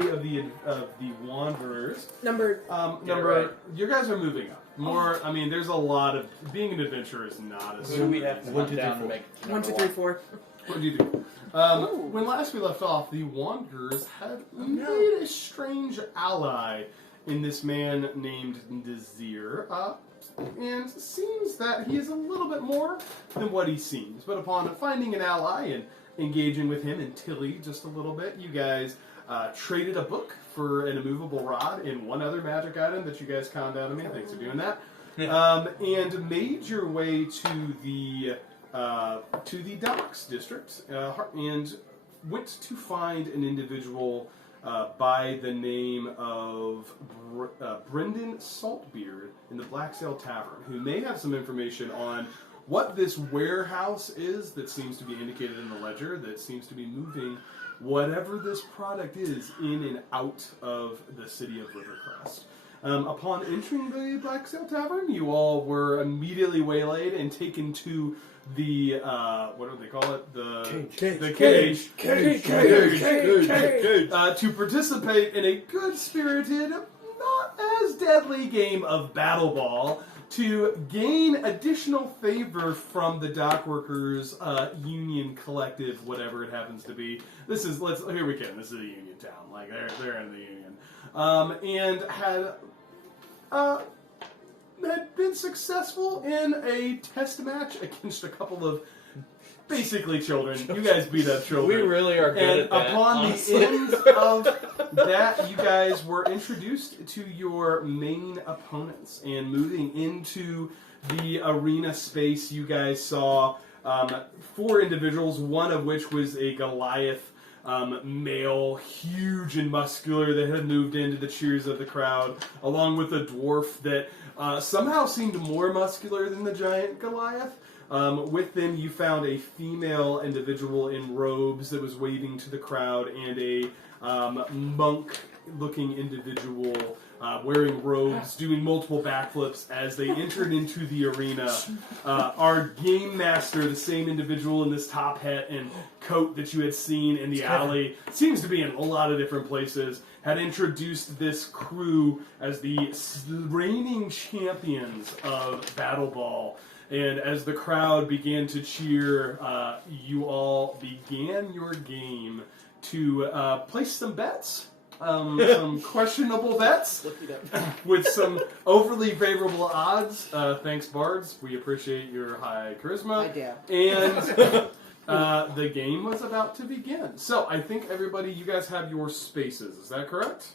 party of the Wanderers. Number. You guys are moving up. More. I mean, there's a lot of being an adventurer is not as. Who do we have to hunt down to make 1, 2, 3, 4. What do you do? When last we left off, the Wanderers had made a strange ally in this man named Nazir, and it seems that he is a little bit more than what he seems. But upon finding an ally and engaging with him and Tilly just a little bit, you guys traded a book for an immovable rod and one other magic item that you guys calmed down to me. Thanks for doing that. And made your way to the docks district and went to find an individual by the name of Brendan Saltbeard in the Black Sail Tavern, who may have some information on what this warehouse is that seems to be indicated in the ledger, that seems to be moving whatever this product is in and out of the city of Rivercrest. Upon entering the Black Sail Tavern, you all were immediately waylaid and taken to the, what do they call it? The cage. To participate in a good-spirited, not as deadly game of Battle Ball to gain additional favor from the dockworkers union collective, whatever it happens to be. This is, here we go. This is a union town. Like, they're in the union. And had been successful in a test match against a couple of basically children. You guys beat up children. We really are good and at that. Upon honestly. the end of that, you guys were introduced to your main opponents. And moving into the arena space, you guys saw 4 individuals, one of which was a Goliath male, huge and muscular, that had moved into the cheers of the crowd, along with a dwarf that somehow seemed more muscular than the giant Goliath. With them, you found a female individual in robes that was waving to the crowd, and a monk-looking individual wearing robes, doing multiple backflips as they entered into the arena. Our game master, the same individual in this top hat and coat that you had seen in the alley, seems to be in a lot of different places, had introduced this crew as the reigning champions of Battle Ball. And as the crowd began to cheer, you all began your game to place some bets. Some questionable bets with some overly favorable odds. Thanks, Bards. We appreciate your high charisma. And the game was about to begin. So I think everybody, you guys have your spaces. Is that correct?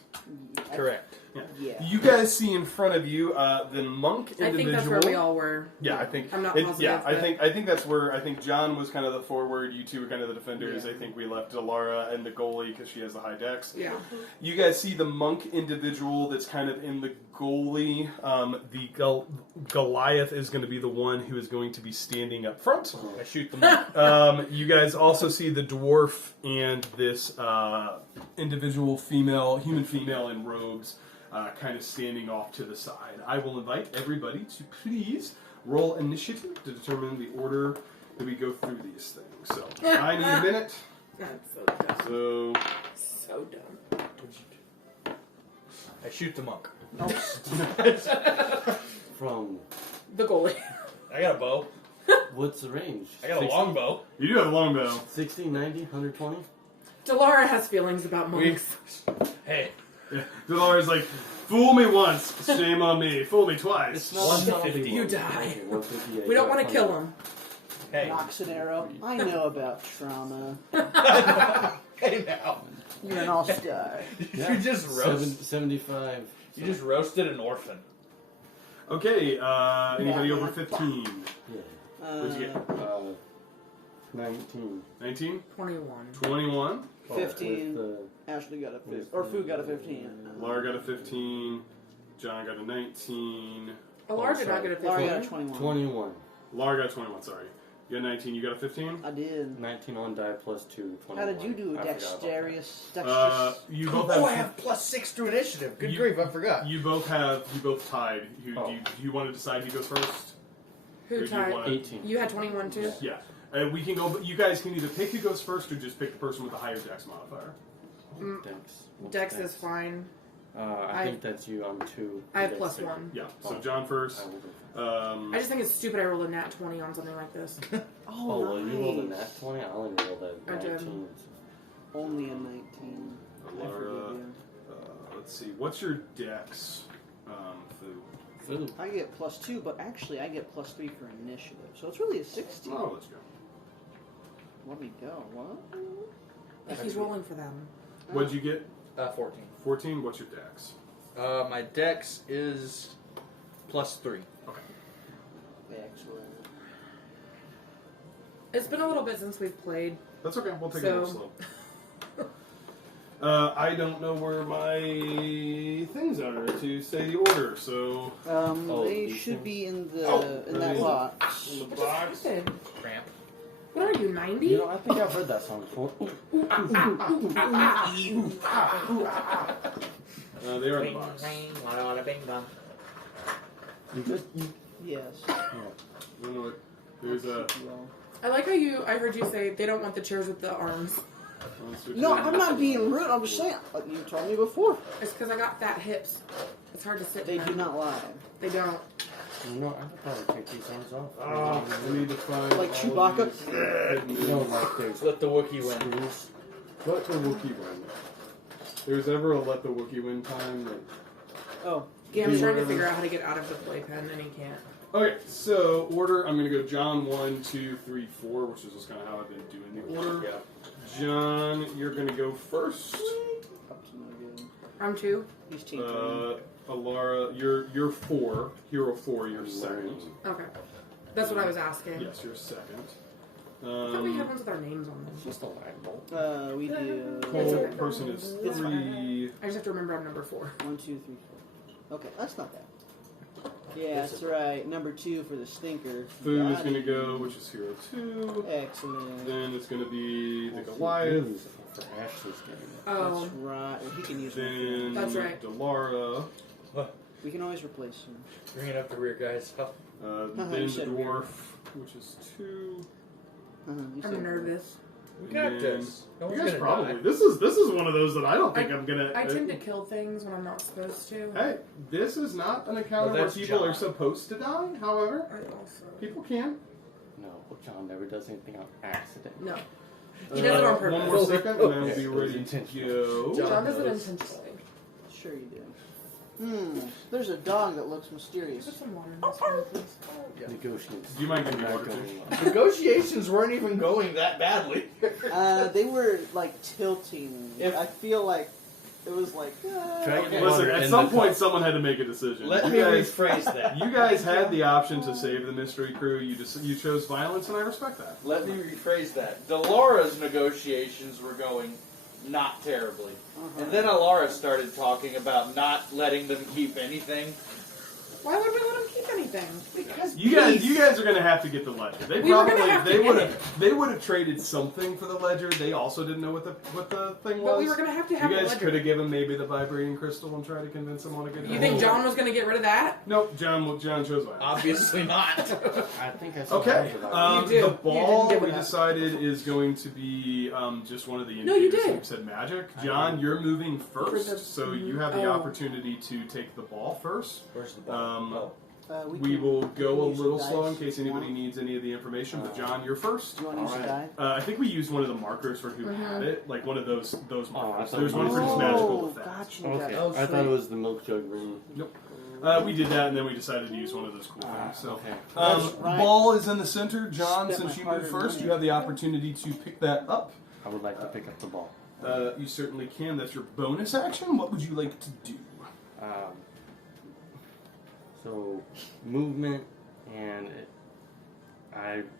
Correct. Yeah. You guys see in front of you the monk individual. I think that's where we all were. Yeah, I think. I'm not positive. Yeah, I think that's where. I think John was kind of the forward. You two were kind of the defenders. Yeah. I think we left Delara and the goalie because she has the high dex. Yeah. You guys see the monk individual that's kind of in the goalie. The Goliath is going to be the one who is going to be standing up front. I shoot the monk. You guys also see the dwarf and this individual human female in robes. Kind of standing off to the side. I will invite everybody to please roll initiative to determine the order that we go through these things. So, I need a minute. That's so dumb. So dumb. I shoot the monk. From The goalie. I got a bow. what's the range? I got a longbow. You do have a longbow. 60, 90, 120? Delara has feelings about monks. Hey. Yeah. Delara's like, fool me once, shame on me. Fool me twice. It's not 150. You die. Okay, 150, yeah, We don't yeah, want to kill him. Hey. Noxonero, I know about trauma. Hey now. You're an all-star. You just roast. 75. You just roasted an orphan. Okay, anybody Yeah. over 15? Yeah. What'd you get? 19. 19? 21. 21? 15. With, Ashley got a 15. Or Fu got a 15. Laura got a 15. John got a 19. Alar did not get a 15. Laura got a 21. 21. Laura got a 21, sorry. You got 19, you got a 15? I did. 19 on die plus 2, 21. How did you do, I forgot about dexterous? You both have... I have +6 to initiative. Good You- grief, I forgot. You both tied. Do you want to decide who goes first? Or Who do you tied? wanna- 18. You had 21 too? Yeah. We can go, but you guys can either pick who goes first or just pick the person with the higher dex modifier. Dex. What's Dex is fine. I think that's you on 2. I have Dex plus saving. 1. Yeah. So John first. I will go I just think it's stupid I rolled a nat 20 on something like this. Oh, well, you rolled a nat 20? I only rolled a I did. 19. Only a 19. I forgive Alara, you. let's see. What's your dex, Fu? Food. I get +2, but actually I get +3 for initiative. So it's really a 16. Oh, let's go. Let me go. What? If he's rolling for them. What'd you get? 14. 14. What's your dex? My dex is +3. Okay. Excellent. It's been a little bit since we've played. That's okay. We'll take it a little slow. I don't know where my things are to say the order, so They these should things? be in the Oh, in that box. in the What just box. happened? Cramp. What are you, 90? You know, I think I've heard that song before. They are in the box. You just, Yes. You know what? There's a. Well. I like how I heard you say they don't want the chairs with the arms. No, I'm not being rude. I'm just saying. Like you told me before. It's because I got fat hips. It's hard to sit They in do them. not lie. They don't. you know, I could probably take these arms off. Oh, we need to find. Like all Chewbacca? these hidden You know, like there's Let the Wookiee win. screws. Let the Wookiee win. There's ever a let the Wookiee win time. Like, Oh. Gam's trying to figure out how to get out of the playpen and he can't. okay, so order. I'm going to go John 1, 2, 3, 4, which is just kind of how I've been doing the order. Yeah. John, you're going to go first. Up to no good. I'm 2. He's tinkering. Alara, you're 4. Hero 4, you're second. Okay. That's what I was asking. Yes, you're second. I thought we had ones with our names on them. It's just a lag bolt. We do. It's Cole okay. person is It's 3. I just have to remember I'm number 4. 1, 2, 3, 4. Okay, that's not bad. Yeah, that's right. Number 2 for the stinker. Fu is Got going to it. go, which is Hero 2. Excellent. Then it's going to be the Well, Goliath. For Ashley's game. Oh. That's right. He can use Then one. That's right. Delara. We can always replace him. Bring it up the rear, guys. Oh. Then the You said Dwarf, which is 2. You said I'm nervous. We got And this. No You one's guys gonna probably. die. This is one of those that I don't think I'm gonna. I tend to kill things when I'm not supposed to. Hey, this is not an encounter Well, where that's people are John. supposed to die. However, I also. people can. No, John never does anything on accident. No. He does it on purpose. One more second, and then we'll be Yeah, ready to intentional. go. John John does it knows. intentionally. Sure you do. There's a dog that looks mysterious. Put some water in this one, please. Yeah. Negotiations. Do you mind giving me Not water, going too? well. Negotiations weren't even going that badly. They were like tilting. If- I feel like it was like. Try to get Listen, water at in some the point, cup. someone had to make a decision. Let you me guys, rephrase that. you guys had the option to save the mystery crew. You chose violence, and I respect that. Let me rephrase that. Delara's negotiations were going not terribly. And then Alara started talking about not letting them keep anything. Why would we let him keep anything? Because You guys are gonna have to get the ledger. They We were gonna probably have to they get would it. have they would have traded something for the ledger. They also didn't know what the thing was. But we were going to have You the guys ledger. could have given maybe the vibrating crystal and tried to convince him on a good. You think John was going to get rid of that? Nope, John chose violence. obviously not. I think I saw Okay, that about You did. the You ball didn't give we it up. decided is going to be just one of the No, you indicators. did. You said magic. John, you're moving first, For the- so you have the Oh. opportunity to take the ball first. Where's the ball? We will go a use little the slow in dice. case anybody needs any of the information. But John, you're first. Do you want to use the die? I think we used one of the markers for who Mm-hmm. had it, like one of those I markers. thought There's one for you- just magical Oh, effect. gotcha. Okay, gotcha. I thought it was the milk jug room. Nope. We did that, and then we decided to use one of those cool things. So, Okay. That's right. ball is in the center. John, Spent since my you moved hard-earned first, money. you have the opportunity to pick that up. I would like to pick up the ball. You certainly can. That's your bonus action. What would you like to do? So, movement and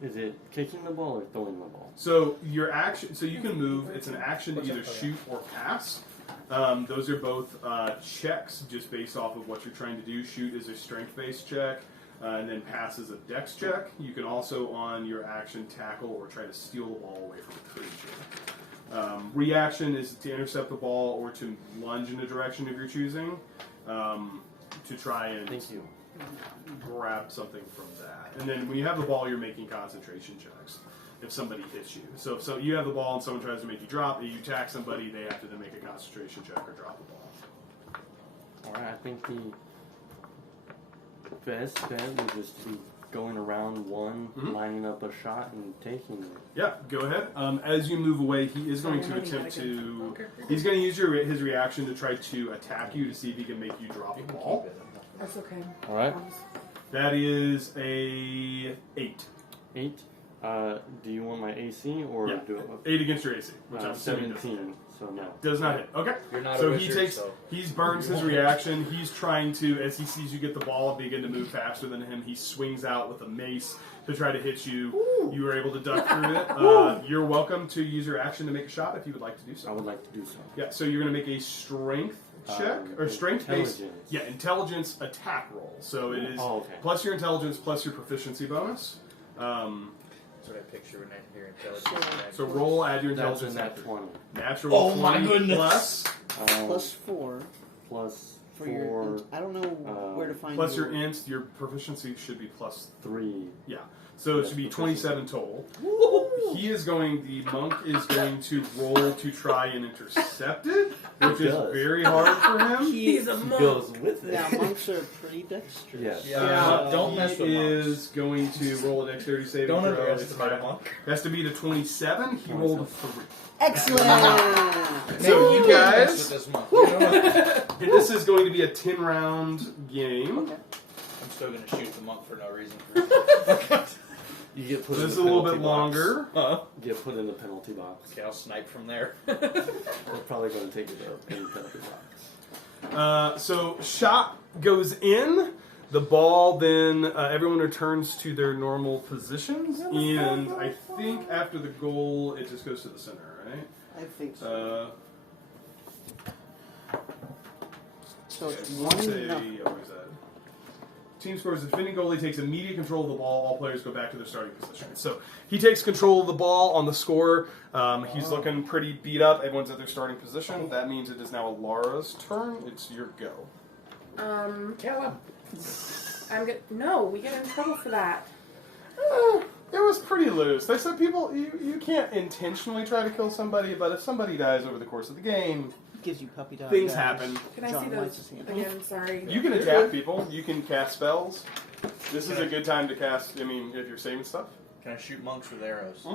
is it kicking the ball or throwing the ball? So your action. So you can move. It's an action to What's either that? Oh, yeah. shoot or pass. Those are both checks, just based off of what you're trying to do. Shoot is a strength-based check, and then pass is a dex check. You can also, on your action, tackle or try to steal the ball away from a creature. Reaction is to intercept the ball or to lunge in a direction of your choosing, to try and Thank you. grab something from that. And then when you have the ball, you're making concentration checks. if somebody hits you. So if you have the ball and someone tries to make you drop, you attack somebody, they have to then make a concentration check or drop the ball. Alright, I think the best bet would just be going around one, lining up a shot, and taking it. Yeah, go ahead. As you move away, he is going to attempt to. He's going to use his reaction to try to attack you to see if he can make you drop the ball. That's okay. Alright. That is a 8. 8. Do you want my AC or Yeah, do it? 8 against your AC, which I'm assuming does 17. So no. Does not hit. Okay. You're not So a he wizard, takes, so. he burns his reaction. He's trying to, as he sees you get the ball and begin to move faster than him, he swings out with a mace to try to hit you. You were able to duck through it. You're welcome to use your action to make a shot if you would like to do so. I would like to do so. Yeah. So you're going to make a strength check or strength based. Intelligence. Yeah, intelligence attack roll. So it is Oh, okay. plus your intelligence plus your proficiency bonus. That's what I picture when I hear intelligence. So roll, add your That's intelligence. a nat 20. Natural Oh my 20 goodness. plus. Plus 4 Plus for 4. your. I don't know where to find. Plus your int, your proficiency should be plus 3. yeah. So it should be 27 total. The monk is going to roll to try and intercept it, which He is does. very hard for him. He's a monk. Goes with it. Yeah, monks are pretty dexterous. Yes. Yeah, don't he mess with monks. is going to roll a dexterity saving Don't throw. underestimate a monk. It has to be the 27. He rolled a 3. Excellent. So you Maybe mess guys, with this monk. You know what? and this is going to be a 10-round game. I'm still gonna shoot the monk for no reason. You get put This in is the a little bit penalty box. longer. You get put in the penalty box. Okay, I'll snipe from there. We're probably going to take it up in the penalty box. So shot goes in. The ball then everyone returns to their normal positions, and I think after the goal it just goes to the center, right? I think so. So it's one Say, nothing. what was that? Team scores. The defending goalie takes immediate control of the ball. All players go back to their starting position. So he takes control of the ball on the score. He's looking pretty beat up. Everyone's at their starting position. That means it is now Lara's turn. It's your go. Kill him. I'm good. No, we get in trouble for that. It was pretty loose. They said you can't intentionally try to kill somebody, but if somebody dies over the course of the game, Gives you puppy dog. things eyes. happen. Can I John see White's those hand. again? Sorry. You can attack people. You can cast spells. This is a good time to cast. I mean, if you're saving stuff. Can I shoot monks with arrows?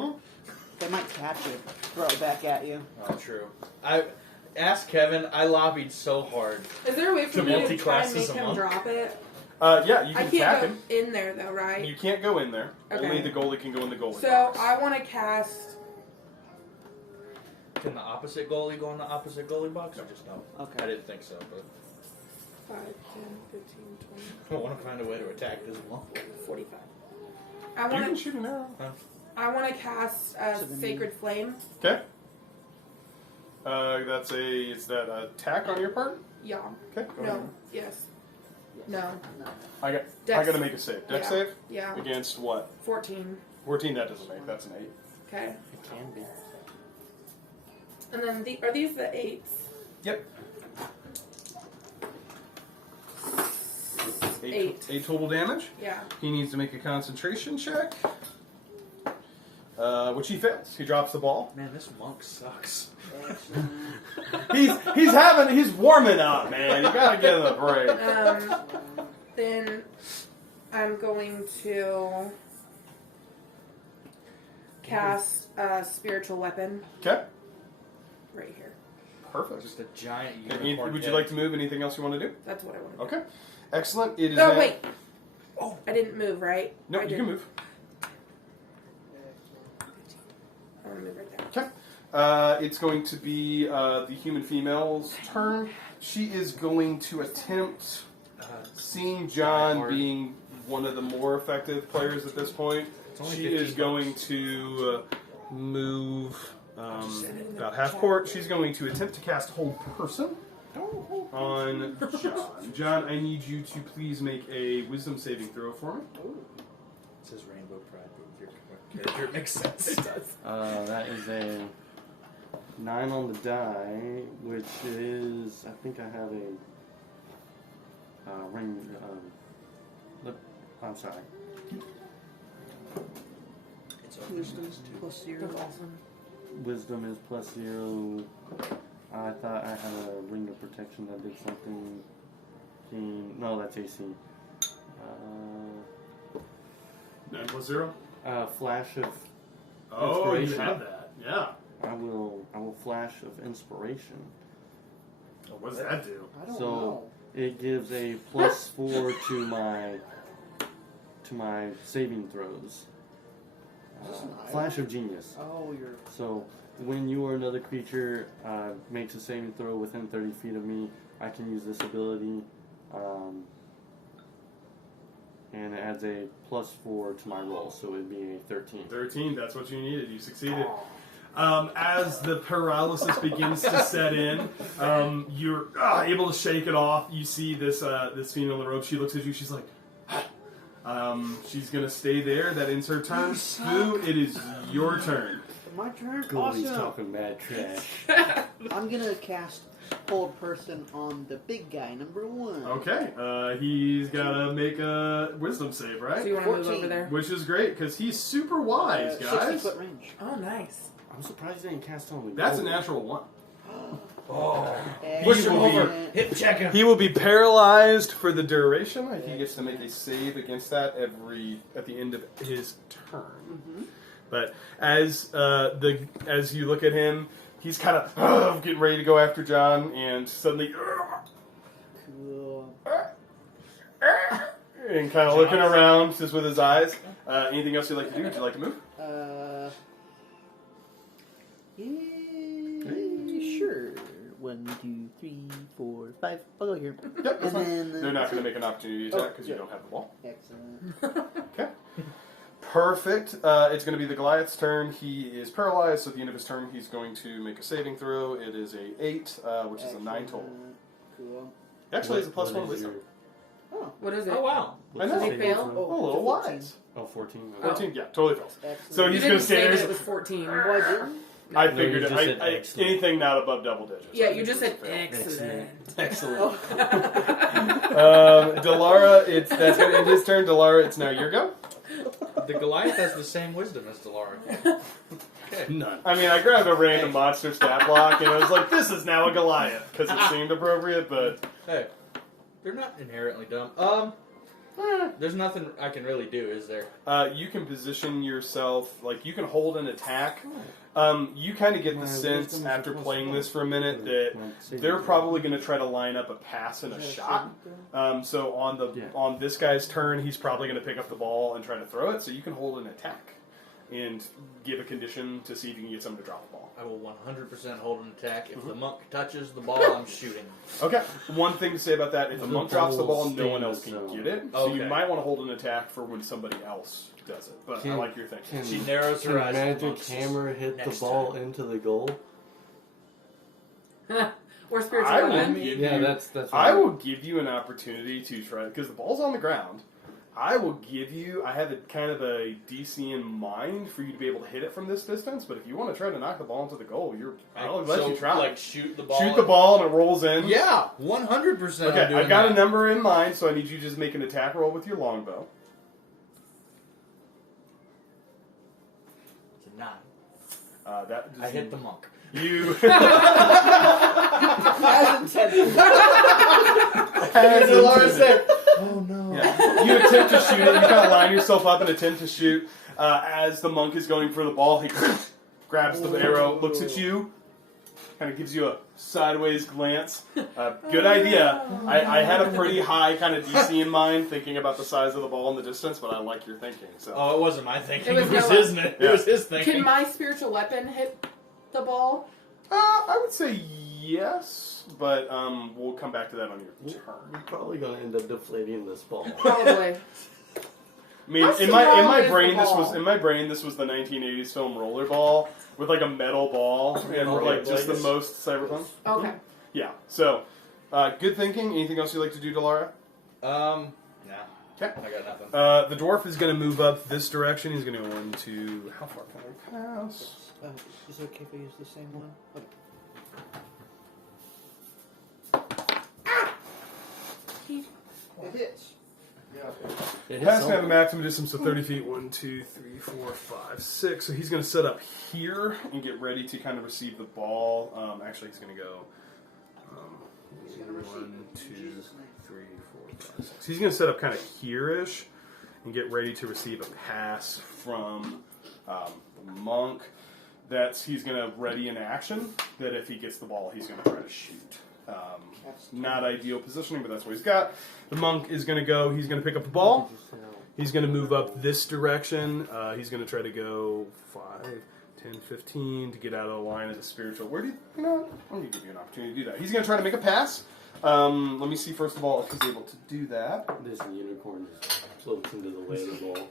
They might catch it, throw it back at you. Oh, true. I asked Kevin. I lobbied so hard. Is there a way for To me to try multi-class and make as a him monk? drop it? Yeah, you I can attack can't him. go in there though, right? You can't go in there. Okay. Only the goalie can go in the goalie So box. I want to cast. Can the opposite goalie go in the opposite goalie box? Or just no? Okay. I didn't think so, but 5, 10, 15, 20, I want to find a way to attack this monk. 45. I You can want to. shoot an arrow. I want to cast To the Sacred Flame. Okay. Is that an attack on your part? Yeah. Okay. Go No. ahead. Yes. No. I Dex. got to make a save. Dex Yeah. save Yeah. against what? 14. 14. That doesn't make. That's an 8. Okay. It can be. And then are these the 8s? Yep. Eight. 8 total damage. Yeah. He needs to make a concentration check, which he fails. He drops the ball. Man, this monk sucks. He's warming up, man. You gotta give him a break. Then I'm going to cast a spiritual weapon Okay. right here. Perfect. Just a giant Okay, unicorn. would you head. like to move? Anything else you want to do? That's what I want. Okay. Excellent. It is. No, now- wait. Oh, I didn't move, right? No, I you did. can move. I want to move right there. Okay. It's going to be the human female's turn. She is going to attempt, seeing John being one of the more effective players at this point, only she is 15 going to move about half court. She's going to attempt to cast Hold Person on John. John, I need you to please make a wisdom saving throw for me. It says Rainbow Pride, but with your character it makes sense. It does. That is a 9 on the die, which is, I think I have a ring. I'm sorry. It's Wisdom's plus 0. Wisdom is +0. I thought I had a ring of protection that did something. No, that's AC. 9 plus 0. Flash of Oh, you inspiration. have that. Yeah. I will flash of inspiration. What does that do? I don't So know. it gives a +4 to my saving throws. Is this an item? Flash of genius. Oh, you're. So when you or another creature makes a saving throw within 30 feet of me, I can use this ability, and it adds a +4 to my roll, so it'd be a 13. 13, that's what you needed. You succeeded. As the paralysis begins to set in, you're able to shake it off. You see this female in the robe. She looks at you. She's like, she's going to stay there. That ends her turn. Stu, it is your turn. My turn? Goalie's Awesome. talking mad trash. I'm gonna cast Hold Person on the big guy, number 1. Okay, he's got to make a wisdom save, So right? you want to move 14. over there? Which is great, because he's super wise, 60 guys. foot range. Oh, nice. I'm surprised they didn't cast on me. That's a natural 1. Push him over. Excellent. Hip check him. He will be paralyzed for the duration. He gets to make a save against that at the end of his turn. Mm-hmm. But as you look at him, he's kind of getting ready to go after John, and suddenly, Cool. and kind of looking around just with his eyes. Anything else you'd like to do? Would you like to move? Yeah, sure. 1, 2, 3, 4, 5. I'll go here. Yep, that's And fine. then They're not going to make an opportunity attack because you yeah. don't have the ball. Excellent. Okay. Perfect. It's going to be the Goliath's turn. He is paralyzed, so at the end of his turn, he's going to make a saving throw. It is a 8, which is a 9 total. Cool. Actually, it's a +1 What is wisdom. Oh, What is it? Oh wow. I know. Did he fail? Oh, a little wise. Oh, 14. 14, yeah, totally fails. excellent. So You he's didn't going to stay say there. that it was 14. Oh, I didn't? I No, figured you it. just said excellent. Anything not above double digits. Yeah, you just said Fail. excellent. Excellent. Oh. Delara, that's going to end his turn. Delara, it's now your go. The Goliath has the same wisdom as Delara. Okay. None. I mean, I grabbed a random monster stat block, and I was like, this is now a Goliath, because it seemed appropriate, but... Hey, they're not inherently dumb. There's nothing I can really do, is there? You can position yourself, like, you can hold an attack. You kind of get the sense, after playing this for a minute, that they're probably going to try to line up a pass and a shot. So on this guy's turn, he's probably going to pick up the ball and try to throw it, so you can hold an attack and give a condition to see if you can get someone to drop the ball. I will 100% hold an attack. If the monk touches the ball, I'm shooting. Okay. One thing to say about that, if the The monk drops the ball, ball no one stays else can zone. get it. So you Okay. might want to hold an attack for when somebody else does it. But I like your thinking. She narrows Can her eyes. magic Monks hammer hit the next ball time. into the goal? Or spiritual I will weapon. give Yeah, you, that's I will give you an opportunity to try, because the ball's on the ground. I will give you, I have a kind of a DC in mind for you to be able to hit it from this distance, but if you want to try to knock the ball into the goal, I'll let you try. Like shoot the ball. Shoot the ball and it rolls in. Yeah, 100%. Okay, I've got a number in mind, so I need you to just make an attack roll with your longbow. It's a 9. That I hit the monk. You. As intended. As Delara intended. said, "Oh no." Yeah. You attempt to shoot it. You kind of line yourself up and attempt to shoot. As the monk is going for the ball, he grabs the arrow, looks at you, kind of gives you a sideways glance. Good idea. I had a pretty high kind of DC in mind, thinking about the size of the ball and the distance, but I like your thinking. So. Oh, it wasn't my thinking. It was his. Noah. It was his thinking. Can my spiritual weapon hit the ball? I would say yes, but we'll come back to that on your turn. You're probably going to end up deflating this ball. Probably. I mean, How in my small is the brain, ball? this was the 1980s film Rollerball with like a metal ball and like just the most cyberpunk. Okay. Yeah. So, good thinking. Anything else you'd like to do, Delara? Nah. Okay. I got nothing. The dwarf is going to move up this direction. He's going to go into how far can I pass? Is it okay if I use the same one? Okay. It hits. Yeah. It has to have a maximum distance of 30 feet. 1, 2, 3, 4, 5, 6. So he's going to set up here and get ready to kind of receive the ball. Actually, he's going to go 1, 2, 3, 4, 5, 6. He's going to set up kind of here-ish and get ready to receive a pass from the monk. He's going to ready in action. That if he gets the ball, he's going to try to shoot. Not ideal positioning, but that's what he's got. The monk is going to go. He's going to pick up the ball. He's going to move up this direction. He's going to try to go 5, 10, 15 to get out of the line of the spiritual. Where do you know? I'm going to give you an opportunity to do that. He's going to try to make a pass. Let me see first of all if he's able to do that. This unicorn just floats into the way of the ball.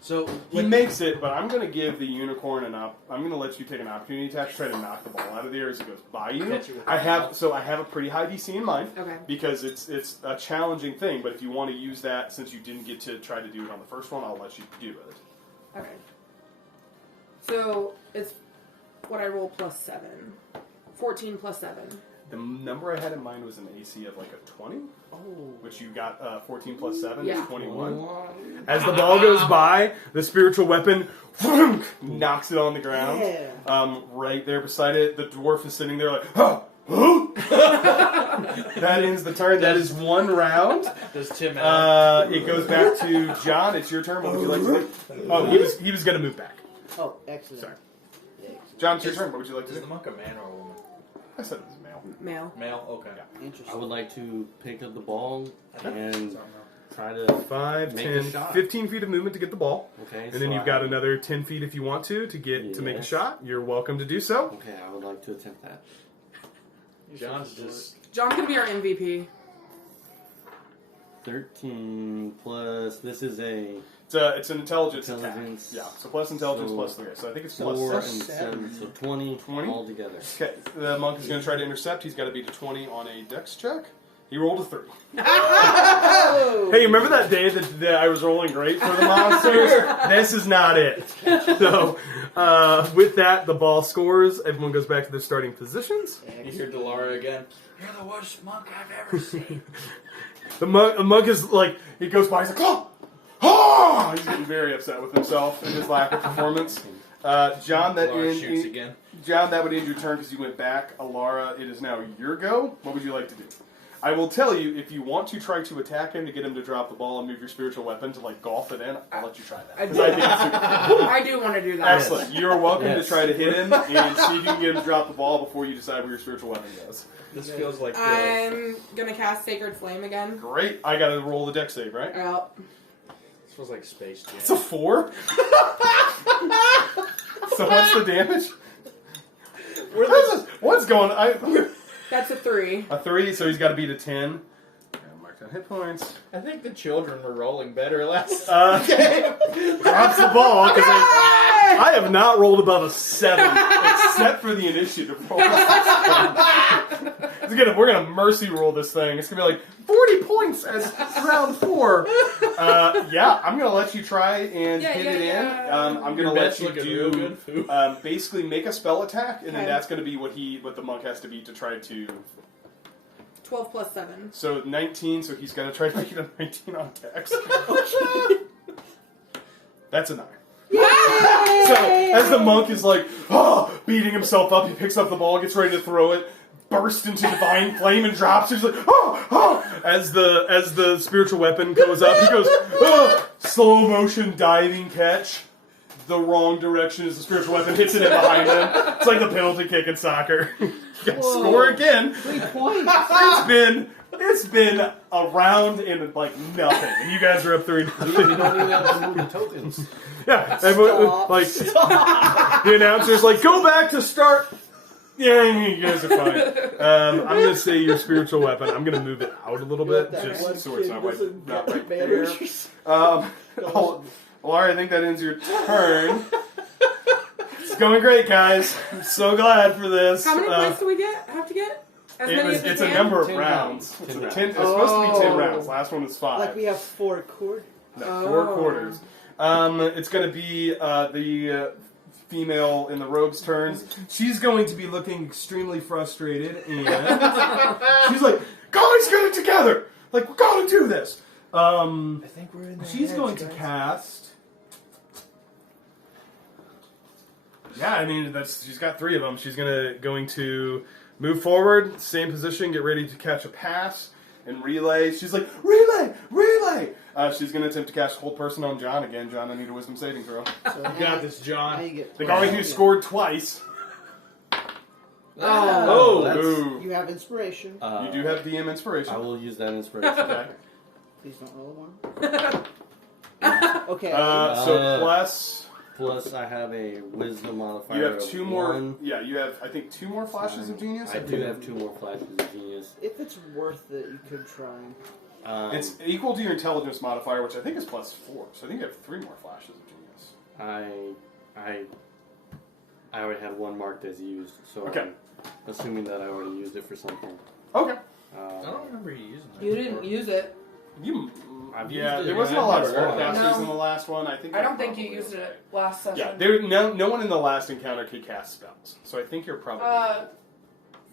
So He makes it, but I'm going to give the unicorn I'm going to let you take an opportunity attack to try to knock the ball out of the air as it goes by you. Catch it with I the have a pretty high DC in mind. Okay. Because it's a challenging thing, but if you want to use that, since you didn't get to try to do it on the first one, I'll let you do it. Okay. So it's what I roll plus 7. 14 plus 7. The number I had in mind was an AC of like a 20, Oh. which you got 14 plus 7 Yeah. is 21. As the ball goes by, the spiritual weapon knocks it on the ground. Yeah. Right there beside it, the dwarf is sitting there like, huh? That ends the turn. That is one round. does Tim It goes back to John. It's your turn. What would you like to do? Oh, he was going to move back. Oh, excellent. Sorry. Yeah, excellent. John, it's your turn. What would you like to Is the do? monk a man or a woman? I said it was a male. Male. Male? Okay. Interesting. I would like to pick up the ball and Sorry, no. try to 5, Make a 10, shot. 15 feet of movement to get the ball. Okay. And then you've got another 10 feet if you want to get to make a Yes. shot. You're welcome to do so. Okay, I would like to attempt that. John's just. John's gonna be our MVP. 13 plus. This is a It's an intelligence, Intelligence. attack. Yeah, so plus intelligence So plus 3. So I think it's 4 plus and 6. 7, so 20, 20? altogether. Okay, the monk is going to try to intercept. He's got to beat a 20 on a dex check. He rolled a 3. Hey, remember that day that I was rolling great for the monsters? This is not it. So, with that, the ball scores. Everyone goes back to their starting positions. You hear Delara again. You're the worst monk I've ever seen. The monk is like, he goes by, he's like, oh! Oh! He's getting very upset with himself and his lack of performance. John, Delara shoots again. John, that would end your turn because you went back. Alara, it is now your go. What would you like to do? I will tell you, if you want to try to attack him to get him to drop the ball and move your spiritual weapon to like golf it in, I'll let you try that. 'Cause I think it's super I do want to do that. excellent. You're welcome Yes. to try to hit him and see if you can get him to drop the ball before you decide where your spiritual weapon goes. This feels like the. I'm gonna cast Sacred Flame again. Great. I got to roll the dex save, right? Oh. This feels like Space Jam. It's a 4. So what's the damage? What's going on? That's a 3. A 3, so he's got to beat a 10. Mark down hit points. I think the children were rolling better last Drops the ball because I have not rolled above a 7 except for the initiative roll. We're gonna mercy roll this thing. It's gonna be like 40 points as round 4. Yeah, I'm gonna let you try and hit it in. I'm gonna let you do basically make a spell attack, and then Okay. that's gonna be what the monk has to beat to try to. 12 plus 7. So 19. So he's gotta try to make it a 19 on dex. That's a 9. So as the monk is like, beating himself up, he picks up the ball, gets ready to throw it, bursts into divine flame and drops. He's like, as the spiritual weapon goes up, he goes, slow motion diving catch. The wrong direction as the spiritual weapon hits it in behind him. It's like the penalty kick in soccer. You gotta score again. 3 points. It's been a round and like nothing, and you guys are up 3. We don't even have to move the tokens. Yeah, everyone, like the announcer's like, go back to start. Yeah, you guys are fine. I'm gonna say your spiritual weapon. I'm gonna move it out a little bit, just so it's not right there. Laura, I think that ends your turn. It's going great, guys. I'm so glad for this. How many points do we have to get? As many as we It's a can? number of 10 rounds. rounds. It's 10 supposed to be 10 rounds. Last one was 5. Like we have 4 quarters. No, 4 quarters. It's going to be the female in the robe's turns. She's going to be looking extremely frustrated, and she's like, "Guys, get it together! Like, we gotta do this." I think we're in the She's edge, going to guys. cast. Yeah, I mean she's got 3 of them. She's going to move forward, same position, get ready to catch a pass and relay. She's like relay. She's going to attempt to cast Hold Person on John again. John, I need a Wisdom saving throw. So You now- got this, now John. you get The guy who plus- scored twice. Oh, that's, Ooh. You have inspiration. You do have DM inspiration. I will use that inspiration. Okay. Please don't roll a 1. Okay. So plus Plus, I have a wisdom modifier. you have of 2 more. 1. Yeah, you have I think 2 more flashes of genius. I do have 2 more flashes of genius. if it's worth it, you could try. It's equal to your intelligence modifier, which I think is plus 4. So I think you have 3 more flashes of genius. I already had 1 marked as used, so Okay. I'm assuming that I already used it for something. Okay. I don't remember you using that. you didn't before. use it. You. I've Yeah, used it. there wasn't a lot of Yeah, spellcasters No. in the last one. I think. I don't think probably you used okay. it last session. Yeah, there no one in the last encounter could cast spells, so I think you're probably.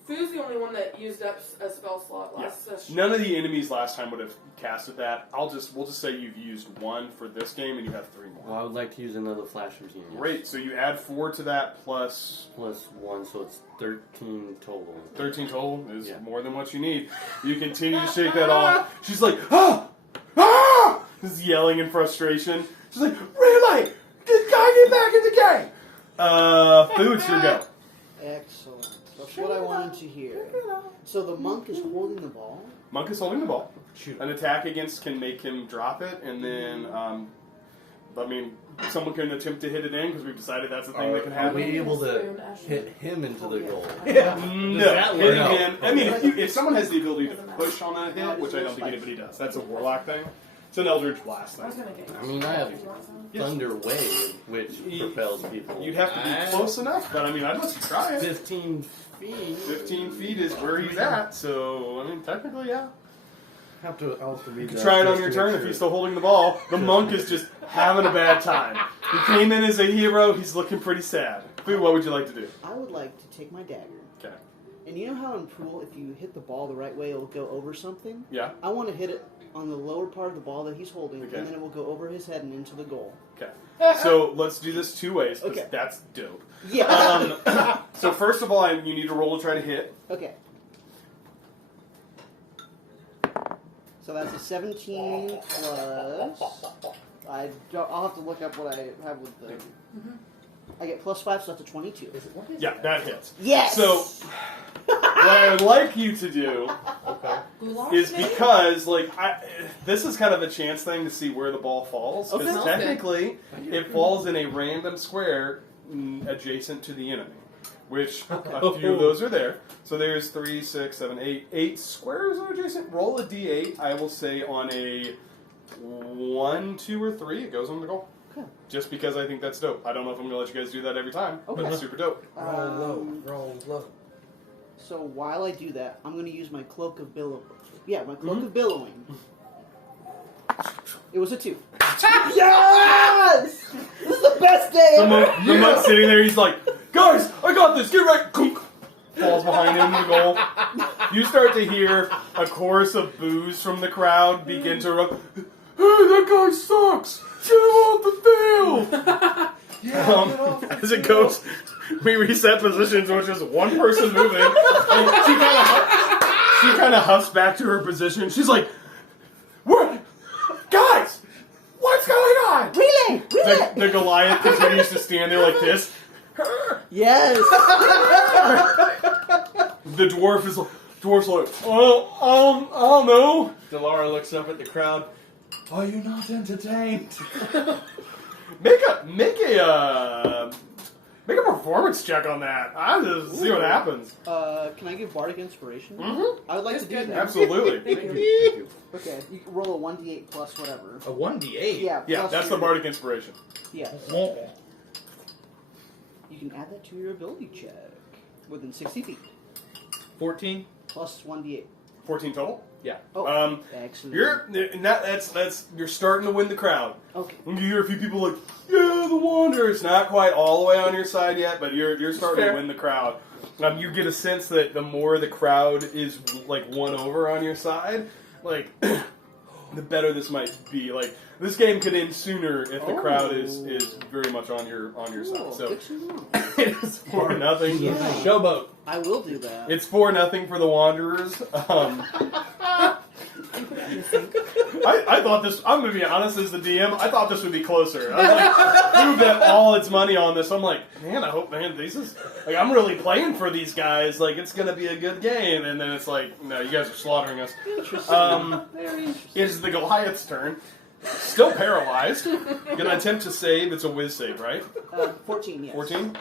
Fu's the only one that used up a spell slot last session. None of the enemies last time would have casted that. We'll just say you've used 1 for this game, and you have 3 more. Well, I would like to use another flash of genius. Great. So you add 4 to that plus Plus 1, so it's 13 total. 13 total is Yeah. more than what you need. You continue to shake that off. She's like, ah! Just yelling in frustration. She's like, relay! Get back in the game! Fu, it's your go. Excellent. That's what I wanted to hear. So the monk is holding the ball. Monk is holding the ball. Shoot. An attack against can make him drop it, and then, someone can attempt to hit it in because we've decided that's the thing that can Are happen. we able to Spoon, Ashley. hit him into the goal? No, that work? hitting No. him. I mean, if someone has the ability to push on a hit, which I don't think anybody does, that's a warlock thing. It's an Eldritch Blast I was thing. gonna get I mean, I have you want some? Yes. Thunder Wave, which propels people. You'd have to be close enough, but I mean, I'd let you try it. 15 feet. 15 feet is where he's at, so I mean, technically, yeah. Have to also be. You could try it on your turn if he's still holding the ball. The monk is just having a bad time. He came in as a hero. He's looking pretty sad. Fu, what would you like to do? I would like to take my dagger. Okay. And you know how in Pool, if you hit the ball the right way, it'll go over something? Yeah. I want to hit it on the lower part of the ball that he's holding, Okay. and then it will go over his head and into the goal. Okay. So let's do this 2 ways. 'Cause Okay. That's dope. Yeah. So first of all, you need to roll to try to hit. Okay. So that's a 17 plus. I'll have to look up what I have with the. I get plus 5, so that's a 22. Yeah, that hits. Yes. So what I would like you to do Goulash is maybe? because, like, this is kind of a chance thing to see where the ball falls. Because Okay. technically, it falls in a random square adjacent to the enemy, which a few of those are there. So there's 3, 6, 7, 8. 8 squares are adjacent. Roll a d8. I will say on a 1, 2, or 3, it goes on the goal. Okay. Just because I think that's dope. I don't know if I'm going to let you guys do that every time, but Okay. it's super dope. Roll low. Roll low. So while I do that, I'm going to use my cloak of billow. Yeah, my cloak Mm-hmm. of billowing. It was a 2. Yes! This is the best day The ever. monk's sitting there, he's like, guys, I got this, get right. Clunk. Falls behind him in the goal. You start to hear a chorus of boos from the crowd begin to erupt. Hey, that guy sucks! Get him off the field! As it goes, we reset positions, which is one person moving. And she kind of huffs back to her position. She's like, "What, guys? What's going on?" Relay! Relay! The Goliath continues to stand there like this. Yes! The dwarf's like, oh, I don't know. Delara looks up at the crowd. Are you not entertained? Make a performance check on that. I'll just see what happens. Can I give Bardic Inspiration? Mm-hmm. I would like That's to do good. that. Absolutely. Thank you. Okay, you can roll a 1d8 plus whatever. A 1d8? Yeah, Yeah, plus that's the your- bardic inspiration. Yes. You can add that to your ability check. Within 60 feet. 14? Plus 1d8. 14 total. Yeah. Oh, excellent. You're starting to win the crowd. Okay. And you hear a few people like, yeah, the Wanderer. It's not quite all the way on your side yet, but you're starting fair. to win the crowd. You get a sense that the more the crowd is like won over on your side, like the better this might be. Like this game could end sooner if the crowd is very much on your side. So Good to know. it is 4-0. Yeah. Showboat. I will do that. It's 4-0 for the Wanderers. I thought this. I'm gonna be honest, as the DM, I thought this would be closer. I was like, Blue bet all its money on this. I'm like, man, I hope, man, this is like, I'm really playing for these guys. Like, it's gonna be a good game. And then it's like, no, you guys are slaughtering us. Interesting. Very interesting. It's the Goliath's turn. Still paralyzed. Gonna attempt to save. It's a whiz save, right? 14, yes. 14.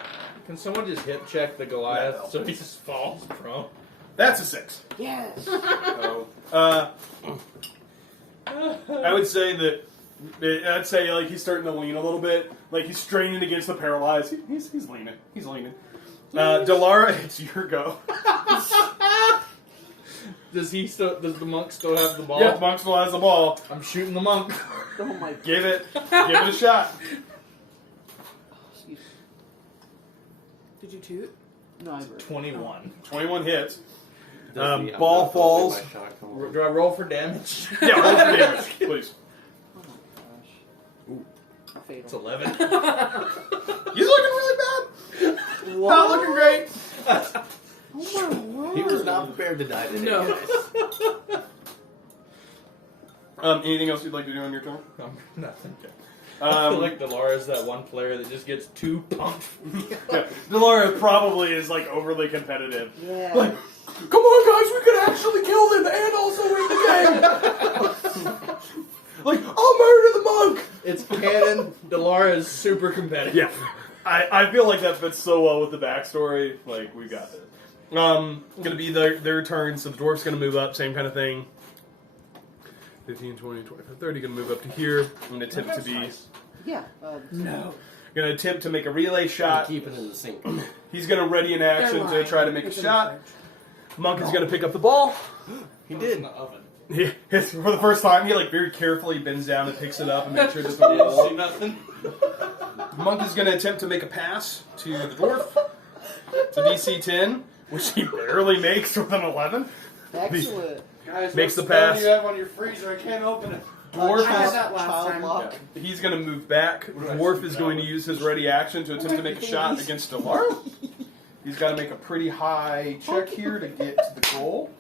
Can someone just hip check the Goliath No. so he just falls prone? That's a 6. Yes. So, I would say that. I'd say like he's starting to lean a little bit, like he's straining against the paralyzed. He's leaning. He's leaning. Delara, it's your go. Does the monk still have the ball? Yeah, the monk still has the ball. I'm shooting the monk. Oh my. Give it a shot. Excuse me. Did you toot? No, I heard. 21. 21 hits. Does the- Ball I'm falls. not totally my shot come on. Do I roll for damage? Yeah, roll for damage, please. Oh my gosh. Fatal. It's 11. He's looking really bad. What? Not looking great. Oh my word. He was not prepared to die today, No. guys. Anything else you'd like to do on your turn? Nothing. I feel Um, like Delara's that one player that just gets too pumped. yeah, Delara probably is like overly competitive. Yeah. Like, come on, guys, we could actually kill them and also win the game. Like, I'll murder the monk. It's canon. Delara is super competitive. Yeah, I feel like that fits so well with the backstory. Like, we got this. Gonna be their turn, so the dwarf's gonna move up, same kind of thing. 15, 20, 25, 30, gonna move up to here. I'm gonna attempt to be, Yeah. No. gonna attempt to make a relay shot. Keep it in the sink. He's gonna ready an action They're to try to lying. make a It's in the shot. fridge. Monk is gonna pick up the ball. He In did. the oven. For the first time, he like very carefully bends down and picks it up and makes sure it doesn't You see roll. nothing? Monk is gonna attempt to make a pass to the dwarf. To DC 10, which he barely makes with an 11. Excellent. Guys, Makes what the spell pass. do you have on your freezer? I can't open it. Dwarf I had is that last child time. lock. He's going to move back. Dwarf is going to use his ready action to attempt to make a shot against Delara. He's got to make a pretty high check here to get to the goal.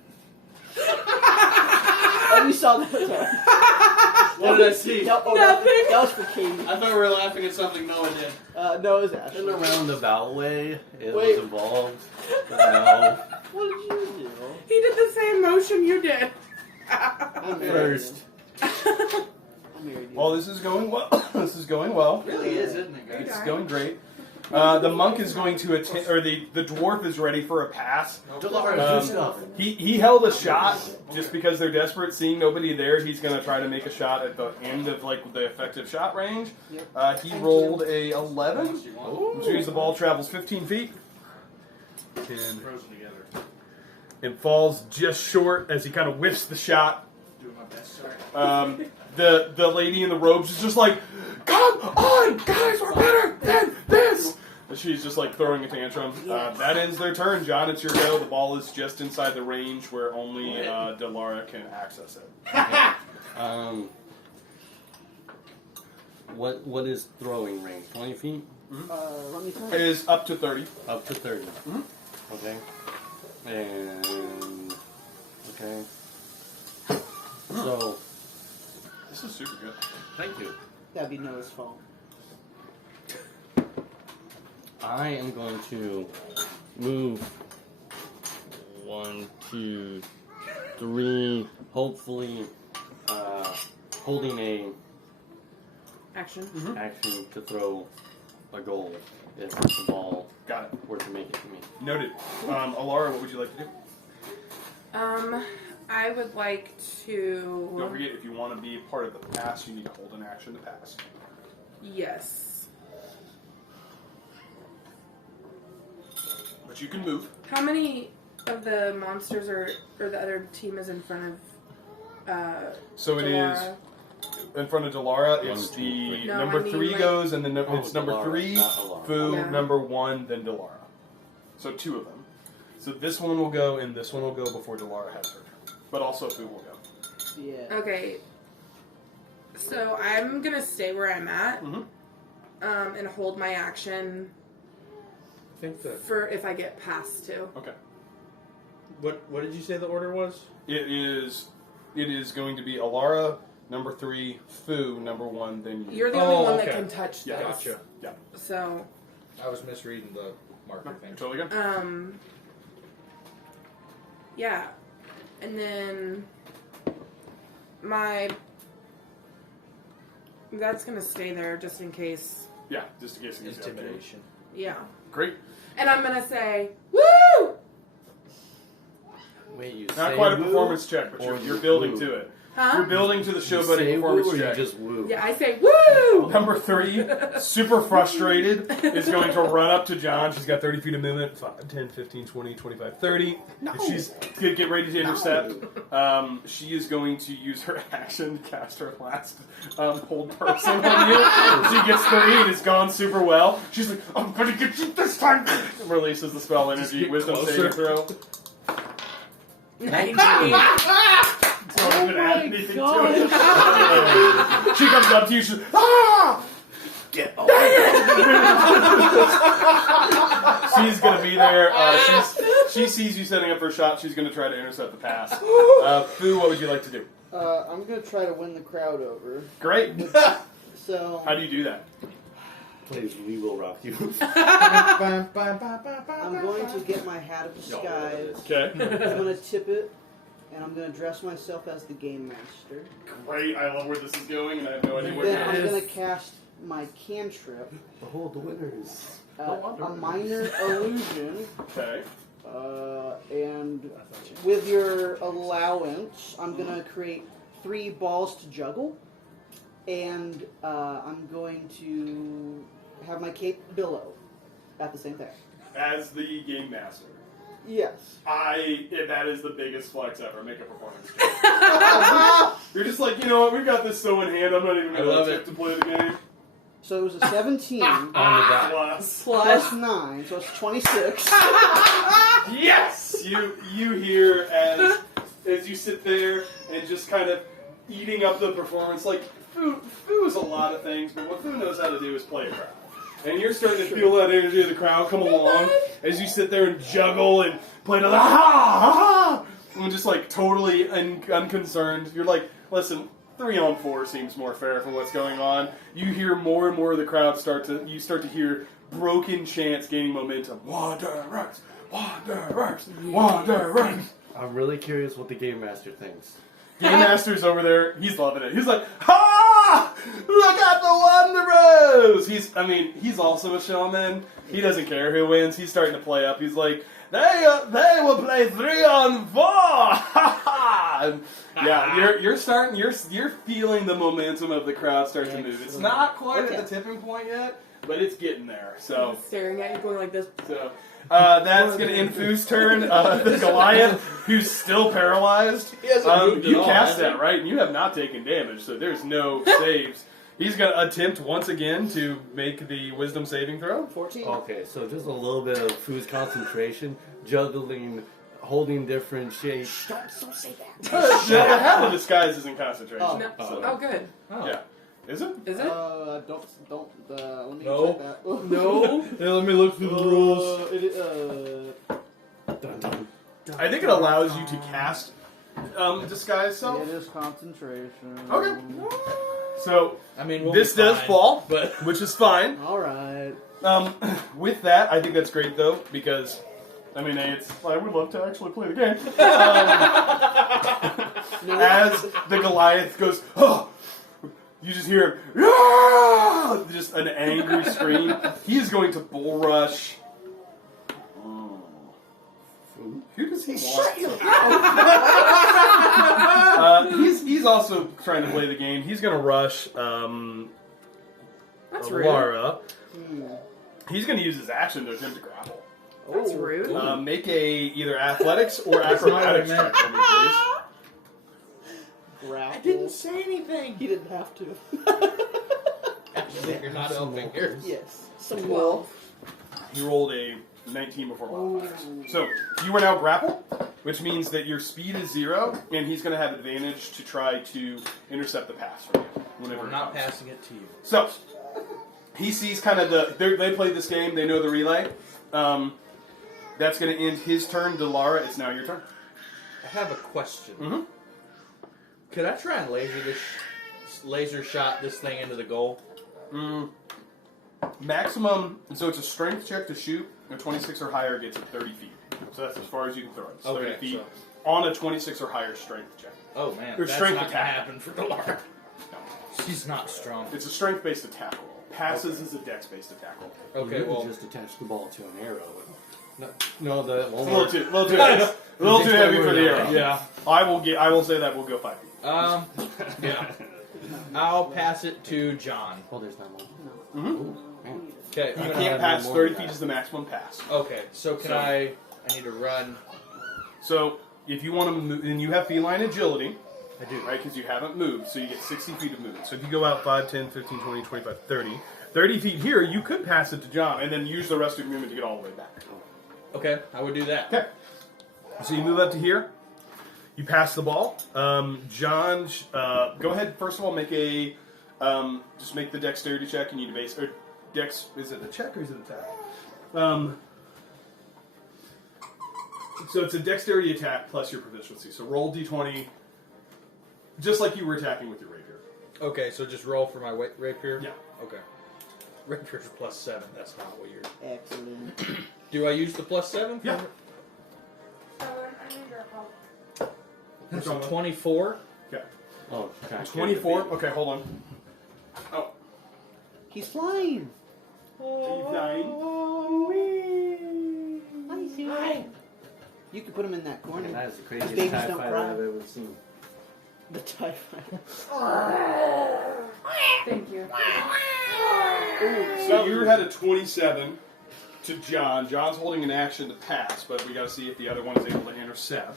Oh, we saw that. Sorry. What did I see? No, oh, Nothing. That was for Katie. I thought we were laughing at something Noah did. No, it was In Ashley. a roundabout way, it Wait. was involved. But no. What did you do? He did the same motion you did. I'm married. First. I'm married. Well, this is going well. This is going well. It really is, isn't it, guys? It's going great. The monk is going to attempt, or the dwarf is ready for a pass. Delara, Um, do stuff. He held a shot just because they're desperate. Seeing nobody there, he's going to try to make a shot at the end of like the effective shot range. Yep. He rolled a 11, which means the ball travels 15 feet. And Frozen together. it falls just short as he kind of whiffs the shot. Doing my best, sorry. The lady in the robes is just like, come on, guys, we're better than this. And she's just like throwing a tantrum. That ends their turn. John, it's your go. The ball is just inside the range where only Delara can access it. What is throwing range? 20 feet? Let me try. It is up to 30. Up to 30. Okay. And okay. So This is super good. thank you. That'd be Noah's fault. I am going to move 1, 2, 3. Hopefully, holding a Action. action to throw a goal if the ball Got it. were to make it to me. Noted. Alara, what would you like to do? I would like to. Don't forget, if you want to be part of the pass, you need to hold an action to pass. Yes. But you can move. How many of the monsters or the other team is in front of? So it is Delara? in front of Delara. It's 1, 2, the 3. No, number I mean, 3 like- goes, and then Oh, it's number Delara, 3, not Alara. Fu, Yeah. number 1, then Delara. So 2 of them. So this one will go, and this one will go before Delara has her. But also Fu will go. Yeah. Okay. So I'm gonna stay where I'm at, Mhm. and hold my action I think that. for if I get past 2. Okay. What did you say the order was? It is going to be Alara, number 3, Fu, number 1, then you. You're the only one that okay. can touch Yeah, this. Gotcha. Yeah. So, I was misreading the marker You're thing. totally good. yeah. And then that's gonna stay there just in case. Yeah, just in case it gets Intimidation. Yeah. Great. And I'm gonna say, woo! Wait, you Not say quite a woo, performance check, but or you're you building woo? to it. Huh? You're building to the show You buddy say performance woo, or check. you just woo? Yeah, I say, woo! Number 3, super frustrated, is going to run up to John. She's got 30 feet of movement, 5, 10, 15, 20, 25, 30. No. She's going to get ready to intercept. She is going to use her action to cast her last hold person on you. She gets 3 and it's gone super well. She's like, I'm going to get you this time. Releases the spell energy, get wisdom closer. saving throw. 19. Don't even add anything to God. it. She comes up to you, she's ah! Get She's gonna be there. She sees you setting up her shot. She's gonna try to intercept the pass. Fu, what would you like to do? I'm gonna try to win the crowd over. Great. So How do you do that? Please, we will rock you. I'm going to get my hat of disguise. Okay. I'm gonna tip it, and I'm gonna dress myself as the game master. Great. I love where this is going, and I have no idea where Then it I'm is. gonna cast my cantrip, Behold the winners. a minor illusion, Okay. and with your allowance, I'm gonna create 3 balls to juggle, and I'm going to have my cape billow at the same time. As the game master. Yes. That is the biggest flex ever. Make a performance check. You're just like, you know what? We've got this so in hand. I'm not even I gonna love attempt to play the game. So it was a 17 On the dot. Plus. plus 9, so it's 26. Yes! You hear as you sit there and just kind of eating up the performance. Like, Fu is a lot of things, but what Fu knows how to do is play a crowd. And you're starting to feel that energy of the crowd come along as you sit there and juggle and play the ha ha, and just like totally unconcerned. You're like, listen, 3-on-4 seems more fair for what's going on. You hear more and more of the crowd start to hear broken chants gaining momentum. Wanderers, Wanderers, Wanderers. I'm really curious what the game master thinks. Game Master's over there. He's loving it. He's like, ha! Look at the Wanderers! He's also a showman. He doesn't care who wins. He's starting to play up. He's like, they will play 3-on-4! Ha ha! And yeah, you're feeling the momentum of the crowd start to move. It's not quite at the tipping point yet, but it's getting there. So. Staring at you, going like this. So, that's going to end Fu's turn. The Goliath, who's still paralyzed. He hasn't moved at You all, cast has he? that, right? And you have not taken damage, so there's no saves. He's going to attempt once again to make the wisdom saving throw. 14. Okay, so just a little bit of Fu's concentration, juggling, holding different shapes. Don't say that. The hat of disguise is in concentration. Oh. No. So, Oh, good. yeah. Is it? Is it? Let me No. check that. No. Hey, let me look through the rules. Dun, dun. I think it allows you to cast disguise self. It is concentration. Okay. So, I mean, we'll this be does fine, fall, but which is fine. Alright. With that, I think that's great though, because I would love to actually play the game. As the Goliath goes, oh, you just hear him, "Ah!" Just an angry scream. He is going to bull rush. Who does he want? He's also trying to play the game. He's going to rush That's rude. Lara. He's going to use his action to attempt to grapple. That's rude. Make either athletics or acrobatics check for me, please. Grapple. say anything. He didn't have to. You're not helping here. Yes. Some 12. He rolled a 19 before modifiers. So, you are now grapple. which means that your speed is 0, and he's going to have advantage to try to intercept the pass from you whenever We're it not comes. passing it to you. So, he sees kind of they played this game, they know the relay. That's going to end his turn. Delara, it's now your turn. I have a question. Mm-hmm. Could I try and laser shot this thing into the goal? Maximum, so it's a strength check to shoot. A 26 or higher gets it 30 feet. So that's as far as you can throw it. It's 30 Okay, feet so- on a 26 or higher strength check. Oh man, Or that's strength not gonna attack. happen for Delara. She's not strong. It's a strength-based attack roll. Passes is a dex-based attack roll. Okay, you well, just attach the ball to an arrow. No, that won't It's a work. little too heavy for the arrow. yeah. I will say that we'll go 5 feet. Yeah. I'll pass it to John. Oh, there's not one. Mm-hmm. Okay. You can't pass 30 feet is the maximum pass. Okay, so can So- I need to run. So if you want to move, and you have feline agility, I do. right? Because you haven't moved, so you get 60 feet of movement. So if you go out 5, 10, 15, 20, 25, 30, 30 feet here, you could pass it to John, and then use the rest of your movement to get all the way back. Okay, I would do that. Okay. So you move up to here. You pass the ball. John, go ahead. First of all, make a just make the dexterity check. You need to base or dex. Is it a check or is it an attack? So it's a dexterity attack plus your proficiency. So roll d20, just like you were attacking with your rapier. Okay, so just roll for my rapier? Yeah. Okay. Rapier's +7. That's not what you're... Excellent. Do I use the +7? Yeah. I need your help. That's a 24. Okay. Oh, kind of 24. Okay, hold on. Oh. He's flying. Hi. You could put him in that corner. That is the Babies craziest TIE don't fighter cry. I've ever seen. The TIE fighter. Thank you. So you had a 27 to John. John's holding an action to pass, but we got to see if the other one is able to intercept.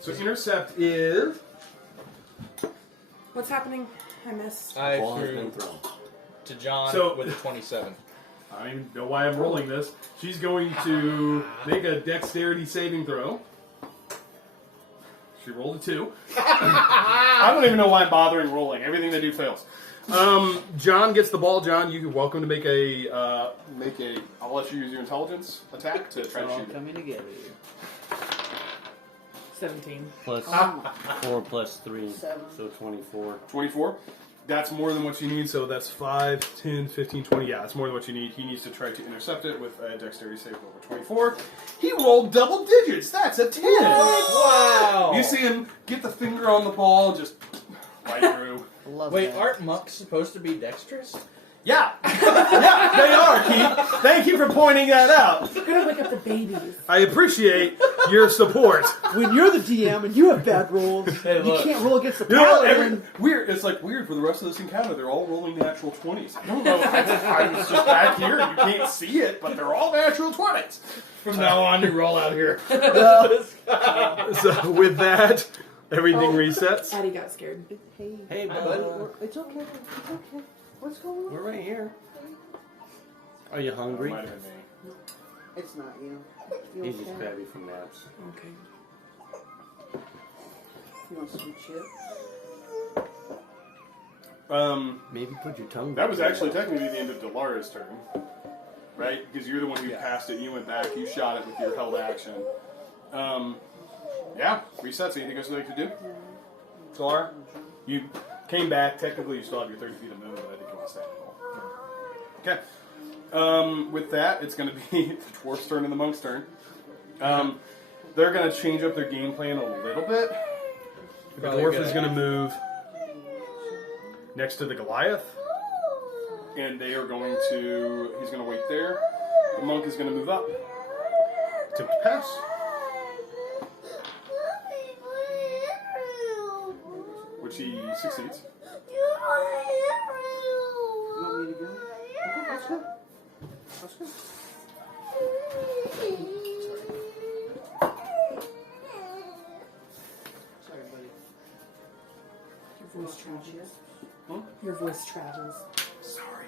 So intercept is What's happening? I missed. I Ball has threw been thrown. to John So- with a 27. I don't even know why I'm rolling this. She's going to make a dexterity saving throw. She rolled a 2. I don't even know why I'm bothering rolling. Everything they do fails. John gets the ball. John, you're welcome to make a. I'll let you use your intelligence attack to try They're to all shoot it. coming together here. 17. Plus Oh. 4 plus 3, 7. so 24. 24. That's more than what you need, so that's 5, 10, 15, 20. Yeah, that's more than what you need. He needs to try to intercept it with a dexterity save over 24. He rolled double digits. That's a 10. Wow! You see him get the finger on the ball, just right through. Love Wait, that. aren't monks supposed to be dexterous? Yeah. Yeah, they are, Keith. Thank you for pointing that out. We're gonna wake up the babies. I appreciate your support. When you're the DM and you have bad rolls, Hey, you look. can't roll against the You know, paladin. weird. It's like weird for the rest of this encounter. They're all rolling natural 20s. I don't know. I was just back here. You can't see it, but they're all natural 20s. From now on, you roll out here. So with that, everything resets. Addie got scared. Hey, Hey, buddy. bud. It's okay. It's okay. What's going on? We're right here. Are you It hungry? might have been me. It's not you. You He's just okay? crabby from naps. Okay. You want some chips? Maybe put your tongue That back was in actually your mouth. technically the end of Delara's turn, right? Because you're the one who passed it. You went back. You shot it with your held action. Yeah, resets. Anything else you'd like to do? Delara? You came back. Technically, you still have your 30 feet of movement, but I think you want to stay in the ball. Okay. With that, it's going to be the dwarf's turn and the monk's turn. They're going to change up their game plan a little bit. The Probably a dwarf good is going to idea. move next to the Goliath, and they are going to. He's going to wait there. The monk is going to move up. Attempt to pass. Which he succeeds. You want me to go? Okay, let's go. Let's go. Sorry, buddy. Your voice travels. Huh? Your voice travels. Sorry.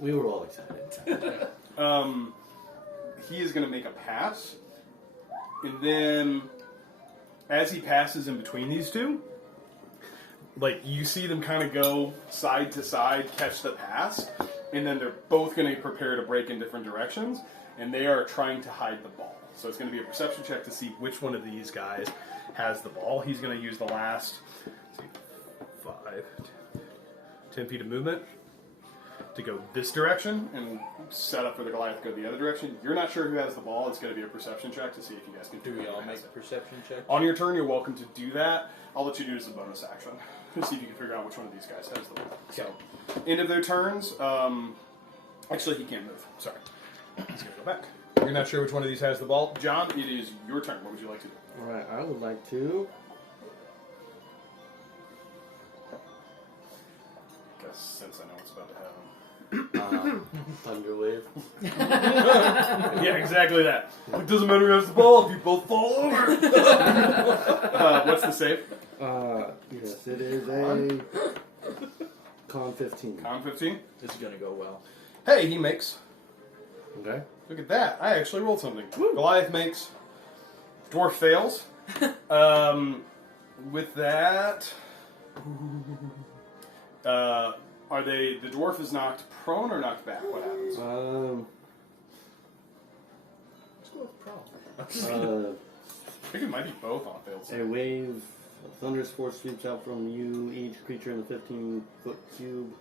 We were all excited. He is going to make a pass. And then, as he passes in between these two, like, you see them kind of go side to side, catch the pass, and then they're both going to prepare to break in different directions, and they are trying to hide the ball. So it's going to be a perception check to see which one of these guys has the ball. He's going to use the last 10 feet of movement to go this direction and set up for the Goliath to go the other direction. You're not sure who has the ball. It's going to be a perception check to see if you guys can Do figure we out all who make has it. perception checks? On your turn, you're welcome to do that. I'll let you do it as a bonus action to see if you can figure out which one of these guys has the ball. So, end of their turns. Actually, he can't move. Sorry. He's going to go back. You're not sure which one of these has the ball. John, it is your turn. What would you like to do? Alright, I would like to. I guess since I know what's about to happen. Thunderwave. Yeah, exactly that. It doesn't matter who has the ball if you both fall over. What's the save? Yes, it is a con 15. Con 15. This is gonna go well. Hey, he makes. Okay. Look at that. I actually rolled something. Goliath makes. Dwarf fails. With that, are they? The dwarf is knocked prone or knocked back? What happens? Let's go with problem. I think it might be both on failed A save. wave of thunderous force sweeps out from you, each creature in the 15-foot cube.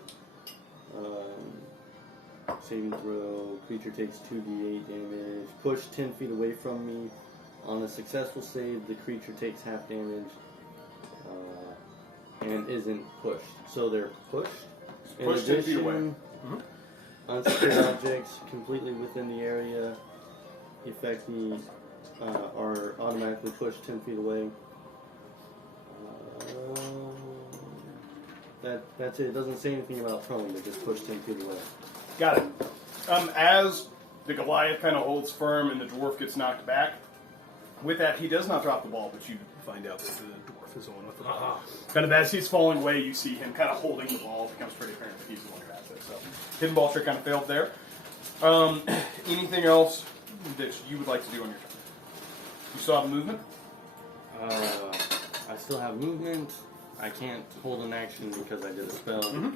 Saving throw, creature takes 2d8 damage. Push 10 feet away from me. On a successful save, the creature takes half damage and isn't pushed. So they're pushed. In Pushed 10 feet addition, away. unsecured objects completely within the area effective are automatically pushed 10 feet away. That's it. It doesn't say anything about prone. They just push 10 feet away. Got it. As the Goliath kind of holds firm and the dwarf gets knocked back, with that, he does not drop the ball, but you find out that the dwarf is the one with the ball. Kind of as he's falling away, you see him kind of holding the ball. It becomes pretty apparent that he's the one who has it. So, hidden ball trick kind of failed there. Anything else that you would like to do on your turn? You still have movement? I still have movement. I can't hold an action because I did a spell.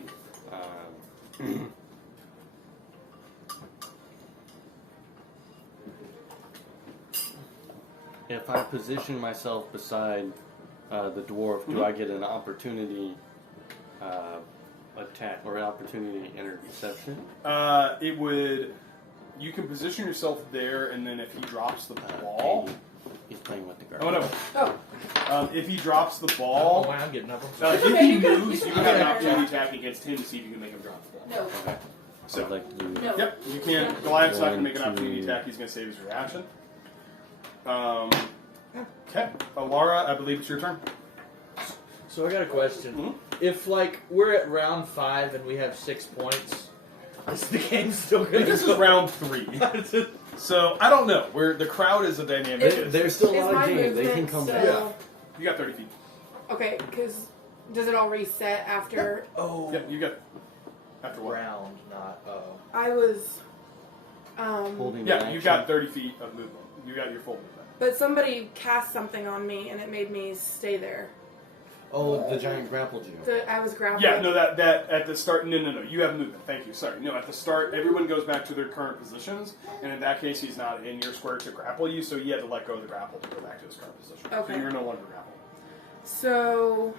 If I position myself beside the dwarf, do I get an opportunity attack or an opportunity interception? It would. You can position yourself there, and then if he drops the ball. He's playing with the guard. Oh no. Oh. If he drops the Oh, ball, wow, I'm getting up. if he moves, you have an opportunity to attack against him to see if you can make him drop the ball. No. Okay. So, I'd like to do No. yep, you can. Goliath's not going to make an Going opportunity to- attack. He's going to save his reaction. Okay. Laura, I believe it's your turn. So I got a question. Mhm. If like we're at round 5 and we have 6 points, is the game still gonna This go? is round 3. So, I don't know. The crowd is a dynamic. There's still a Is lot my of games. They can movement come still... back. You got 30 feet. Okay, because does it all reset after Oh, Yep, you got. After what? round, not I was... Holding Yeah, an you action. got 30 feet of movement. You got your full movement. But somebody cast something on me and it made me stay there. Oh, the giant grappled you. I was grappled. Yeah, no, that at the start. No, you have movement. Thank you. Sorry. No, at the start, everyone goes back to their current positions, and in that case, he's not in your square to grapple you, so he had to let go of the grapple to go back to his current position. Okay. So you're no longer grappled. So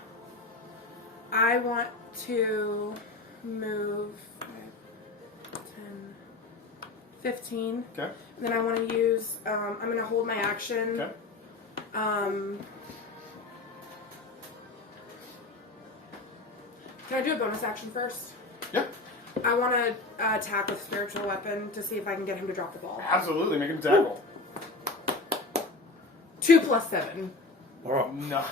I want to move 10, 15. Okay. Then I want to use, I'm going to hold my action. Okay. Can I do a bonus action first? Yeah. I want to attack with spiritual weapon to see if I can get him to drop the ball. Absolutely. Make him tackle. 2 plus 7. No.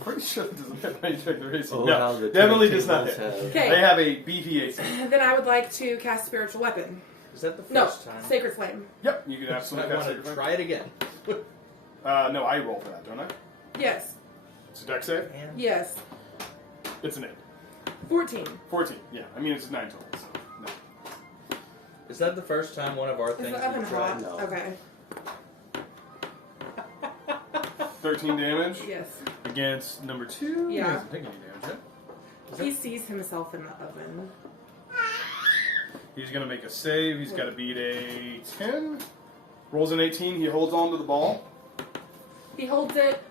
Pretty sure it doesn't hit my check the racing. Oh, no, how the definitely does not turntables hit. have- Okay. They have a beefy AC. Then I would like to cast spiritual weapon. Is that the No, first time? sacred flame. Yep, you can I absolutely want cast to it. try it again. No, I roll for that, don't I? Yes. It's a deck save. And Yes. It's an 8. 14. 14. Yeah, I mean it's 9 total. So no. is that the first time one of our Is things the oven we've tried? hot? No. Okay. 13 damage Yes. against number 2. He Yeah. hasn't taken any damage yet. He sees himself in the oven. He's going to make a save. He's got to beat a 10. Rolls an 18. He holds on to the ball. He holds it.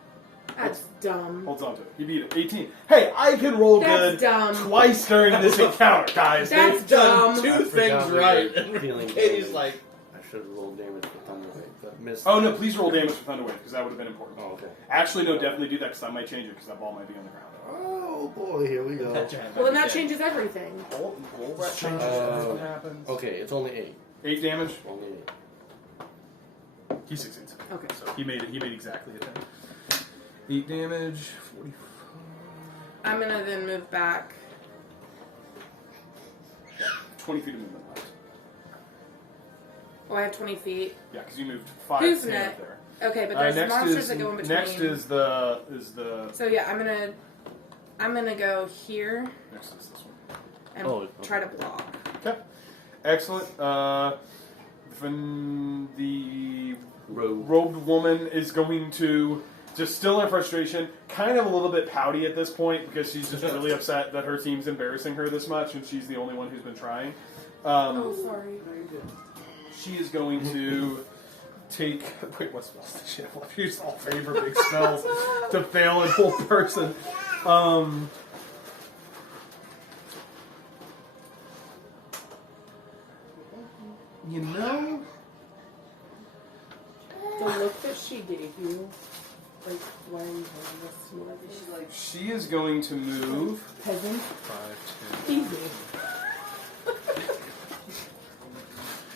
That's dumb. Holds on to it. He beat it. 18. Hey, I can roll That's good dumb. twice during this encounter, guys. That's They've done dumb. two I things forgot we right, were and dealing with Katie's those. like, I should have rolled damage for Thunderwave, but missed. Oh, no, please roll damage for Thunderwave, because that would have been important. Oh, okay. Actually, no, definitely do that, because I might change it, because that ball might be on the ground. Oh boy, here we go. Well, then that changes everything. Roll that changes what happens. Okay, it's only 8. 8 damage. Only 8. He succeeds. Okay. So he made exactly a 10. 8 damage, 45. I'm gonna then move back. 20 feet of movement left. Oh, I have 20 feet. Yeah, because you moved 5 Who's 10 next? up there. Okay, but there's monsters that go in between. Next is the So yeah, I'm gonna go here next is this one. and Oh, try to block. Okay, excellent. The robed woman is going to just still in frustration, kind of a little bit pouty at this point because she's just really upset that her team's embarrassing her this much, and she's the only one who's been trying. Oh, sorry. She is going to take. Wait, what spells does she have left? Use all favorite big spells to fail an whole person. You know, The look that she gave you, like, why are you doing this? Whatever. She's like, she is going to move. peasant. 5, 10. Easy.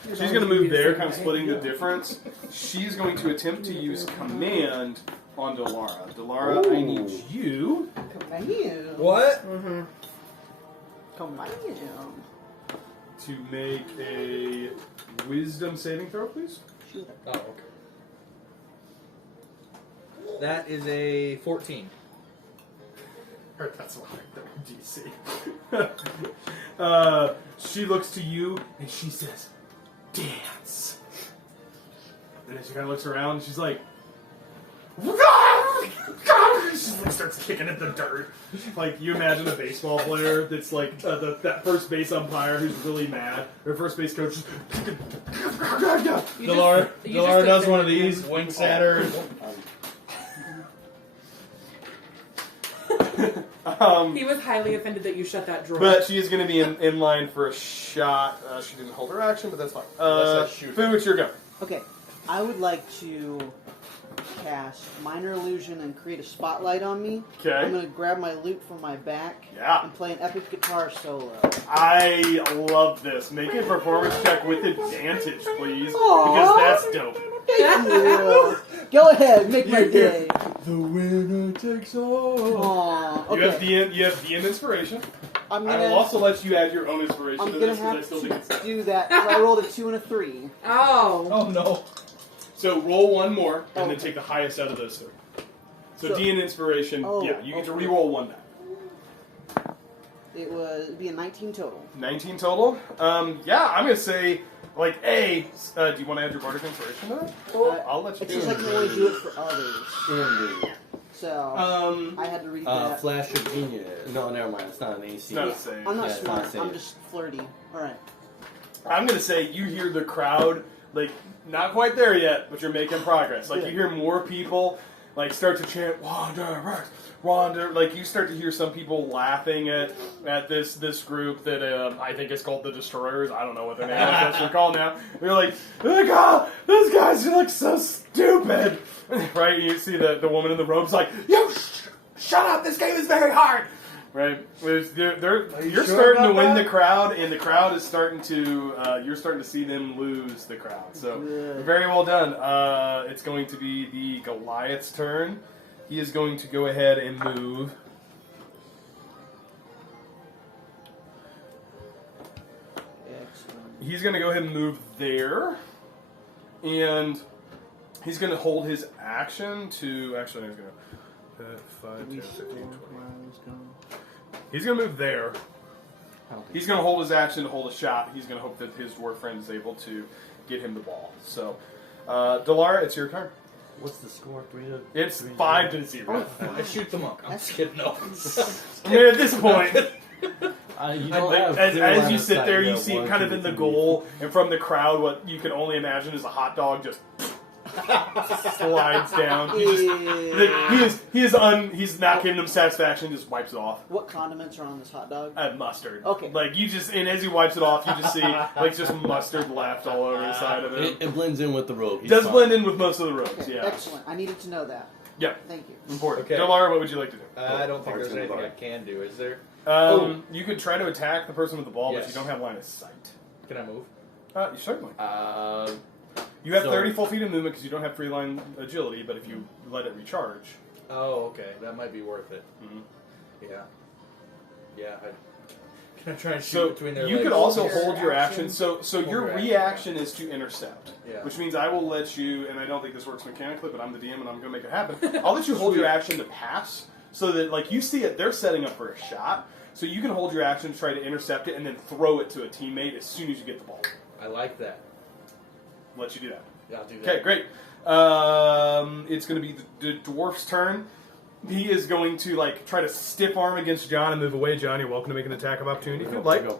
She's going to move there, kind of splitting the difference. She's going to attempt to use command on Delara. Delara, I need you Command. what? Mm-hmm. Command. to make a wisdom saving throw, please. Oh, okay. That is a 14. Or that's why the DC. She looks to you and she says, "Dance." And then she kind of looks around and she's like, she like starts kicking at the dirt. Like you imagine a baseball player that's like that first base umpire who's really mad. Their first base coach just Delara does one of these, winks at her. He was highly offended that you shut that drawer. But she is going to be in line for a shot. She didn't hold her action, but that's fine. Let's shoot her. Food, it's your go. Okay, I would like to cast Minor Illusion and create a spotlight on me. Okay. I'm going to grab my lute from my back Yeah. and play an epic guitar solo. I love this. Make a performance check with advantage, please. Aw. Because that's dope. Thank you. Go ahead, make my day. The winner takes all. Aw, You have okay. DM inspiration. I'm I will gonna, also let you add your own inspiration I'm to gonna this because I have still think it's to do that. 'Cause I rolled a 2 and a 3. oh. Oh no. So roll one more and then Okay. take the highest out of those three. So So- DM inspiration, Oh, yeah, you get to okay. re-roll one back. It'd be a 19 total. 19 total. Yeah, I'm gonna say like A. Do you want to add your bardic inspiration to that? I'll let you It's do just I it. can only do it for others. Indeed. So I had to read that. Flash of Genius. No, never mind. It's not an AC. It's not a save. I'm not Yeah, it's smart. not safe. I'm just flirty. All right. I'm gonna say you hear the crowd like not quite there yet, but you're making progress. Like you hear more people like start to chant Wanda Rex, Wanda. Like you start to hear some people laughing at this group that I think is called the Destroyers. I don't know what their name is. That's what they're called now. They're like, oh God, those guys are like so stupid, right? You see the woman in the robes like, yo, shut up. This game is very hard. Right, you're sure starting to about win that? the crowd, and the crowd is starting to. You're starting to see them lose the crowd. So Good. very well done. It's going to be the Goliath's turn. He is going to go ahead and move. Excellent. He's going to go ahead and move there, and he's going to hold his action to. Actually, he's going to 5, 10, 15, 20. He's going to move there. He's going to hold his action to hold a shot. He's going to hope that his dwarf friend is able to get him the ball. So, Delara, it's your turn. What's the score? 3-0? It's 5-0. I shoot the monk. I'm just kidding. No. I mean, at this point, You don't have as clear line you of sit sight, there, you have see one, kind of two, in the three, goal, and from the crowd, what you can only imagine is a hot dog just slides down. He's not giving them satisfaction. Just wipes it off. What condiments are on this hot dog? Mustard. Okay. Like you just, and as he wipes it off, you just see like just mustard left all over the side of it. It blends in with the robe. He's Does fine. blend in with most of the robes. Okay, Yeah. excellent. I needed to know that. Yeah. Thank you. Important. Okay. Delara, what would you like to do? I don't think Bart's there's in the anything bar. I can do, is there? You could try to attack the person with the ball, but Yes. you don't have line of sight. Can I move? You certainly. Uh, You have So- 30 full feet of movement because you don't have free line agility, but if you let it recharge. oh, okay. That might be worth it. Mhm. Yeah. Yeah. Can I try and shoot So between their you legs? could also Hold your hold your action. action. So Hold your your action, reaction is to intercept, Yeah. which means I will let you. And I don't think this works mechanically, but I'm the DM and I'm going to make it happen. I'll let you hold your action to pass, so that like you see it, they're setting up for a shot. So you can hold your action to try to intercept it and then throw it to a teammate as soon as you get the ball. I like that. Let you do that. Yeah, I'll do that. Okay, great. It's going to be the dwarf's turn. He is going to like try to stiff arm against John and move away. John, you're welcome to make an attack of opportunity if you'd like. Go.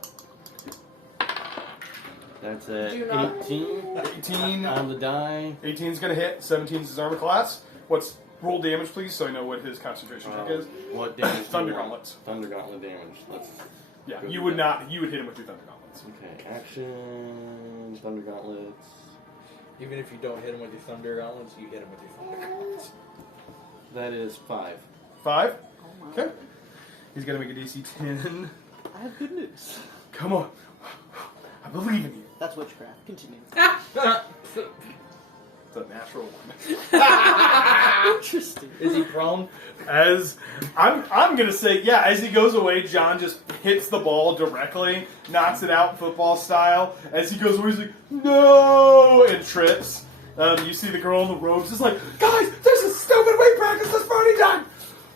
That's a Do not- 18 18. on the die. 18 is going to hit. 17 is his armor class. What's roll damage, please, so I know what his concentration check is. What damage? do you Thunder want? gauntlets. Thunder gauntlet damage. Let's. Yeah, Go you do would that. not. You would hit him with your thunder gauntlets. Okay, action. Thunder gauntlets. Even if you don't hit him with your thunder gauntlets, you hit him with your thunder gauntlets. That is 5. 5. Oh my. Okay. He's going to make a DC 10. I have good news. Come on. I believe in you. That's witchcraft. Continue. It's a natural one. Interesting. Is he prone? As I'm gonna say, yeah. As he goes away, John just hits the ball directly, knocks it out football style. As he goes away, he's like, "No!" and trips. You see the girl in the robes is like, "Guys, there's a stupid weight practice that's already done."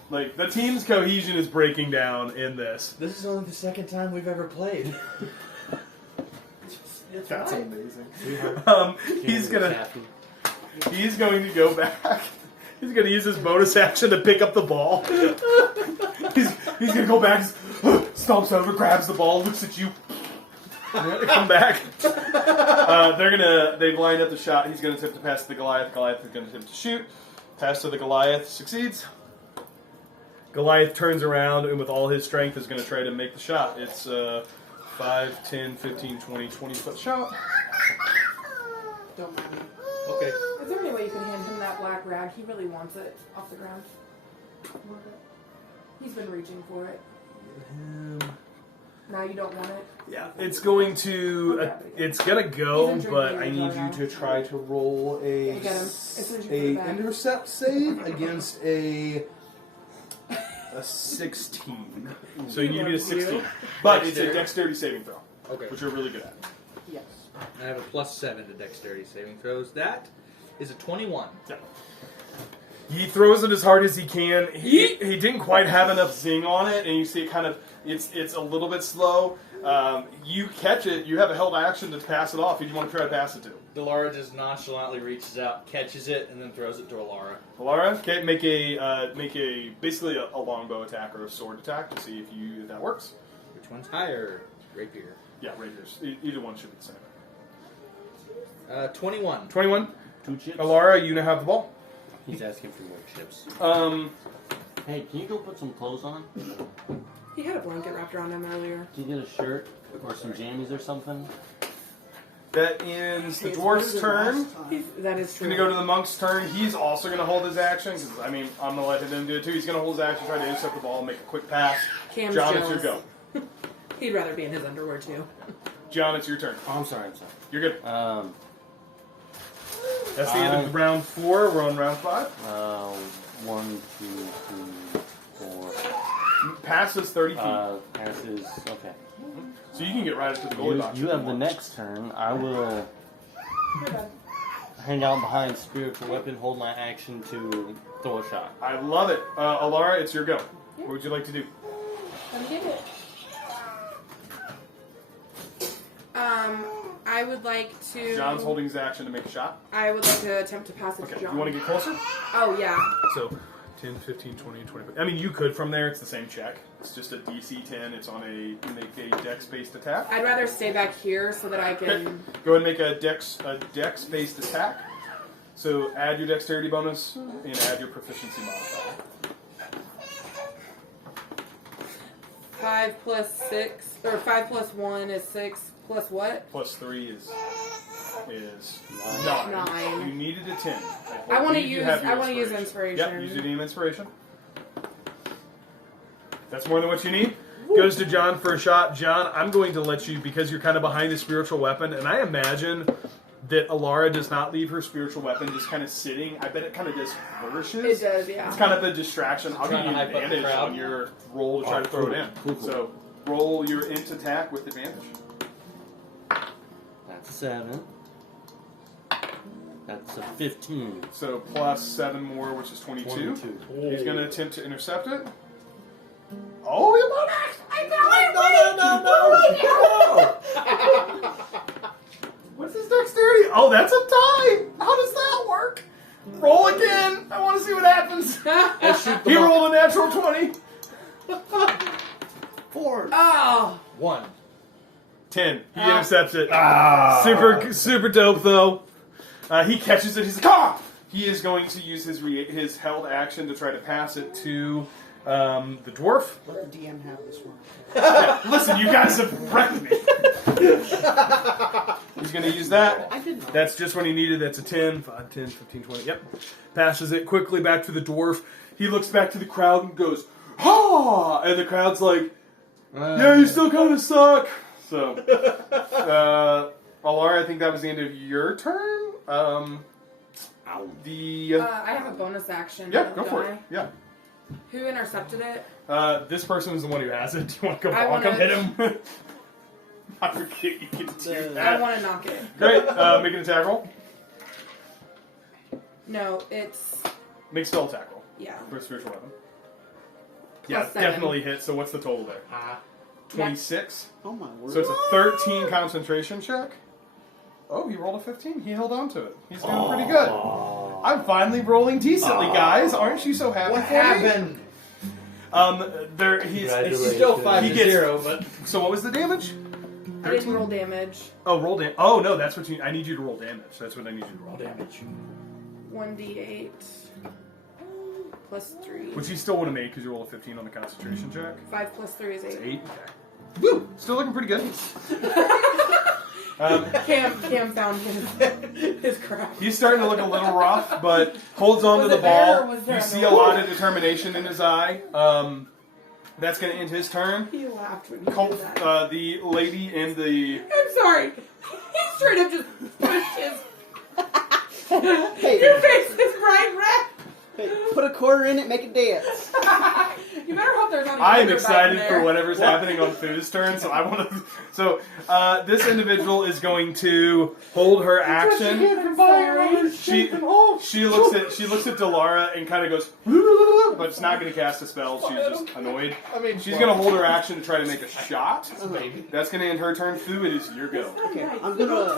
Like the team's cohesion is breaking down in this. This is only the second time we've ever played. That's right. amazing. Captain. He's going to go back. He's going to use his bonus action to pick up the ball. he's going to go back, stomps over, grabs the ball, looks at you. Come back. They've lined up the shot. He's going to attempt to pass to the Goliath. Goliath is going to attempt to shoot. Pass to the Goliath. Succeeds. Goliath turns around and with all his strength is going to try to make the shot. It's 5, 10, 15, 20, 20-foot shot. Don't mind me. Okay. Is there any way you can hand him that black rag? He really wants it off the ground. He's been reaching for it. Now you don't want it? Yeah, it's going to go, He's but injured I need you to try to roll a Get him. As soon as you put a it back. intercept save against a 16. So you need to be a 16, but it's a dexterity saving throw, Okay. which you're really good at. Yes. I have a +7 to dexterity saving throws. That is a 21. He throws it as hard as he can. He didn't quite have enough zing on it, and you see it kind of it's a little bit slow. You catch it. You have a held action to pass it off. Who do you want to try to pass it to? Delara just nonchalantly reaches out, catches it, and then throws it to Alara. Alara, okay, make a basically a longbow attack or a sword attack to see if that works. Which one's higher? Rapier. Yeah, rapiers. Either one should be the same. 21. 21. 2 chips. Alara, you now have the ball. He's asking for more chips. Hey, Can you go put some clothes on? He had a blanket wrapped around him earlier. Can you get a shirt or some jammies or something? that ends the It's dwarf's better than turn. last time. That is true. Going to go to the monk's turn. He's also going to hold his action because I'm going to let him do it too. He's going to hold his action, try to intercept the ball, and make a quick pass. Cam's John, it's your jealous. go. He'd rather be in his underwear too. John, it's your turn. Oh, I'm sorry. You're good. That's the end of I- round 4. We're on round 5. 1, 2, 3, 4. Passes 30 feet. Passes. Okay. So you can get right up to the goalie box. You if have the want. next turn. I will hang out behind spiritual weapon, hold my action to throw a shot. I love it. Alara, it's your go. What would you like to do? Let me get it. I I would like to. John's holding his action to make a shot. I would like to attempt to pass it Okay, to John. you want to get closer? Oh yeah. So 10, 15, 20, 25. I mean, you could from there. It's the same check. It's just a DC 10. It's on a make a dex-based attack. I'd rather stay back here so that I Okay. can. Go ahead and make a dex-based attack. So add your dexterity bonus and add your proficiency modifier. 5 plus 6 or 5 plus 1 is 6 plus what? Plus 3 is 9. 9. You needed a 10. I want to believe you use. have your I want to use inspiration. Yep, use your name inspiration. That's more than what you need. Goes to John for a shot. John, I'm going to let you, because you're kind of behind the spiritual weapon, and I imagine that Alara does not leave her spiritual weapon just kind of sitting. I bet it kind of just flourishes. It does, yeah. It's kind of a distraction. I'll give Trying you to hype up the advantage crowd. on your roll to try to throw it in. Cool. So roll your int attack with advantage. That's a 7. That's a 15. So plus 7 more, which is 22. 22. He's going to attempt to intercept it. Oh, you bonus! What's his dexterity? Oh, that's a tie! How does that work? Roll again! I want to see what happens. He rolled a natural 20. 4. Oh. 1. 10. He intercepts it. Super dope, though. He catches it. He's like, ah! He is going to use his held action to try to pass it to the dwarf. Let the DM have this one. Listen, you guys have wrecked me. He's going to use that. I did not. That's just when he needed. That's a 10, 5, 10, 15, 20. Yep. Passes it quickly back to the dwarf. He looks back to the crowd and goes, ha! And the crowd's like, yeah, you still kind of suck. So, Alara, I think that was the end of your turn. I have a bonus action. Yeah, go don't for I? it. Yeah. Who intercepted it? This person is the one who has it. Do you want to go I bonk him, wanna- hit him? I forget you can do I that. want to knock it. Great. Make an attack roll. No, it's Make spell attack roll yeah. for a spiritual weapon. Yeah, Plus 7. definitely hit. So what's the total there? 26. Oh my word. So it's a 13 concentration check. Oh, he rolled a 15. He held on to it. He's doing pretty good. I'm finally rolling decently, guys. Aren't you so happy What for me? happened? He's It's still 5 He to gets- 0, but so what was the damage? I didn't roll damage. Oh, roll damage. Oh no, that's what you. I need you to roll damage. That's what I need you to roll. damage. 1d8 plus 3. Which you still would have made because you rolled a 15 on the concentration check. 5 plus 3 is 8. 8. Okay. Woo! Still looking pretty good. Cam found his crap. He's starting to look a little rough, but holds on to Was the it there or ball. was there You a see a noise? lot of determination in his eye. That's going to end his turn. He laughed when he Colt, did that. the lady in the... I'm sorry. He straight up just pushed his. Hey, Your face is bright red. hey, put a quarter in it, make it dance. You better hope there's not. I am back excited there. for whatever's happening on Fu's turn, so I want to... So, this individual is going to hold her action. I'm sorry. She looks at Delara and kind of goes, but it's not going to cast a spell. She's just annoyed. I mean, She's going to hold her action to try to make a shot. Maybe. That's going to end her turn. Fu, it is your go. Okay, I'm gonna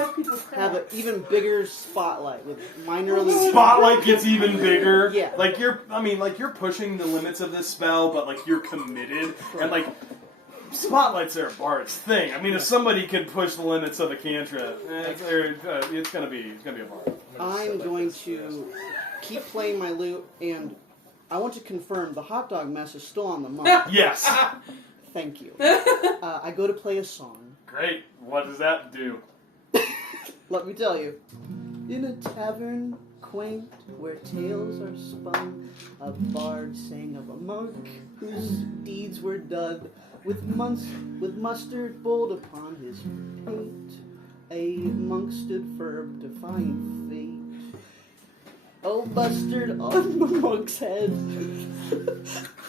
have an even bigger spotlight with minorly. Spotlight gets even bigger. Yeah. Like you're pushing the limits of this spell, but like you're committed and like. Spotlights are a bard's thing. I mean, if somebody can push the limits of a cantrip, it's gonna be a bard. I'm going to keep playing my lute, and I want to confirm the hot dog mess is still on the mark. Yes. Thank you. I go to play a song. Great. What does that do? Let me tell you. In a tavern quaint where tales are spun, a bard sang of a monk whose deeds were done with mustard bold upon his pate. A monk stood firm, defying fate. Oh, mustard on the monk's head,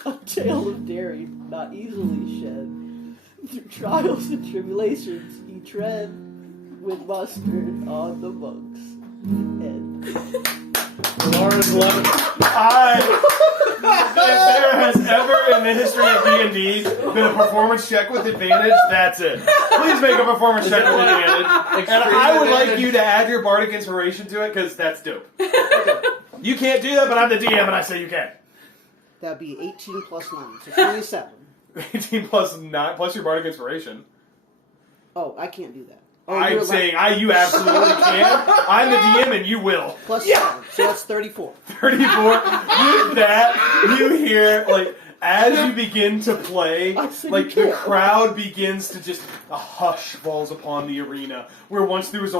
a tale of daring not easily shed. Through trials and tribulations he tread, with mustard on the monk's head. Laura's 11. If there has ever in the history of D&D been a performance check with advantage, that's it. Please make a performance check with advantage. And I would like you to add your bardic inspiration to it, because that's dope. You can't do that, but I'm the DM and I say you can. That'd be 18 plus 9, so 27. 18 plus 9, plus your bardic inspiration. Oh, I can't do that. Oh, I'm you're saying you absolutely can. I'm the DM and you will. plus 7, so that's 34. 34. With that, you hear, like, as you begin to play, I said like, you the can't. crowd begins to just, a hush falls upon the arena. Where once there was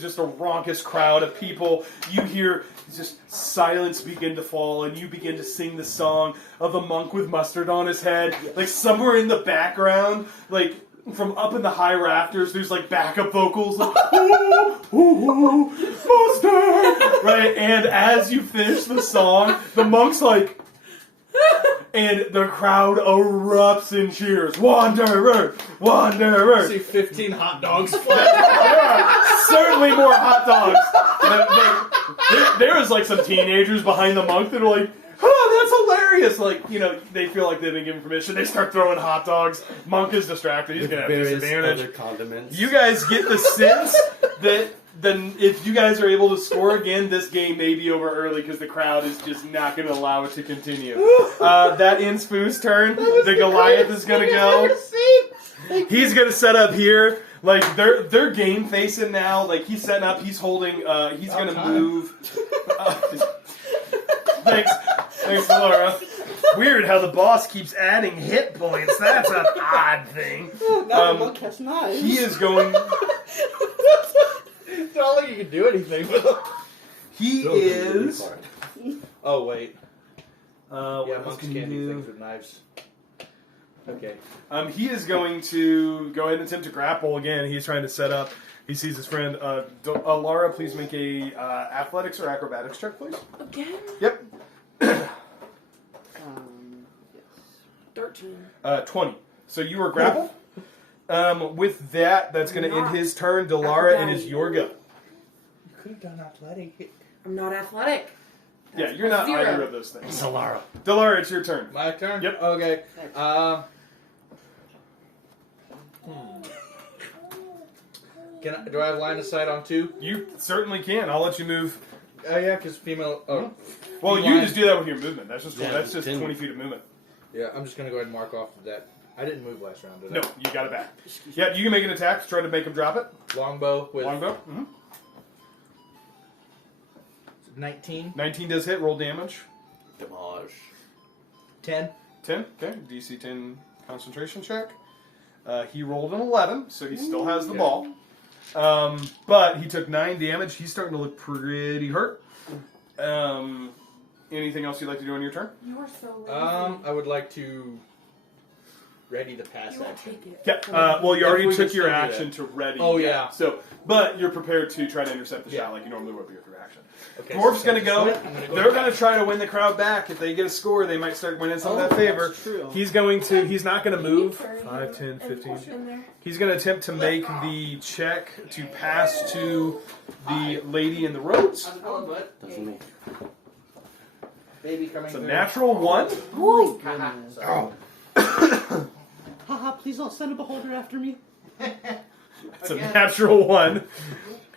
just a raucous crowd of people, you hear just silence begin to fall, and you begin to sing the song of the monk with mustard on his head. Like, somewhere in the background, like, from up in the high rafters, there's like backup vocals, like, ooh, ooh, mustard! Right? And as you finish the song, the monk's like, and the crowd erupts in cheers. Wanderer! Wanderer! See 15 hot dogs There are certainly more hot dogs. There was like some teenagers behind the monk that are like, oh, that's hilarious! Like, you know, they feel like they've been given permission. They start throwing hot dogs. Monk is distracted. He's going to have various disadvantage. other condiments. You guys get the sense that if you guys are able to score again, this game may be over early because the crowd is just not going to allow it to continue. That ends Foo's turn. The Goliath is going to go. He's going to set up here. Like, they're game facing now. Like, he's setting up. He's holding. He's going to move. Thanks, Laura. Weird how the boss keeps adding hit points. That's an odd thing. Now the monk has knives. He is going. It's not like you can do anything with them. He is. Oh, wait. What Yeah, else monks can can't you do do? things with knives. Okay. He is going to go ahead and attempt to grapple again. He's trying to set up. He sees his friend. Laura, please make a athletics or acrobatics check, please. Again? Yep. Yes. 13. 20. So you were grappled. With that, that's going to end his turn. Delara, it is your go. You could have done athletic. I'm not athletic. Yeah, you're not 0. either of those things. Solara. Delara, it's your turn. My turn? Yep. Okay. Do I have line of sight on 2? You certainly can. I'll let you move. Oh, yeah, because female... Oh. Well, you just do that with your movement. That's just Yeah, 20 10. feet of movement. Yeah, I'm just going to go ahead and mark off that. I didn't move last round, did I? No, you got it back. Yep, you can make an attack to try to make him drop it. Longbow with... Longbow. Mm-hmm. 19. 19 does hit. Roll damage. Damage. 10. 10. Okay. DC 10 concentration check. He rolled an 11, so he still has the ball. But he took 9 damage. He's starting to look pretty hurt. Anything else you'd like to do on your turn? You are so lazy. I would like to... Ready to pass You won't action. take it. Yeah. Well, you If already we took can your still do action that. to ready. Oh, yeah. So, but you're prepared to try to intercept the Yeah. shot like you normally would with your action. Okay, Dwarf's so going to go. I'm gonna go They're back. going to try to win the crowd back. If they get a score, they might start winning some of that favor. That's true. He's going to. He's not going to move. Carry 5, 10, and 15. push in there. He's going to attempt to make the check to pass to the lady in the robes. Doesn't make. Baby coming It's a through. natural 1. Oh, goodness. Oh. Haha, please don't send a beholder after me. It's a natural 1.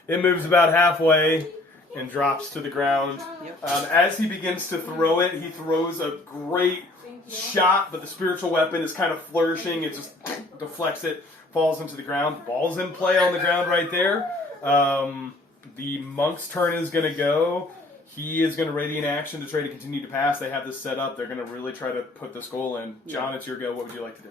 It moves about halfway and drops to the ground. Yep. As he begins to throw it, he throws a great shot, but the spiritual weapon is kind of flourishing. It just deflects it, falls into the ground. Ball's in play on the ground right there. The monk's turn is going to go. He is going to radiant action to try to continue to pass. They have this set up. They're going to really try to put this goal in. John, it's your go. What would you like to do?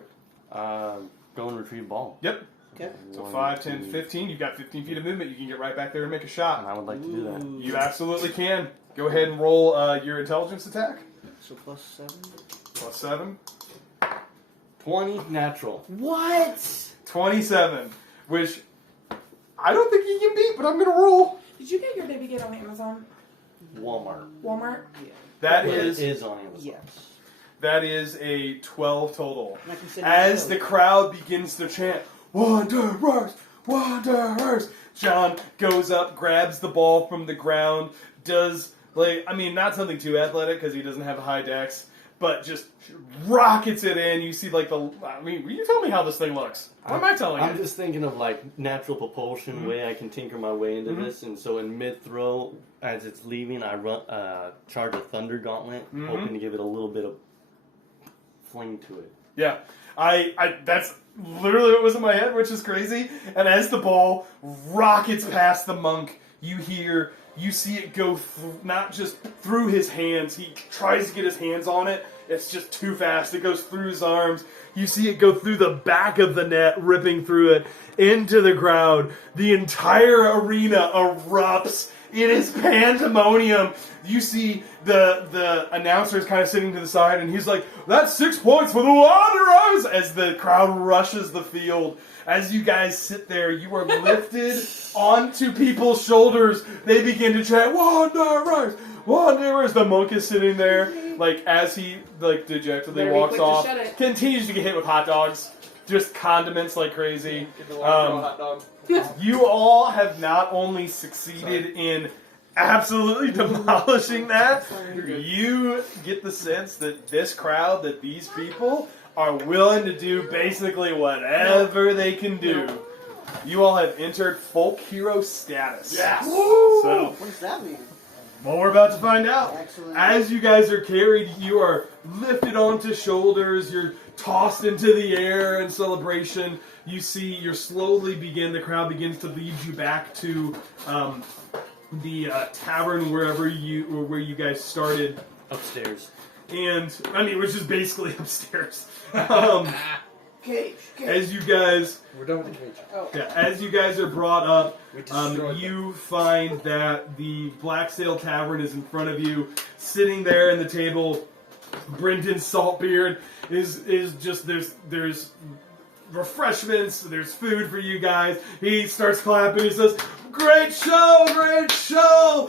Go and retrieve ball. Yep. Okay. So 1, 5, 10, 2, 15. You've got 15 feet of movement. You can get right back there and make a And shot. I would like to do that. You absolutely can. Go ahead and roll your intelligence attack. So plus 7. Plus 7. 20 natural. What? 27. Which I don't think he can beat, but I'm going to roll. Did you get your baby gate on Amazon? Walmart. Walmart? Yeah. That But is it is on Amazon. Yes. that is a 12 total. And I can send you As a the code. crowd begins to chant, Wanderers! Wanderers! John goes up, grabs the ball from the ground, does Like, I mean, not something too athletic because he doesn't have a high dex, but just rockets it in. You see, like, I mean, you tell me how this thing looks. What am I telling I'm you? just thinking of like natural propulsion way I can tinker my way into this, and so in mid throw, as it's leaving, I run charge a thunder gauntlet, hoping to give it a little bit of fling to it. Yeah. That's literally what was in my head, which is crazy. And as the ball rockets past the monk, you see it go not just through his hands. He tries to get his hands on it. It's just too fast. It goes through his arms. You see it go through the back of the net, ripping through it into the crowd. The entire arena erupts. It is pandemonium. You see the announcers kind of sitting to the side, and he's like, "That's 6 points for the Wanderers!" As the crowd rushes the field. As you guys sit there, you are lifted onto people's shoulders. They begin to chant, "Wanderers! Wanderers!" The monk is sitting there, like, as he, like, dejectedly Better be walks quick to off. shut it. Continues to get hit with hot dogs. Just condiments like crazy. Get the water throw a hot dog. You all have not only succeeded in absolutely demolishing that, you get the sense that this crowd, that these people, are willing to do basically whatever they can do. You all have entered folk hero status. Yes! So, What does that mean? well, we're about to find out. Excellent. As you guys are carried, you are lifted onto shoulders, you're tossed into the air in celebration. You see, the crowd begins to lead you back to the tavern where you guys started. Upstairs. And, I mean, which is basically upstairs. Cage. As you guys... We're done with the cage. Yeah, as you guys are brought up, We destroyed you find that the Blacksail Tavern is in front of you, sitting there in the table. Brendan Saltbeard is just there's refreshments, there's food for you guys. He starts clapping. He says, "Great show, great show!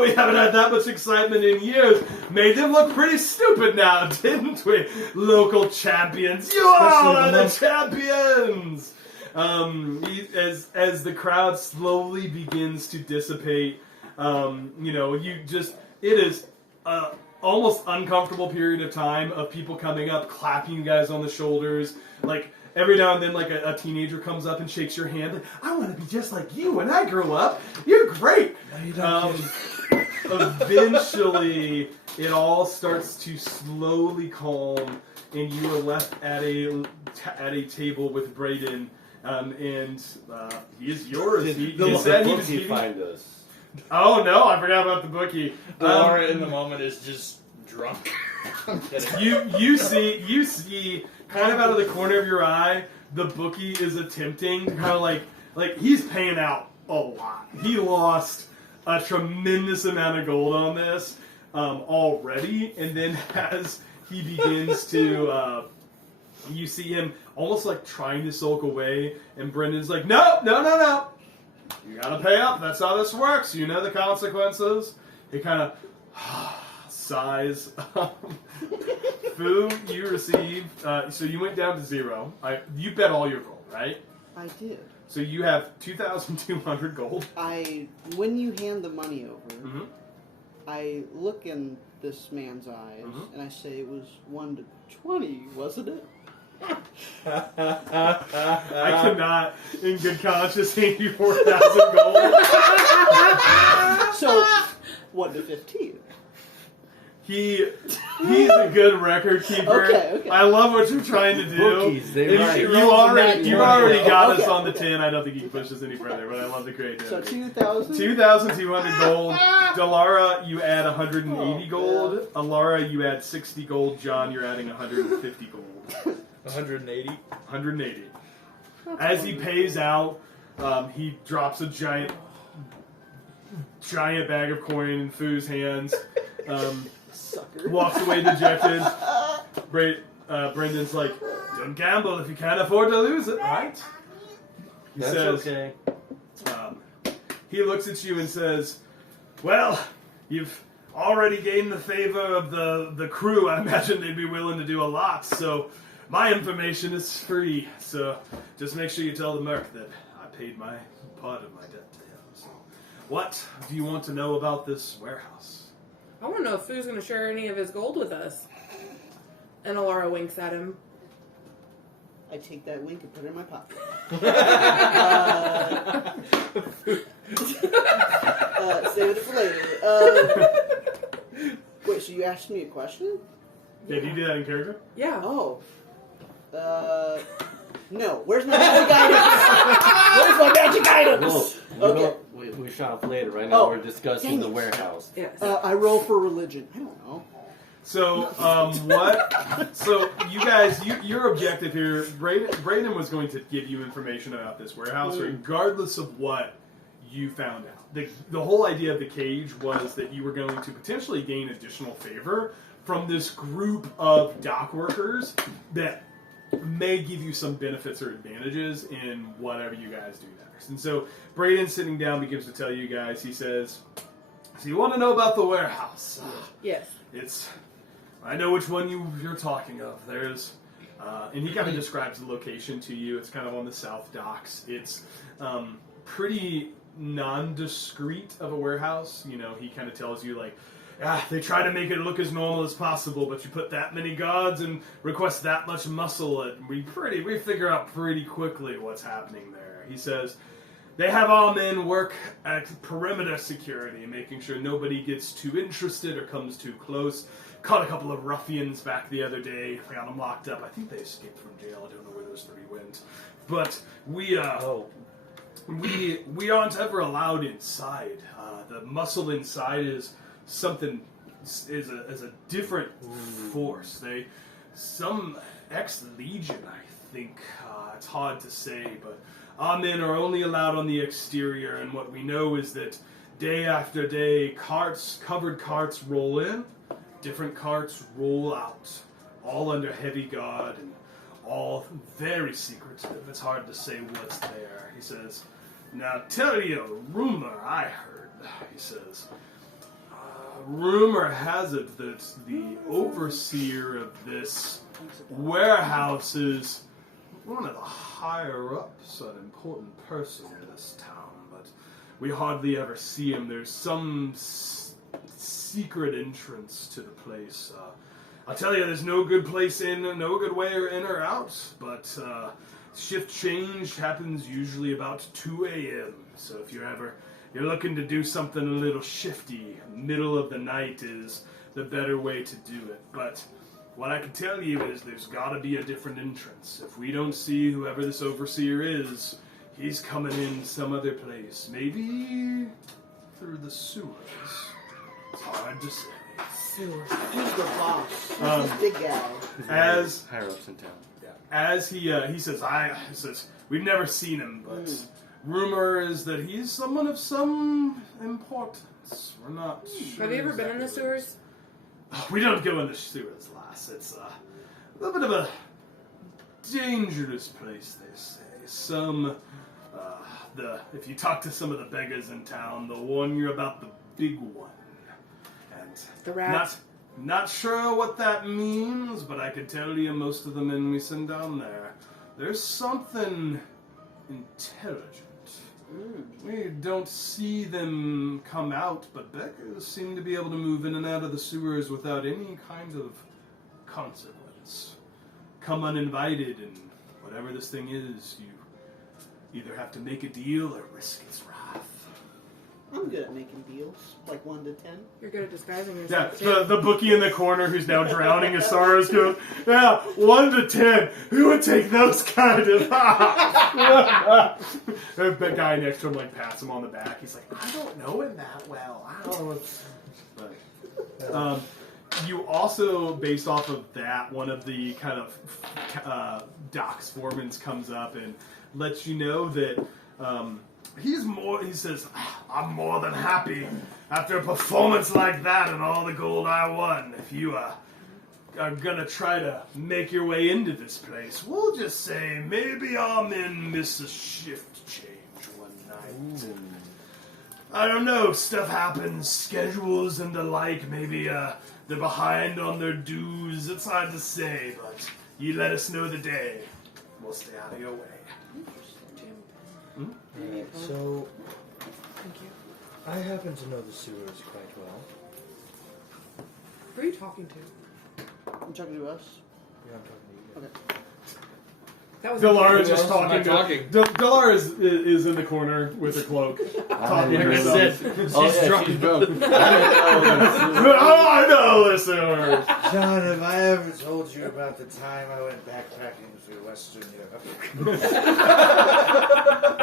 We haven't had that much excitement in years. Made them look pretty stupid now, didn't we? Local champions, you all are the champions." As the crowd slowly begins to dissipate, it is almost uncomfortable period of time of people coming up, clapping you guys on the shoulders, like. Every now and then, like, a teenager comes up and shakes your hand. Like, "I want to be just like you when I grow up. You're great." Eventually, it all starts to slowly calm, and you are left at a table with Brayden, and he is yours. He said he was He giving. find us. Oh no, I forgot about the bookie. Laura in the moment is just drunk. I'm kidding. You see, kind of out of the corner of your eye, the bookie is attempting to kind of like he's paying out a lot. He lost a tremendous amount of gold on this already, and then as he begins to, you see him almost like trying to sulk away, and Brendan's like, "No. You gotta pay up. That's how this works. You know the consequences." He kind of sighs. Food you received, so you went down to 0. You bet all your gold, right? I did. So you have 2,200 gold. When you hand the money over, Mhm. I look in this man's eyes Mhm. and I say it was 1 to 20, wasn't it? I cannot, in good conscience, hand you 4,000 gold. So 1 to 15. He's a good record keeper. Okay. I love what you're trying to do. Bookies, they And right. you already got us Okay. on the 10. I don't think he pushes any further, but I love the creativity. So 2,000? 2,200 gold. Delara, you add 180 Oh, gold. Alara, you add 60 gold. John, you're adding 150 gold. 180. 180. As he pays out, he drops a giant bag of coin in Foo's hands. Sucker. Walks away dejected. Brendan's like, "Don't gamble if you can't afford to lose it, right?" He That's says, okay. he looks at you and says, "Well, you've already gained the favor of the crew. I imagine they'd be willing to do a lot, so my information is free. So just make sure you tell the Merc that I paid my part of my debt to him." So What do you want to know about this warehouse? I want to know if Foo's going to share any of his gold with us. And Alara winks at him. I take that wink and put it in my pocket. Save it for later. Wait, so you asked me a question? Yeah, do you do that in character? Yeah. Oh. No. Where's my magic items? Where's my magic items? Okay. We shot off later. Right now Oh, we're discussing dang the it. warehouse. Yes. I roll for religion. I don't know. So, what? So, you guys, your objective here, Braden was going to give you information about this warehouse, regardless of what you found out. The whole idea of the cage was that you were going to potentially gain additional favor from this group of dock workers that may give you some benefits or advantages in whatever you guys do next. And so, Braden, sitting down, begins to tell you guys, he says, so you want to know about the warehouse? Yes. I know which one you're talking of. There's, and he kind of describes the location to you. It's kind of on the south docks. It's pretty nondescript of a warehouse. You know, he kind of tells you like, they try to make it look as normal as possible, but you put that many guards and request that much muscle, and we figure out pretty quickly what's happening there. He says they have our men work at perimeter security, making sure nobody gets too interested or comes too close. Caught a couple of ruffians back the other day. I got them locked up. I think they escaped from jail. I don't know where those three went. But we aren't ever allowed inside. The muscle inside is something is a different force. Some ex-legion, I think. It's hard to say, but our men are only allowed on the exterior. And what we know is that day after day, covered carts roll in. Different carts roll out, all under heavy guard and all very secretive. It's hard to say what's there. He says, now tell you a rumor I heard. He says, rumor has it that the overseer of this warehouse is one of the higher-ups, an important person in this town, but we hardly ever see him. There's some secret entrance to the place. I'll tell you, there's no good place in, no good way in or out, but shift change happens usually about 2 a.m. So if you're looking to do something a little shifty, middle of the night is the better way to do it. But what I can tell you is there's got to be a different entrance. If we don't see whoever this overseer is, he's coming in some other place. Maybe through the sewers. It's hard to say. Who's the boss? Who's this big guy? As higher ups in town. As he says, we've never seen him, but rumor is that he's someone of some importance. We're not sure. Have you ever been in the exactly what it sewers? is. We don't go in the sewers, lass. It's a little bit of a dangerous place, they say. If you talk to some of the beggars in town, they'll warn you about the big one. And The rats? Not sure what that means, but I can tell you most of the men we send down there, there's something intelligent. We don't see them come out, but beggars seem to be able to move in and out of the sewers without any kind of consequence. Come uninvited, and whatever this thing is, you either have to make a deal or risk its wrath. I'm good at making deals, like 1 to 10. You're good at disguising Yeah, yourself. the bookie in the corner who's now drowning his sorrows goes, yeah, 1 to 10. Who would take those kind of... The guy next to him like pats him on the back. He's like, I don't know him that well. I don't know. But, you also, based off of that, one of the kind of Doc's foremans comes up and lets you know that he says, I'm more than happy after a performance like that and all the gold I won. If you are gonna try to make your way into this place, we'll just say maybe our men miss a shift change one night. I don't know, stuff happens, schedules and the like, maybe they're behind on their dues, it's hard to say, but you let us know the day. We'll stay out of your way. Alright, so Thank you. I happen to know the sewers quite well. Who are you talking to? I'm talking to us. Yeah, I'm talking to you. Okay. That was Delara is Who just else am I talking. Delara is in the corner with a cloak, talking to Like I herself. said, she's drunk. She's drunk. I know, listeners. John, have I ever told you about the time I went backpacking through Western Europe?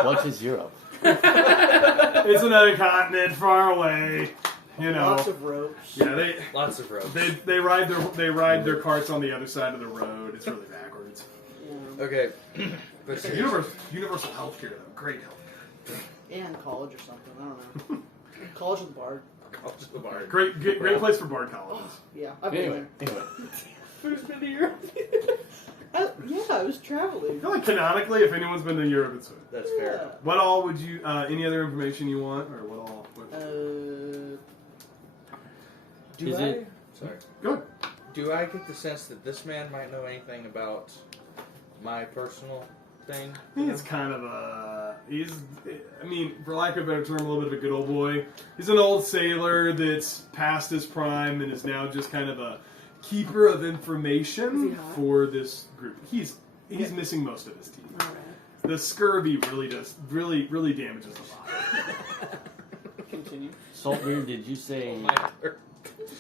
What is Europe? It's another continent far away. You know. Lots of ropes. Yeah, Lots of ropes. they ride their carts on the other side of the road. It's really backwards. Yeah. Okay. But seriously, Universal healthcare though, great healthcare. And college or something. I don't know. College with Bard. College of the Bard. Great place for bard colleges. Yeah, I've been Anyway, there. Who's been to Europe? Yeah, I was I traveling. feel like canonically, if anyone's been to Europe, it's That's fair. what all would you? Any other information you want, or what all? What, Do Is I? it- Sorry. go ahead. Do I get the sense that this man might know anything about my personal thing? He's kind of I mean, for lack of a better term, a little bit of a good old boy. He's an old sailor that's past his prime and is now just kind of a keeper of Is he information hot? for this group. He's missing most of his teeth. Alright. The scurvy really damages the body. Continue. Saltbeard, did you say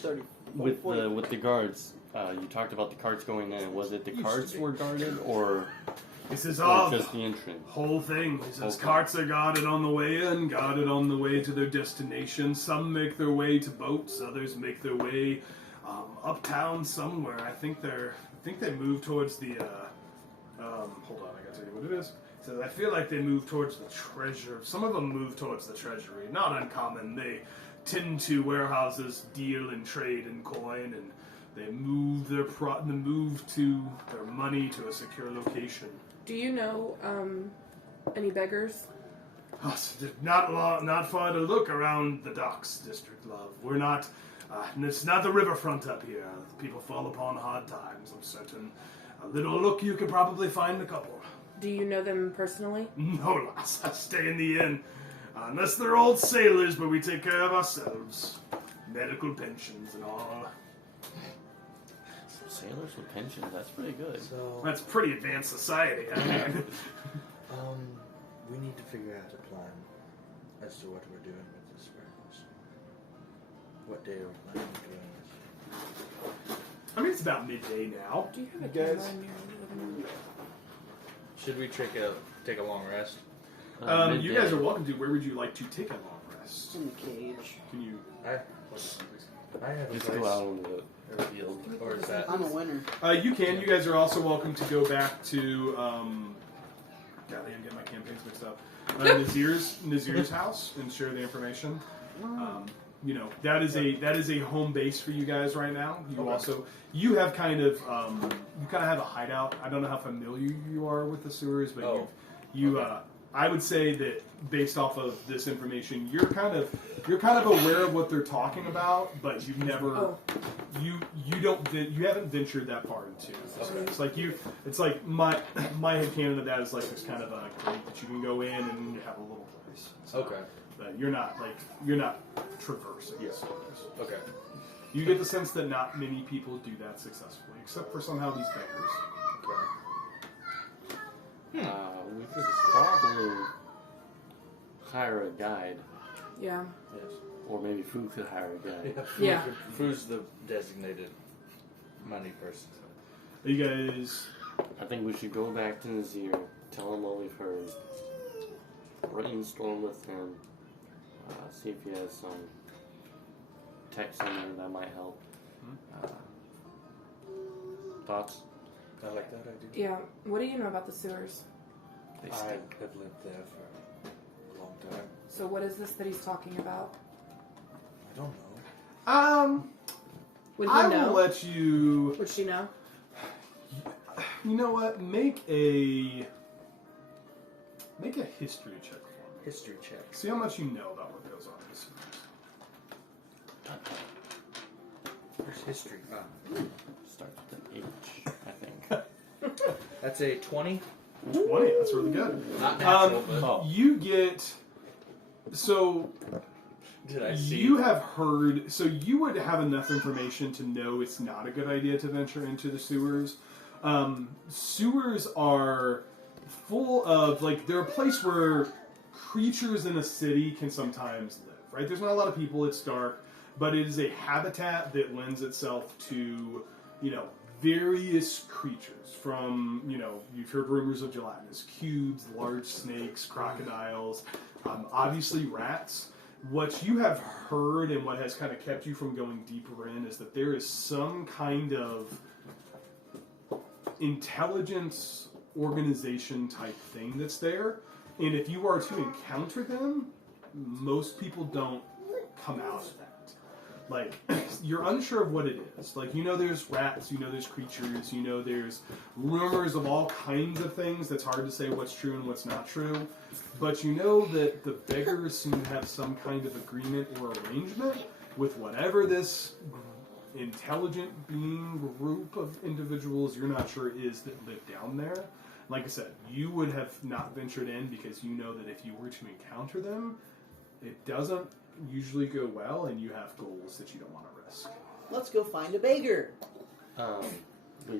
30. with the guards? You talked about the carts going in. Was it the Used to carts be. were guarded, or This is or all just the entrance? whole thing. He says Okay. carts are guarded on the way in, guarded on the way to their destination. Some make their way to boats, others make their way uptown somewhere. I think they move towards the. Hold on, I gotta tell you what it is. It says I feel like they move towards the treasure. Some of them move towards the treasury. Not uncommon. They tend to warehouses deal and trade in coin, and they move their money to a secure location. Do you know any beggars? Oh, not far to look around the docks, District Love. We're not. It's not the riverfront up here. People fall upon hard times. I'm certain. A little look, you could probably find a couple. Do you know them personally? No, lass. I stay in the inn. Unless they're old sailors, but we take care of ourselves. Medical pensions and all. Sailors with pensions. That's pretty good. So, That's pretty advanced society. I mean. we need to figure out a plan as to what we're doing with this warehouse. What day are we planning on doing this? I mean, it's about midday now. Do you have a You guys- camera in your living room? Should we take a long rest? You Midday. guys are welcome to. Where would you like to take a long rest? In the cage. Can you? I have a Just place. go out on the Or field, or is that? I'm a winner. You can. You guys are also welcome to go back to. Golly, I'm getting my campaigns mixed up. Nazir's house and share the information. That is a home base for you guys right now. You have kind of have a hideout. I don't know how familiar you are with the sewers, but I would say that based off of this information, you're kind of aware of what they're talking about, but you've never you haven't ventured that far into it. It's like it's like my headcanon of that is like this kind of a grate that you can go in and you have a little place. So, Okay. but you're not traversing. Yes. Okay. You get the sense that not many people do that successfully, except for somehow these beggars. Okay. We could probably hire a guide, Yeah. Yes. or maybe Fu could hire a guide. Yeah. Who's the designated money person? You guys, I think we should go back to Nazir, tell him what we've heard, brainstorm with him, see if he has some text in there that might help. Thoughts? I like that idea. Yeah. What do you know about the sewers? They I stink. have lived there for a long time. So what is this that he's talking about? I don't know. Would he I know? will let you. Would she know? You know what? Make a history check for me. History check. See how much you know about what goes on in the sewers. Where's history? Starts with an H, I think. That's a 20. 20. That's really good. Not natural, but You get Did I see? You have heard, so you would have enough information to know it's not a good idea to venture into the sewers. Sewers are full of, like, they're a place where creatures in a city can sometimes live, right? There's not a lot of people, it's dark, but it is a habitat that lends itself to, various creatures from, you've heard rumors of gelatinous cubes, large snakes, crocodiles, obviously rats. What you have heard and what has kind of kept you from going deeper in is that there is some kind of intelligence organization type thing that's there. And if you are to encounter them, most people don't come out of that. Like, you're unsure of what it is. Like, there's rats, there's creatures, there's rumors of all kinds of things. That's hard to say what's true and what's not true. But you know that the beggars seem to have some kind of agreement or arrangement with whatever this intelligent being group of individuals you're not sure is that live down there. Like I said, you would have not ventured in because you know that if you were to encounter them, it doesn't usually go well and you have goals that you don't want to risk. Let's go find a beggar.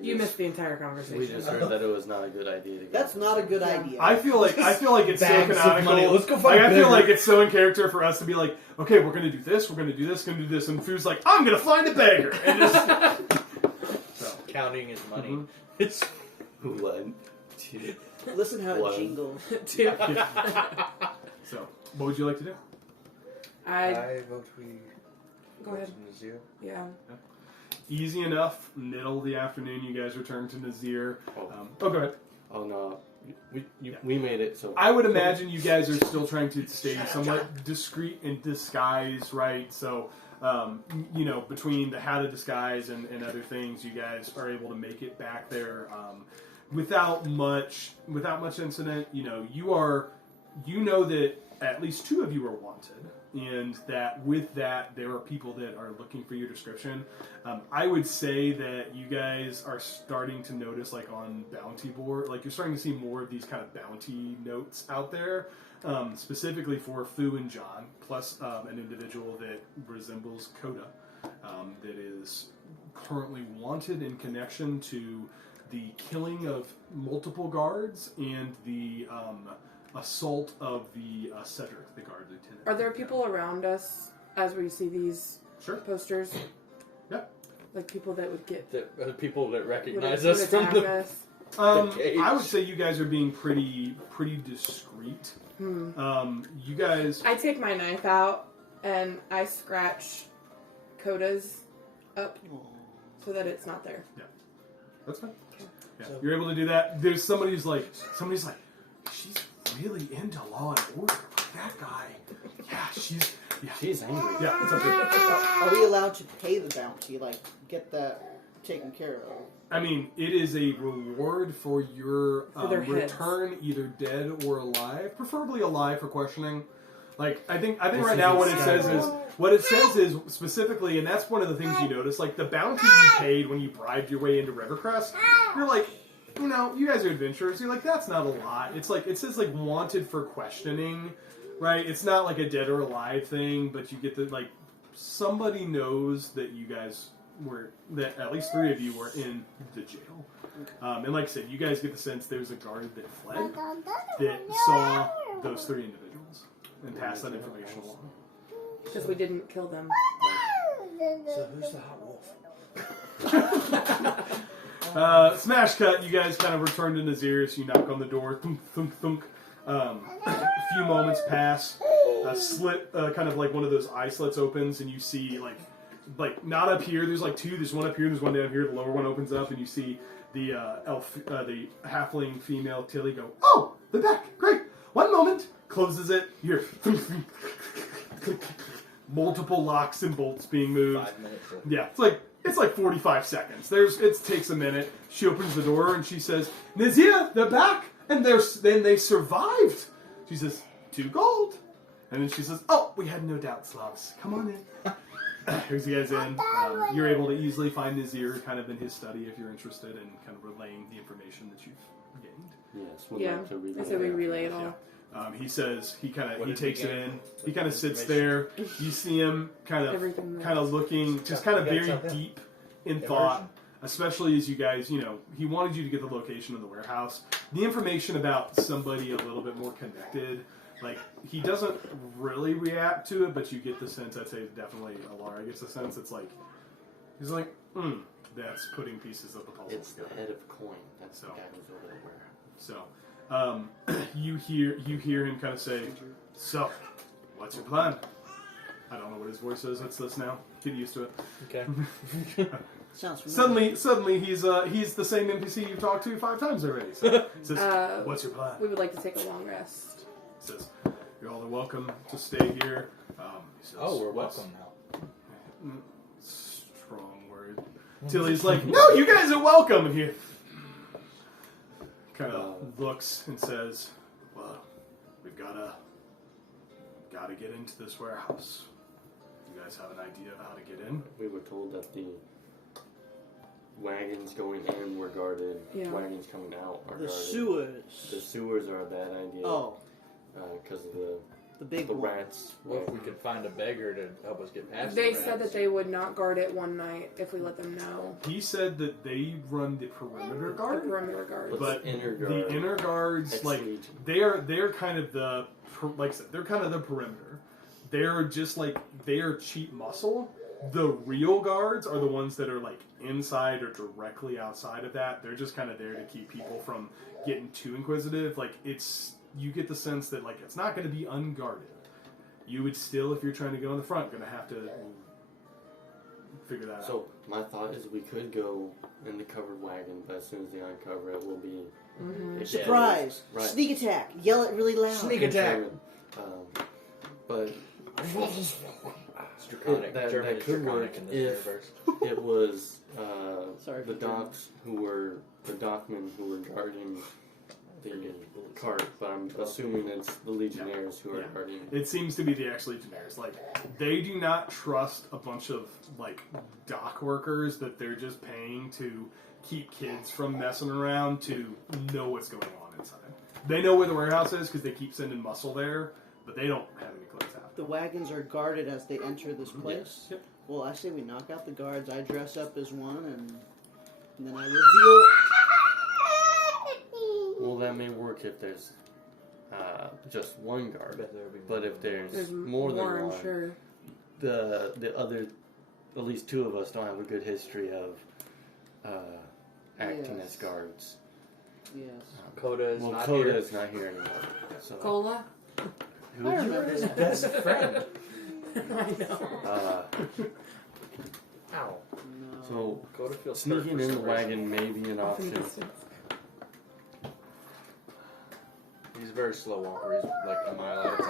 You missed the entire conversation. We just heard that it was not a good idea to go. That's not a good idea. I feel like it's so Bags of canonical. money. Let's go find Like, I feel beggar. like it's so in character for us to be like, okay, we're gonna do this, we're gonna do this, and Foo's like, I'm gonna find a beggar, and just so. Counting his money. Mhm. It's 1, 2. Listen how One. it jingles. Two. So, what would you like to do? I vote we Go ahead. to Nazir. Yeah. Easy enough. Middle of the afternoon, you guys return to Nazir. Oh. Go ahead. Oh no, we made it. So I would imagine you guys are still trying to stay somewhat discreet and disguise, right? So, between the hat of disguise and other things, you guys are able to make it back there without much incident. You know that at least 2 of you are wanted. And that with that, there are people that are looking for your description. I would say that you guys are starting to notice, like on bounty board, like you're starting to see more of these kind of bounty notes out there, specifically for Fu and John, plus an individual that resembles Coda, that is currently wanted in connection to the killing of multiple guards and the assault of the Cedric, the guard lieutenant. Are there people around us as we see these Sure. posters? Yep. Like people that would get the people that would recognize would us from attack the. us? cage. I would say you guys are being pretty discreet. You guys. I take my knife out and I scratch Coda's up so that it's not there. That's fine. Yeah, you're able to do that. There's somebody's like, she's really into Law and Order. That guy. Yeah, she's angry. Yeah, it's okay. Are we allowed to pay the bounty? Like, get that taken care of? I mean, it is a reward for your For their heads. return, either dead or alive, preferably alive for questioning. Like, I think right is now insane. what it says is specifically, and that's one of the things you notice, like the bounty you paid when you bribed your way into Rivercrest, you're like, you guys are adventurers. You're like, that's not a lot. It's like, it says like wanted for questioning, right? It's not like a dead or alive thing, but you get the, like, somebody knows that you guys that at least 3 of you were in the jail. And like I said, you guys get the sense there's a guard that fled that saw those 3 individuals and passed that information along. Because we didn't kill them. So who's the hot wolf? Smash cut, you guys kind of return to Nazir, so you knock on the door, thunk, thunk, thunk. A few moments pass, a slit, kind of like one of those eye slits opens, and you see, like not up here, there's like 2, there's one up here, there's one down here, the lower one opens up, and you see the the halfling female Tilly go, "Oh, they're back, great, one moment," closes it, you're multiple locks and bolts being moved. 5 minutes. Yeah, it's like 45 seconds. It takes a minute. She opens the door and she says, "Nazir, they're back, and they survived." She says, 2 gold, and then she says, "Oh, we had no doubts, loves. Come on in." Here's you guys in. You're able to easily find Nazir kind of in his study if you're interested in kind of relaying the information that you've gained. Yes, we'd Yeah. like to relay I said we that. relay it all. He says he What he is takes the it game? in. He kind of sits Information. there. You see him Everything that- kind of looking, just kind of You got very something? deep in thought. Especially as you guys, he wanted you to get the location of the warehouse. The information about somebody a little bit more connected, like, he doesn't really react to it, but you get the sense, I'd say definitely Alara gets the sense it's like, he's like, that's putting pieces of the puzzle It's the together. head of coin. That's So. the guy who's over the warehouse. So, you hear him kind of say, so, what's your plan? I don't know what his voice is. It's this now. Get used to it. Okay. Sounds familiar. Suddenly, he's the same NPC you've talked to 5 times already. So, he says, what's your plan? We would like to take a long rest. He says, you all are welcome to stay here. He says, Oh, we're "What's-" welcome now. Strong word. Tilly's like, no, you guys are welcome. And he kind of looks and says, well, we've gotta get into this warehouse. You guys have an idea of how to get in? We were told that the wagons going in were guarded. Yeah. Wagons coming out are The guarded. sewers. The sewers are a bad idea. Oh, Because of the big the one. rats. What if we could find a beggar to help us get past They the said that rats? they would not guard it one night if we let them know. He said that they run the perimeter The guard, perimeter guards. but inner guard, the inner guards, ex-legion. they're kind of like I said, they're kind of the perimeter. They're just they're cheap muscle. The real guards are the ones that are like inside or directly outside of that. They're just kind of there to keep people from getting too inquisitive. Like you get the sense that it's not going to be unguarded. You would still, if you're trying to go in the front, going to have to figure that out. So my thought is we could go in the covered wagon, but as soon as they uncover it, we'll be Surprise! Right. Sneak attack! Yell it really loud. Sneak attack! But It's draconic. that German is could draconic work in this if universe. it was Sorry the for German. docks the dockmen who were guarding the cart, but I'm assuming it's the legionnaires who are Yeah. guarding. It seems to be the ex-legionnaires. They do not trust a bunch of dock workers that they're just paying to keep kids from messing around to know what's going on inside. They know where the warehouse is because they keep sending muscle there, but they don't have any clues how. The wagons are guarded as they enter this place. Yep. Well, I say we knock out the guards. I dress up as one, and then I reveal. Well, that may work if there's just one guard, Bet there would be but if there's There's more than I'm one, sure. the other, at least 2 of us don't have a good history of acting Yes. as guards. Yes. Coda is Well, not Coda here. is not here anymore. So Cola? who I would you remember His that. best friend. I know. Ow. No. So Coda feels sneaking hurt in for the some reason. wagon may be an Off in option. distance. He's a very slow walker. He's like a mile at a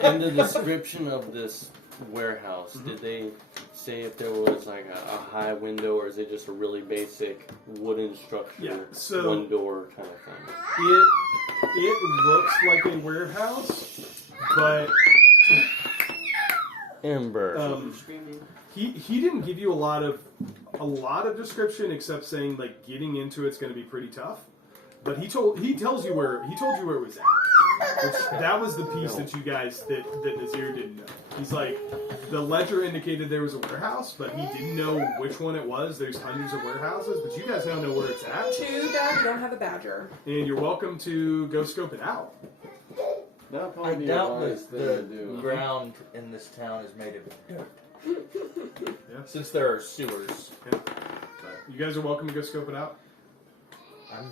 time. In the description of this warehouse, did they say if there was like a high window, or is it just a really basic wooden structure, Yeah, so- one door kind of thing? It looks like a warehouse, but Ember. Screaming. he didn't give you a lot of description except saying getting into it's going to be pretty tough. But he told you where it was at. Which, that was the piece that you guys that Nazir didn't know. He's like, the ledger indicated there was a warehouse, but he didn't know which one it was. There's hundreds of warehouses, but you guys now know where it's at, Too bad we don't have a badger. and you're welcome to go scope it out. That'll I probably be a doubt wise that thing to the do. ground in this town is made of dirt. Yeah. Since there are sewers. But you guys are welcome to go scope it out. I'm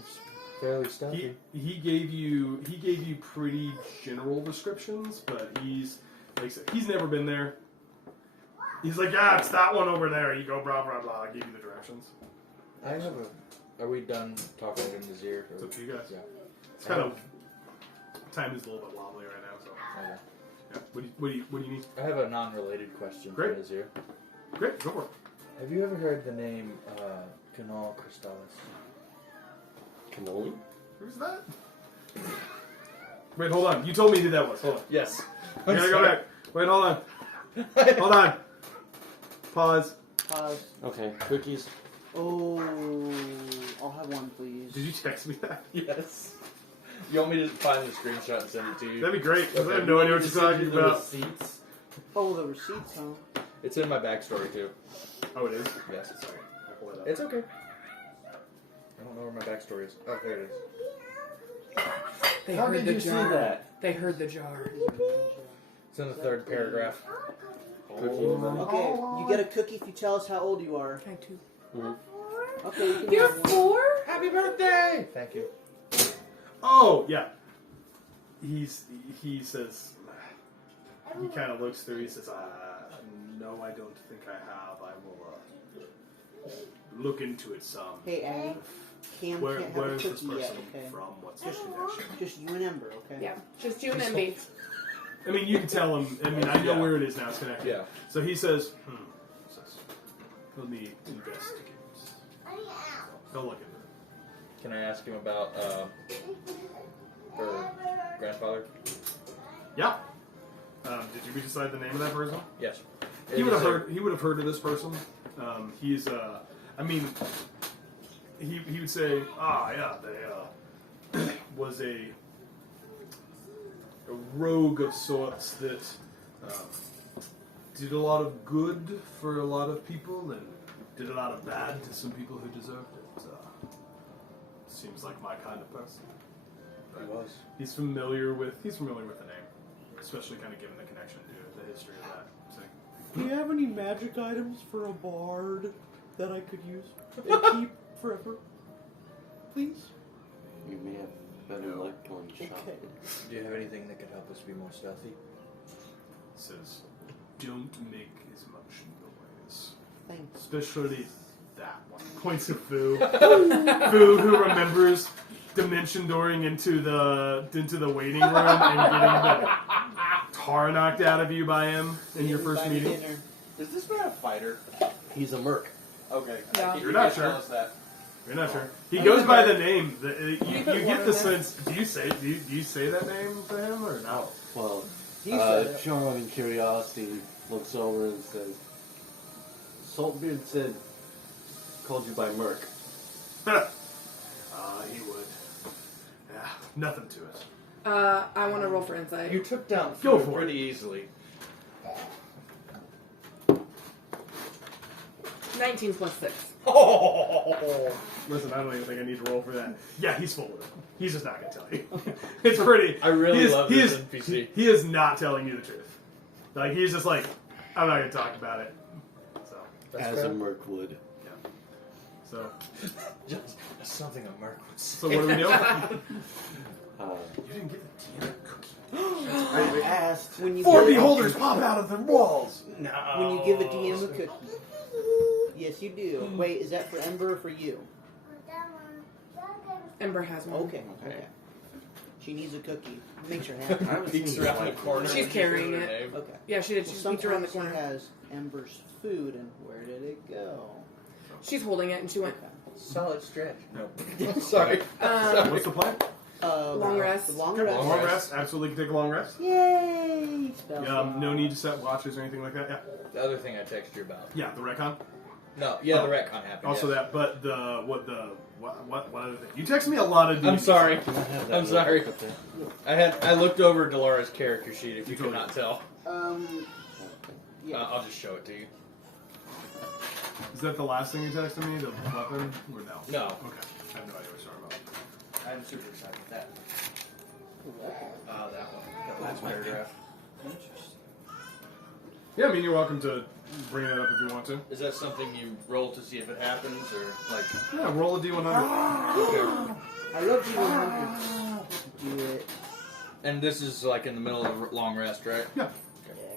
fairly stealthy. He gave you pretty general descriptions, but he's like I said, he's never been there. He's like, it's that one over there. You go blah blah blah. I give you the directions. I have a. Are we done talking to Nazir? It's up to you guys. Yeah. It's kind of time is a little bit wobbly right now. So Okay. yeah. What do you need? I have a non-related question Great. for Nazir. Great, go for it. Have you ever heard the name Canal Crystallis? Cannoli? Who's that? Wait, hold on. You told me who that was. Hold on. Yes. I gotta go back. Wait, hold on. Hold on. Pause. Pause. Okay, cookies. Oh, I'll have one, please. Did you text me that? Yes. You want me to find the screenshot and send it to you? That'd be great, because I Okay. have no idea what You you're see talking the about. receipts? Oh, the receipts, huh? It's in my backstory too. Oh, it is? Yes. Sorry. I'll pull it up. It's okay. I don't know where my backstory is. Oh, there it is. They How heard did the you see jar. that? They heard the jar. It's in the third paragraph. Cookie. Okay, you get a cookie if you tell us how old you are. Can I too? Okay, you can You're have one. 4? Happy birthday! Thank you. Oh, yeah. He says, he kind of looks through, he says, no, I don't think I have. I will look into it some. Hey, Annie. Cam can't have a Where is this cookie person yet, okay? from? What's his connection? Just you and Ember, okay? Yeah, just you and Emby. I mean, you can tell him. I mean, I know Yeah. where it is now. It's connected. Yeah. So he says, let me investigate. Go look into it. Can I ask him about her grandfather? Yeah. Did you decide the name of that person? Yes. He would have heard. He would have heard of this person. He's. I mean, he would say, yeah, they was a rogue of sorts that did a lot of good for a lot of people and did a lot of bad to some people who deserved it. Seems like my kind of person. He was. He's familiar with the name, especially kind of given the connection to the history of that thing. Do you have any magic items for a bard that I could use and keep forever? Please? You may have better luck going shopping. Okay. Do you have anything that could help us be more stealthy? Says, don't make as much noise. Thanks. Especially that one. Points at Fu. Fu, who remembers dimension dooring into the waiting room and getting the tar knocked out of you by him in your first Buy meeting. dinner. Is this man a fighter? He's a merc. Okay. Yeah. You're not sure. Tell us that. You're not sure. He Oh, goes he's a by merc. the name. You put one get in the there. sense. Do you say that name to him or no? Well, He said it. John in curiosity looks over and says, Saltbeard said, called you by Merc. He would. Yeah, nothing to it. I want to roll for insight. You took down Go food for it. pretty easily. 19 plus 6. Listen, I don't even think I need to roll for that. Yeah, he's full of it. He's just not going to tell you. It's pretty. I really he is, love he this is, NPC. He is not telling you the truth. Like, he's just like, I'm not going to talk about it. So, As a Merc would. so, Just something a merc would say. so what are we doing? Uh, You didn't get the demon cookie. I asked. When you Four give, beholders pop out of the walls. No. when you give a DM a cookie. Yes, you do. Wait, is that for Ember or for you? Ember has one. Okay. Okay. She needs a cookie. Makes her happy. I was Peeks thinking around the like- corner. She's when she carrying said her it. name. Okay. Yeah, she did. She Well, peeked around the sometimes corner. she has Ember's food, and where did it go? She's holding it, and she went, Solid stretch. No. Sorry. What's the plan? Long rest. The long Okay, rest. long rest. Absolutely can take a long rest. Yay! Spell No need to set watches or anything like that. Yeah. The other thing I texted you about. Yeah, the retcon. No, yeah, Oh. the retcon happened. Also yes. that, but what other thing? You text me a lot of. I'm these. sorry. Can I have that I'm sorry. notebook there? I looked over Delara's character sheet. If you You could told not me. tell, Yeah. I'll just show it to you. Is that the last thing you texted me? The weapon or no? No. Okay. I have no idea what you're talking about. I'm super excited with that. That one. That last paragraph. Yeah, I mean you're welcome to bring that up if you want to. Is that something you roll to see if it happens, or like? Yeah, roll a d100. I love you 100. Do it. And this is like in the middle of a long rest, right? Yeah.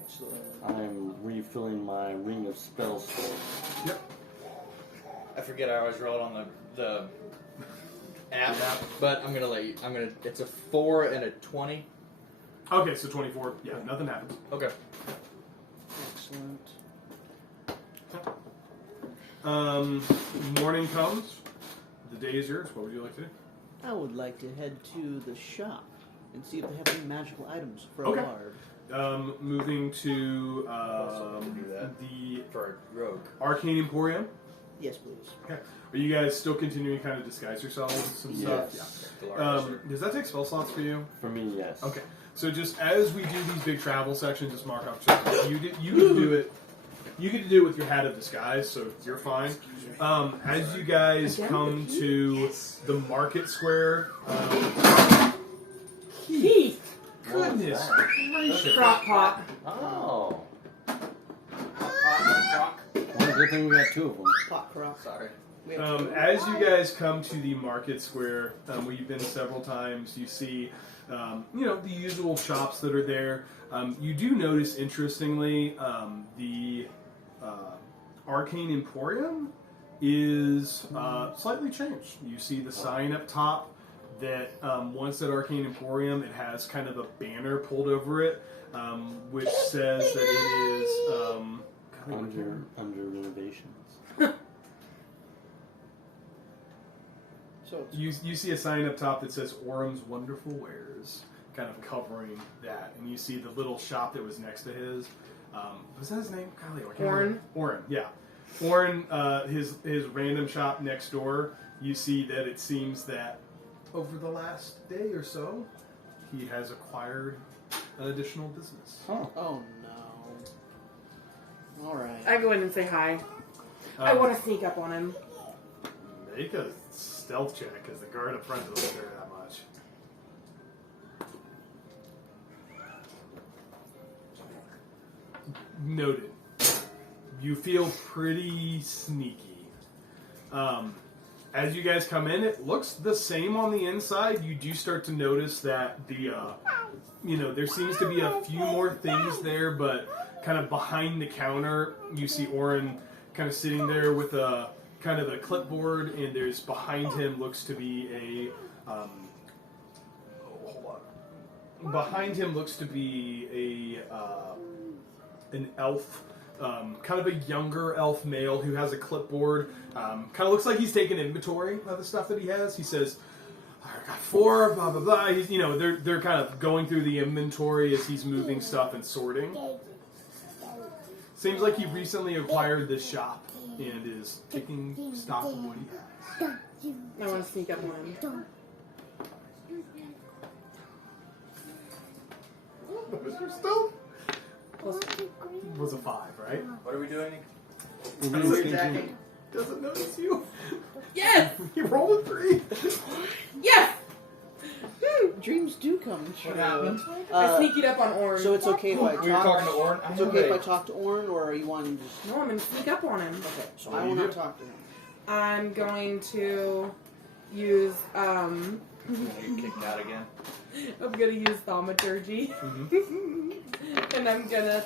Excellent. I'm refilling my ring of spell scroll. Yep. I forget. I always roll it on the app, but I'm gonna let you. It's a 4 and a 20. Okay, so 24. Yeah, nothing happens. Okay. Excellent. Morning comes. The day is yours. What would you like to do? I would like to head to the shop and see if they have any magical items for Okay. a bard. Moving to Also to do that. the For a rogue. Arcane Emporium. Yes, please. Okay. Are you guys still continuing to kind of disguise yourselves and stuff? Yes. Yeah. Does that take spell slots for you? For me, yes. Okay. So just as we do these big travel sections, just mark off. You get to do it. You get to do it with your hat of disguise, so you're fine. As you guys come to the market square, Heath! goodness gracious! Crock pot. Oh. Rock. Well, good thing we got 2 of them. Pot crock. Sorry. We have two. As you guys come to the market square, where you've been several times, you see, the usual shops that are there. You do notice, interestingly, the Arcane Emporium is slightly changed. You see the sign up top that once at Arcane Emporium, it has kind of a banner pulled over it, which says that it is Under renovations. So it's You see a sign up top that says Orem's Wonderful Wares, kind of covering that, and you see the little shop that was next to his. Was that his name? Golly, I can't remember. Oren, yeah. Oren, his random shop next door. You see that it seems that over the last day or so, he has acquired an additional business. Oh. Oh no. Alright. I go in and say hi. I want to sneak up on him. Make a stealth check, because the guard up front doesn't care that much. Noted. You feel pretty sneaky. As you guys come in, it looks the same on the inside. You do start to notice that there seems to be a few more things there, but kind of behind the counter, you see Oren kind of sitting there with a kind of a clipboard, and there's behind him looks to be a hold on. Behind him looks to be an elf, kind of a younger elf male who has a clipboard. Kind of looks like he's taking inventory of the stuff that he has. He says, "I got 4, blah blah blah." He's, they're kind of going through the inventory as he's moving stuff and sorting. Seems like he recently acquired this shop and is taking stock of what he has. I want to sneak up on him. What was your stealth? Plus, Was a 5, right? What are we doing? Doesn't notice you. yes! He rolled a 3. Yes! Dreams do come true. What happened? I sneak it up on Orange. So it's okay if I talk. We were talking to Oren. It's okay if I talk to Oren, or are you wanting to just? No, I'm going to sneak up on him. Okay, so What I do will you not do? talk to him. I'm going to use, Get kicked out again. I'm going to use thaumaturgy. And I'm going to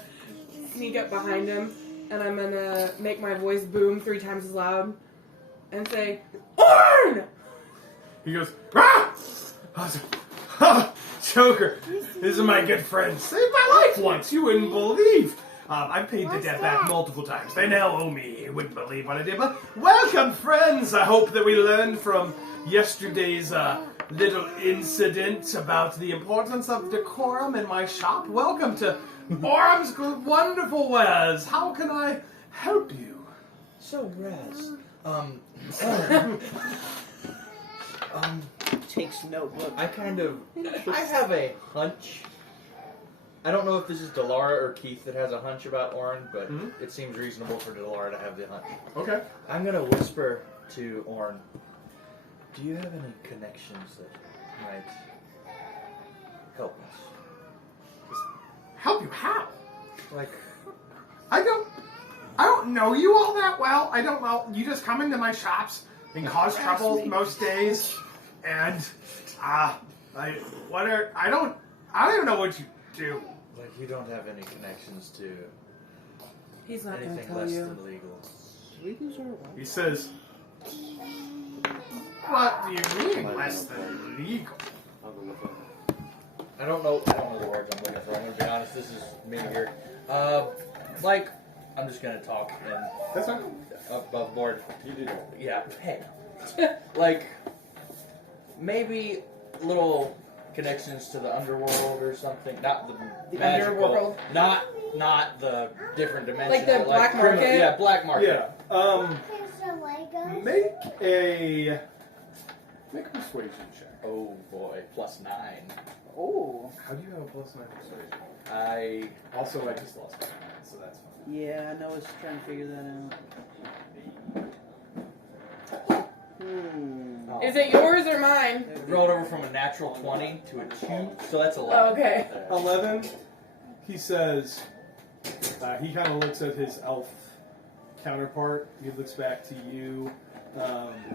sneak up behind him, and I'm going to make my voice boom 3 times as loud, and say, Orn! He goes, "Ah! Ah, Joker, this is my good friend. Saved my life once. You wouldn't believe. I've paid the debt back multiple times. They now owe me. You wouldn't believe what I did. But welcome, friends. I hope that we learned from yesterday's little incident about the importance of decorum in my shop. Welcome to Orem's Wonderful Wares. How can I help you?" So, Raz, Takes notebook. I have a hunch. I don't know if this is Delara or Keith that has a hunch about Oren, but it seems reasonable for Delara to have the hunch. Okay. I'm gonna whisper to Oren, do you have any connections that might help us? Help you how? Like, I don't know you all that well. I don't know. You just come into my shops and cause trouble most days, and I don't even know what you do. like you don't have any connections to He's not going to anything tell less you. than legal. Legals are what? He says, "What do you mean less than legal?" I'll go look at it. I don't know the words I'm looking for. I'm gonna be honest. This is me here. I'm just gonna talk and That's fine. above board. You did it. Yeah. Hey. Like maybe little connections to the underworld or something. Not the magical, underworld? Not the different dimensions. Like the but black criminal- market? Yeah, black market. Yeah. make a persuasion check. Oh boy, +9. Oh. How do you have a +9 persuasion? I Also, I just lost my mind, so that's fine. Yeah, I was trying to figure that out. Is it yours or mine? rolled over from a natural 20 to a 2, so that's 11. Oh, okay. 11, he says, he kind of looks at his elf counterpart. He looks back to you.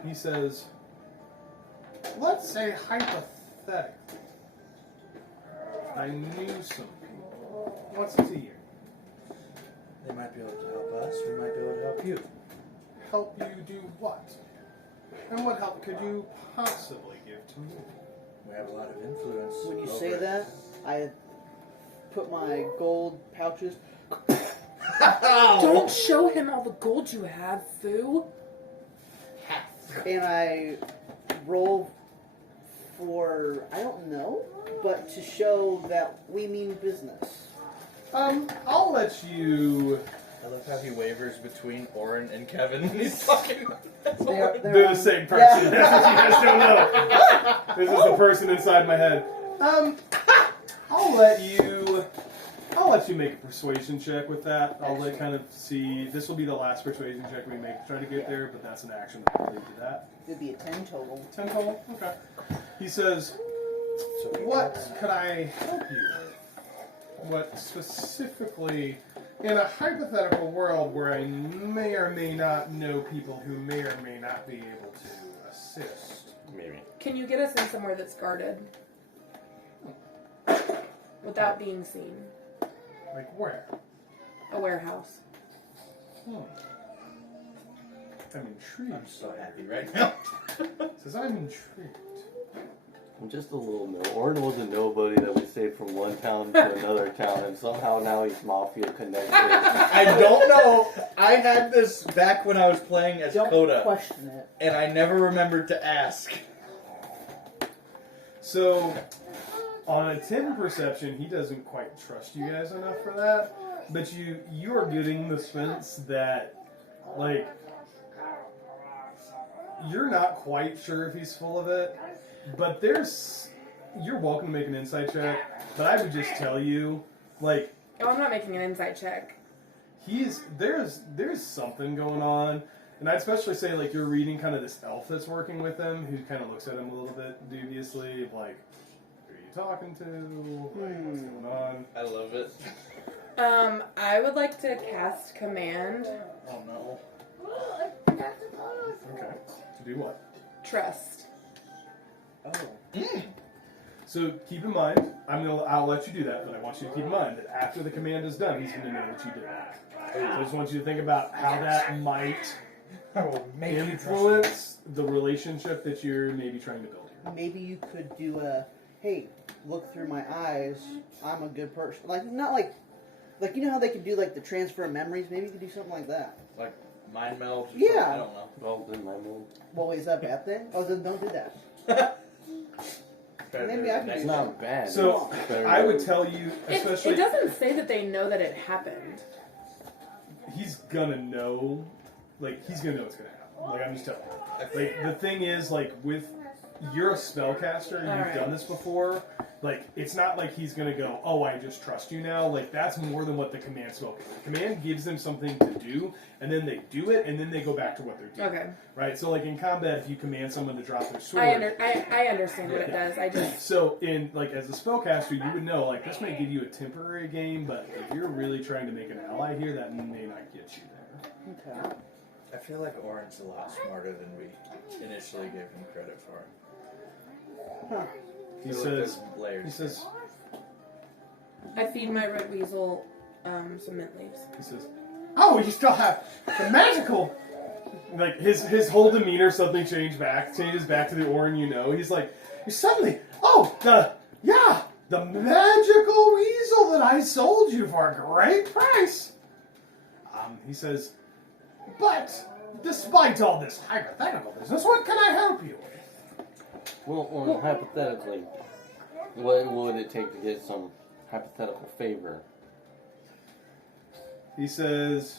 He says, let's say hypothetically, I knew some people. What's it to you? They might be able to help us. We might be able to help you. Help you do what? And what help could you possibly give to me? We have a lot of influence. When you over say it. that, I put my gold pouches. Don't show him all the gold you have, Foo. And I roll for, I don't know, but to show that we mean business. I'll let you. I love how he wavers between Orin and Kevin when he's talking. They're They're the on- same person. Yeah. That's what you guys don't know. This is the person inside my head. I'll let you make a persuasion check with that. I'll let kind of see. This will be the last persuasion check we make to try to get there, but that's an action that will lead to that. It'd be a 10 total. 10 total? Okay. He says, what could I help you with? What specifically, in a hypothetical world where I may or may not know people who may or may not be able to assist? Maybe. Can you get us in somewhere that's guarded? Without being seen. Like where? A warehouse. I'm intrigued. I'm so happy right now. Says I'm intrigued. I'm just a little no. Orin was a nobody that we saved from one town to another town, and somehow now he's mafia connected. I don't know. I had this back when I was playing as Don't Coda, question it. and I never remembered to ask. So, on a 10 perception, he doesn't quite trust you guys enough for that. But you are getting the sense that, like, you're not quite sure if he's full of it. But you're welcome to make an insight check. But I would just tell you, like, Oh, I'm not making an insight check. there's something going on. And I'd especially say, like, you're reading kind of this elf that's working with him, who kind of looks at him a little bit dubiously, of like, who are you talking to? Like, what's going on? I love it. I would like to cast command. Oh no. Okay. To do what? Trust. Oh. So keep in mind, I'll let you do that, but I want you to keep in mind that after the command is done, he's going to know that you did that. So I just want you to think about how that might influence the relationship that you're maybe trying to build here. Maybe you could do a, hey, look through my eyes. I'm a good person. Like, not like you know how they could do like the transfer of memories? Maybe you could do something like that. Like mind meld? Or Yeah. something? I don't know. Well, then my move. Well, wait, is that a bad thing? Oh, then don't do that. Maybe I can It's do not bad. So It's better I would than- tell you, especially It doesn't say that they know that it happened. he's gonna know, like he's gonna know what's gonna happen. Like I'm just telling you. Like the thing is, like you're a spellcaster and you've Alright. done this before. Like it's not like he's gonna go, oh, I just trust you now. Like that's more than what the command spell can do. The command gives them something to do, and then they do it, and then they go back to what they're doing. Okay. Right. So like in combat, if you command someone to drop their sword, I understand what it does. I just so in like as a spellcaster, you would know like this may give you a temporary gain, but if you're really trying to make an ally here, that may not get you there. Okay. I feel like Orin's a lot smarter than we initially gave him credit for. Huh. He I feel like says. there's layers. He says. I feed my red weasel some mint leaves. He says. Oh, you still have the magical. Like his whole demeanor suddenly changes back to the Orin you know. He's like, you suddenly. Oh, the magical weasel that I sold you for a great price. He says, but despite all this hypothetical business, what can I help you with? Well, hypothetically, what would it take to get some hypothetical favor? He says,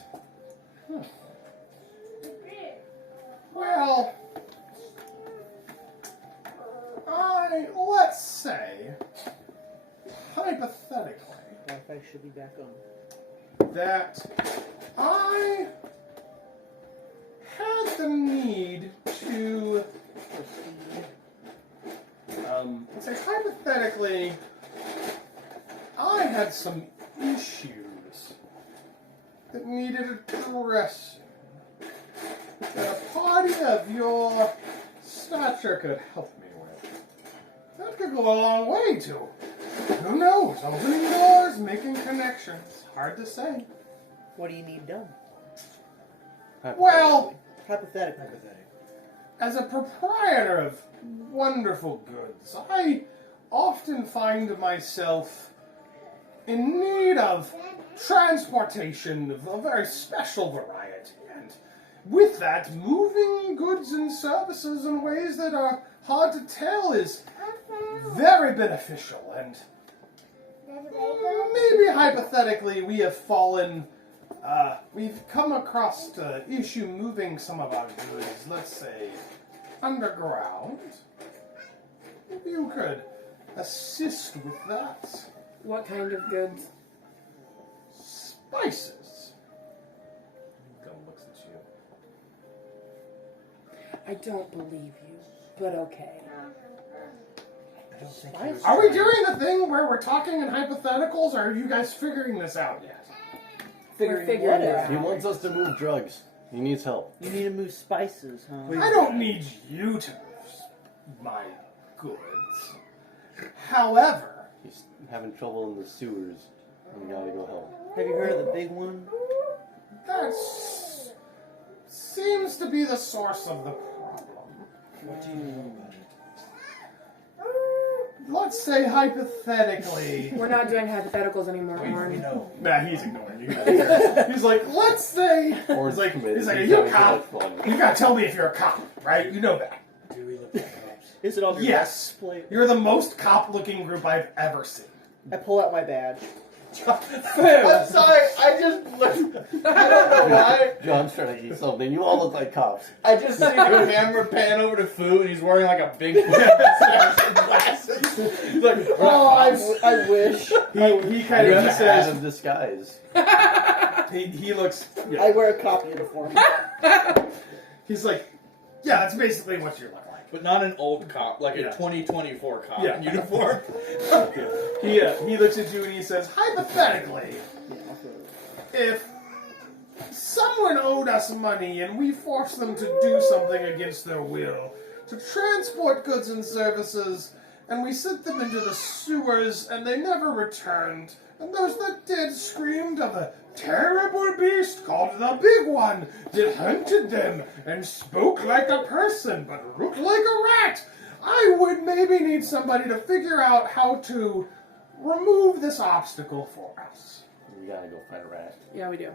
Well, let's say, hypothetically, Wi-Fi should be back on. that I had the need to, let's say hypothetically, I had some issues that needed addressing that a party of your stature could help me with. That could go a long way to, who knows, opening doors, making connections. Hard to say. What do you need done? Well, Hypothetically. as a proprietor of wonderful goods, I often find myself in need of transportation of a very special variety, and with that, moving goods and services in ways that are hard to tell is very beneficial, and maybe hypothetically we have we've come across the issue moving some of our goods, let's say, underground. Maybe you could assist with that. What kind of goods? Spices. Gun looks at you. I don't believe you, but okay. Are we doing the thing where we're talking in hypotheticals, or are you guys figuring this out yet? We're figuring it out. He wants us to move drugs. He needs help. You need to move spices, huh? I don't need you to move my goods. However, He's having trouble in the sewers. We gotta go help. Have you heard of the big one? that seems to be the source of the problem. What do you know about it? Let's say hypothetically. We're not doing hypotheticals anymore, We Warren. know. Nah, he's ignoring you. He's like, let's say. Or He's like, committed. are He's you a having cop? too much fun. You gotta tell me if you're a cop, right? You know that. Do we look like cops? Is it on your Yes. license plate? You're the most cop-looking group I've ever seen. I pull out my badge. I'm sorry, I just looked. I don't know why. John's trying to eat something. You all look like cops. I just see the camera pan over to Fu, and he's wearing like a big glasses. He's like, Oh, I wish. He kind You're of in says of disguise. he looks. I Yeah. wear a cop uniform. He's like, yeah, that's basically what you look like. but not an old cop, like Yeah. a 2024 cop Yeah. in uniform. He looks at you and he says, hypothetically, if someone owed us money and we forced them to do something against their will, to transport goods and services, and we sent them into the sewers and they never returned, and those that did screamed of a terrible beast called the Big One that hunted them and spoke like a person but looked like a rat, I would maybe need somebody to figure out how to remove this obstacle for us. We gotta go fight a rat. Yeah, we do.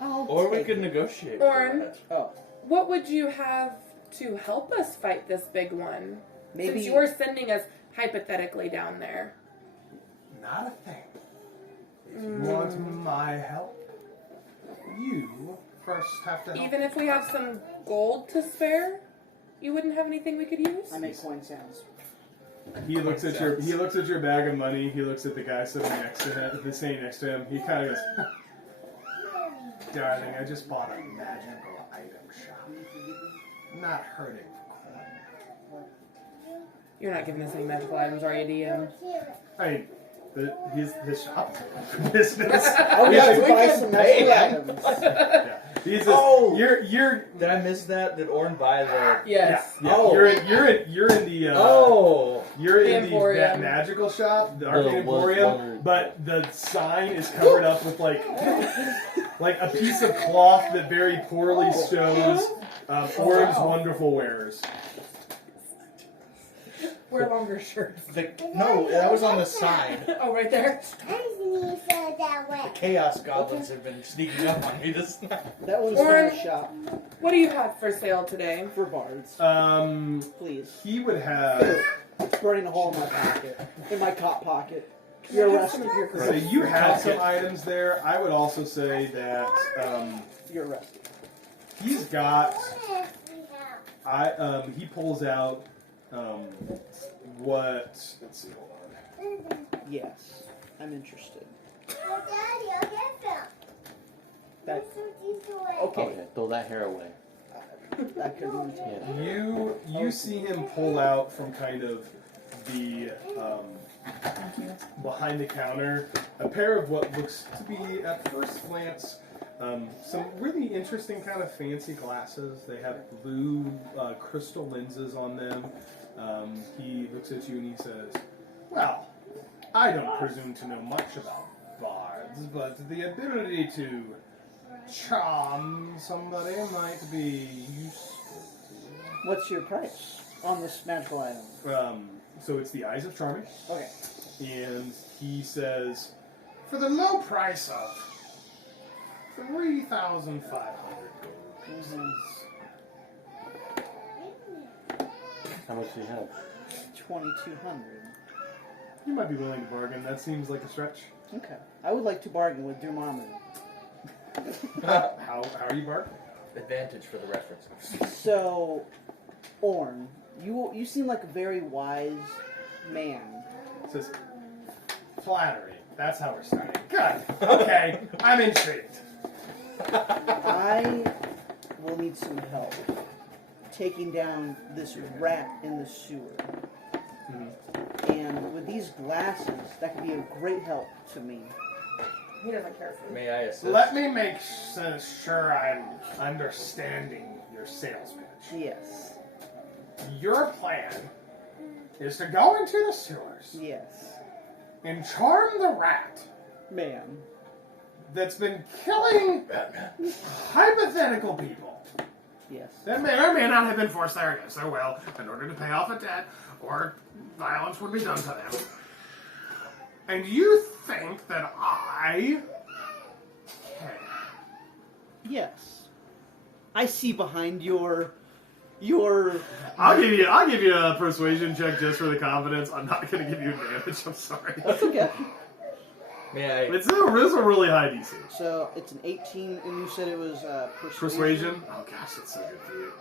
Or we could negotiate. Orin. with Oh, What would you have to help us fight this big one? maybe Since you're sending us hypothetically down there. Not a thing. If you want my help, you first have to help. Even if we have some gold to spare, you wouldn't have anything we could use? I make coin sounds. He looks at your bag of money. He looks at the guy sitting next to him, the sitting next to him. He kind of goes, "Darling, I just bought a magical item shop. I'm not hurting for coin." You're not giving us any magical items, are you, DM? I mean, his shop business. Oh, Yeah, yeah, we buy can some pay magical him. items. Yeah. He's just, Oh! you're Did I miss that? Did Orin buy the? Yes. yeah, Oh. you're in the you're in The the Emporium. that magical shop, the Arcade was Emporium, one- but the sign is covered up with like a piece of cloth that very poorly shows Orin's wonderful wares. Wear longer shirts. No, that was on the side. Oh, right there. The Chaos Goblins have been sneaking up on me this night. That one's Orin. from the shop What do you have for sale today? for bards. Please. He would have. It's burning a hole in my pocket. In my cop pocket. You're arrested. So you had some items there. I would also say that You're arrested. he's got He pulls out what? Let's see. Hold on. Yes, I'm interested. Daddy, I'll get them. That Okay. Okay, throw that hair away. that could be Yeah. You see him pull out from kind of the behind the counter a pair of what looks to be at first glance some really interesting kind of fancy glasses. They have blue crystal lenses on them. He looks at you and he says, "Well, I don't presume to know much about bards, but the ability to charm somebody might be useful to you." What's your price on this magical item? So it's the Eyes of Charming. Okay. And he says, for the low price of 3,500 gold pieces. How much do you have? 2,200. You might be willing to bargain. That seems like a stretch. Okay. I would like to bargain with Durmammu. How are you bargaining? Advantage for the reference. So, Orn, you seem like a very wise man. It says, flattery. That's how we're starting. Good. Okay. I'm intrigued. I will need some help taking down this rat in the sewer. And with these glasses, that could be a great help to me. He doesn't care for me. May I assist? Let me make sure I'm understanding your sales pitch. Yes. Your plan is to go into the sewers Yes. and charm the rat Ma'am. that's been killing hypothetical people Yes. that may or may not have been forced there against their will in order to pay off a debt or violence would be done to them. And you think that I care? Yes. I see behind your I'll give you a persuasion check just for the confidence. I'm not going to give you advantage. I'm sorry. That's okay. May I? It's a really high DC. So it's an 18, and you said it was Persuasion? Oh gosh, that's so good for you.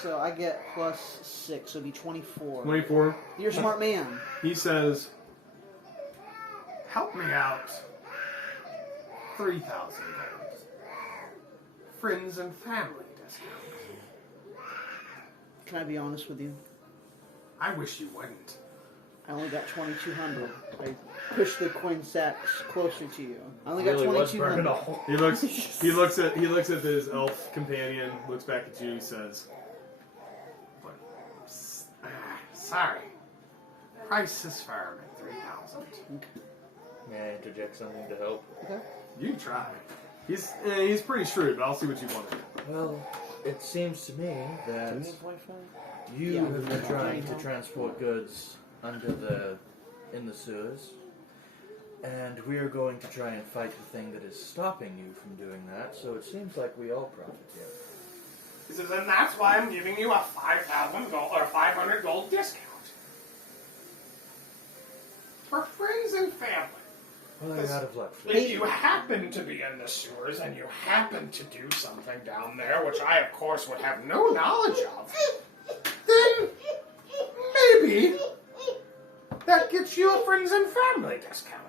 So I get plus 6, so it'd be 24. 24. You're a smart man. He says, help me out. 3,000 gold. Friends and family discount. Can I be honest with you? I wish you wouldn't. I only got 2,200. I pushed the coin sacks closer to you. I only got Really was burning 2,200. a hole. He looks at his elf companion, looks back at you, says, sorry. Price is firm at 3,000. May I interject something to help? Okay. You can try. He's pretty shrewd, but I'll see what you want to do. Well, it seems to me that you Yeah. have been trying to transport goods in the sewers, and we are going to try and fight the thing that is stopping you from doing that. So it seems like we all profit here. He says, and that's why I'm giving you a 5,000 gold or 500 gold discount for friends and family. Well, you're out of luck. If you happen to be in the sewers and you happen to do something down there, which I, of course, would have no knowledge of, then maybe that gets you a friends and family discount.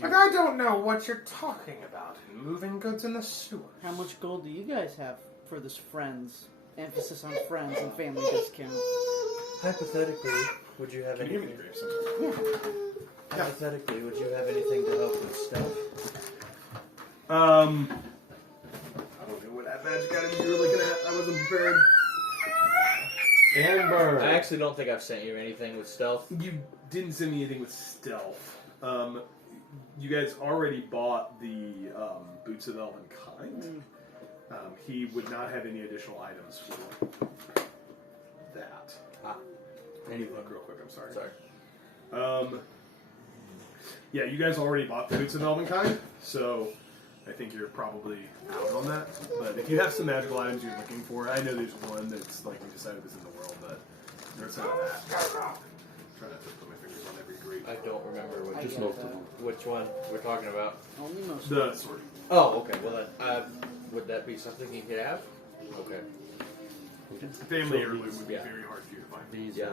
But I don't know what you're talking about in moving goods in the sewers. How much gold do you guys have for this friends? Emphasis on friends and family discount. Hypothetically, would you have Can you anything? hear me, Graves? Hypothetically, would you have anything to help with stealth? I don't know what that magic item you were looking at. I wasn't prepared. Amber. I actually don't think I've sent you anything with stealth. You didn't send me anything with stealth. You guys already bought the Boots of Elven Kind. He would not have any additional items for that. I need to look real quick, I'm sorry. Sorry. Yeah, you guys already bought the Boots of Elven Kind, so I think you're probably out on that. But if you have some magical items you're looking for, I know there's one that's like we decided was in the world, but there's not that. Try not to put my fingers on every grape. I don't remember I Just get most of that. them. which one we're talking about. Only most. The sword. Oh, okay. Well then, would that be something you could have? Okay. Family So heirloom these- would be yeah. very hard for you to find. These Yeah.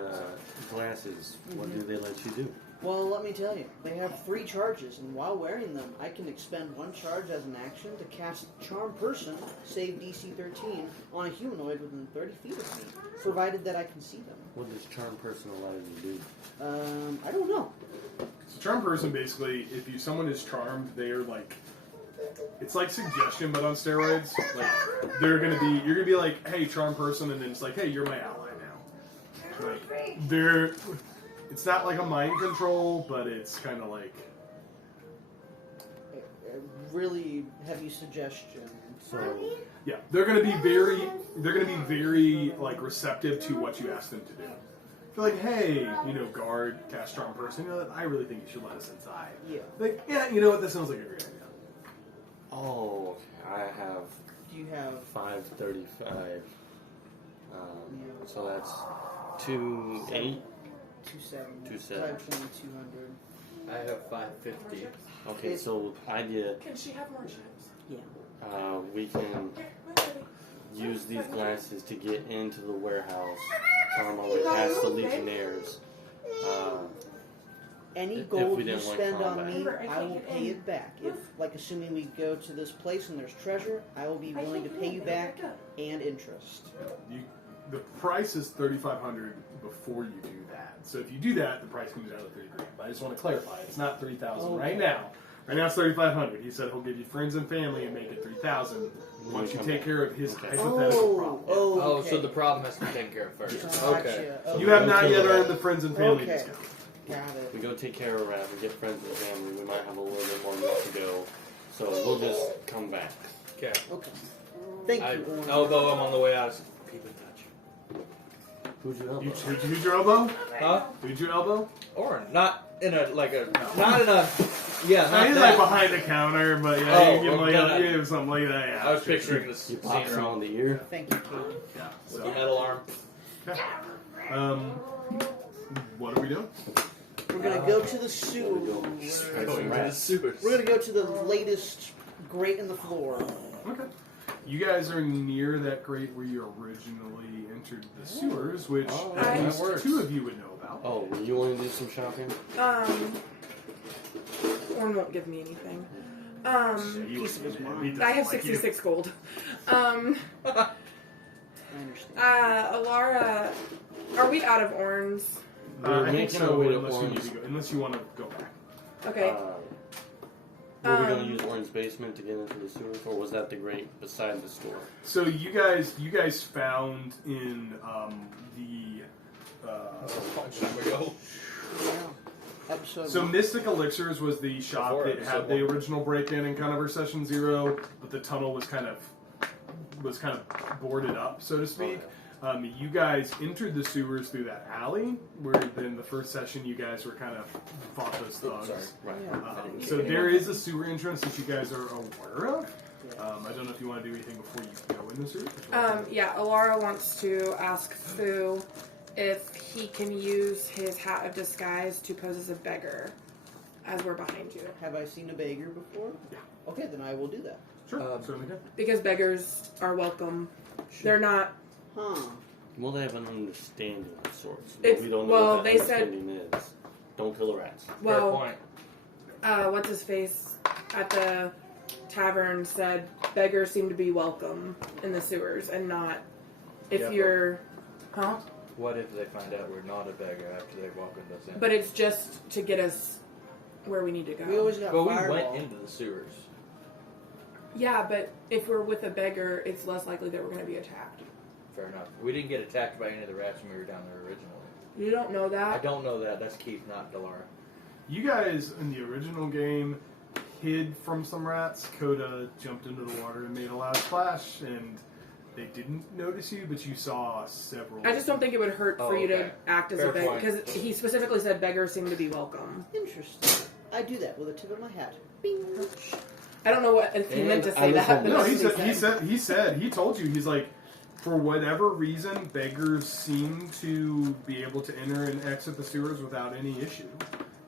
glasses, what do they let you do? Well, let me tell you, they have 3 charges, and while wearing them, I can expend 1 charge as an action to cast Charm Person, save DC 13, on a humanoid within 30 feet of me, provided that I can see them. What does Charm Person allow you to do? I don't know. So charm person, basically, if someone is charmed, they are like, it's like suggestion, but on steroids. Like you're gonna be like, hey, charm person, and then it's like, hey, you're my ally now. Like they're, it's not like a mind control, but it's kind of like. A really heavy suggestion. So, Yeah, they're gonna be very like receptive to what you ask them to do. They're like, hey, guard, cast charm person. I really think you should let us inside. Yeah. Like, yeah, you know what? That sounds like a great idea. oh, I have Do you have 535. Yeah. So that's 280. 270? 270. 520, 200. I have 550. Okay, so idea, Can she have more chips? Yeah. we can use these glasses to get into the warehouse, charm our way past the Legionnaires. Any If gold we you didn't want spend on combat. me, Remember, I I can't will get pay in. it back. If, like, assuming we go to this place and there's treasure, I will be willing to pay you back and interest. The price is $3,500 before you do that. So if you do that, the price comes down to $3,000. But I just want to clarify, it's not $3,000 right now. Right now it's $3,500. He said he'll give you friends and family and make it $3,000 once you take care of his hypothetical problem. Oh, okay. so the problem has to be taken care of first. Gotcha. Okay. You have not yet earned the friends and family Okay. discount. Got We it. go take care of Rav, we get friends and family, we might have a little bit more left to go. So we'll just come back. Okay. Okay. Thank I, you, Owen. although I'm on the way out, just keep in touch. Who's your elbow? Who's your elbow? Huh? Who's your elbow? Or not in a not in a He's not like that. behind the counter, but yeah, Oh, you give him like okay. you give something like that. Yeah, I was sure. picturing this You scene pop him on the ear. Thank you, Katie. Yeah. with So, a metal arm. what are we doing? We're gonna go to the sewer. Going to the sewers. We're gonna go to the latest grate in the floor. Okay. You guys are near that grate where you originally entered the sewers, which Oh, at that least works. 2 of you would know about. Oh, you want to do some shopping? Orn won't give me anything. You piece of his would- mind. he doesn't I have like you. 66 gold. I understand. Alara, are we out of Orn's? We're I think making so, our way to unless you need Orange. to go, unless you want to go back. Okay. Were we going to Um, use Orange basement to get into the sewers, or was that the grate beside the store? So you guys found in the. There we go. Yeah. Episode So 1. Mystic Elixirs was the shop Before that episode had the one. original break-in in Conover Session 0, but the tunnel was kind of boarded up, so to speak. You guys entered the sewers through that alley, where then the first session you guys were kind of fought those thugs. Sorry. Right. Yeah. So there is a sewer entrance that you guys are aware of. Yeah. I don't know if you want to do anything before you go in the sewer. Yeah, Alara wants to ask Fu if he can use his hat of disguise to pose as a beggar as we're behind you. Have I seen a beggar before? Yeah. Okay, then I will do that. Sure, certainly can. Because beggars are welcome. They're not. Huh. Well, they have an understanding of sorts. But It's- we don't know well, what that they said- understanding is. Don't kill the rats. Fair Well, point. what's his face at the tavern said beggars seem to be welcome in the sewers and not if Yeah, you're. Huh? What if they find out we're not a beggar after they welcomed us in? But it's just to get us where we need to go. We always got But we fireball. went into the sewers. Yeah, but if we're with a beggar, it's less likely that we're going to be attacked. Fair enough. We didn't get attacked by any of the rats when we were down there originally. You don't know I that. don't know that. That's Keith, not Delara. You guys in the original game hid from some rats. Coda jumped into the water and made a loud splash, and they didn't notice you, but you saw several. I just don't think it would hurt for Oh, you to okay. act as Fair a beggar point. because he specifically said beggars seem to be welcome. Interesting. I do that with a tip of my hat. Bing. I don't know what if he And meant to I say live that. home. But No, that's he told you, he's like, for whatever reason, beggars seem to be able to enter and exit the sewers without any issue.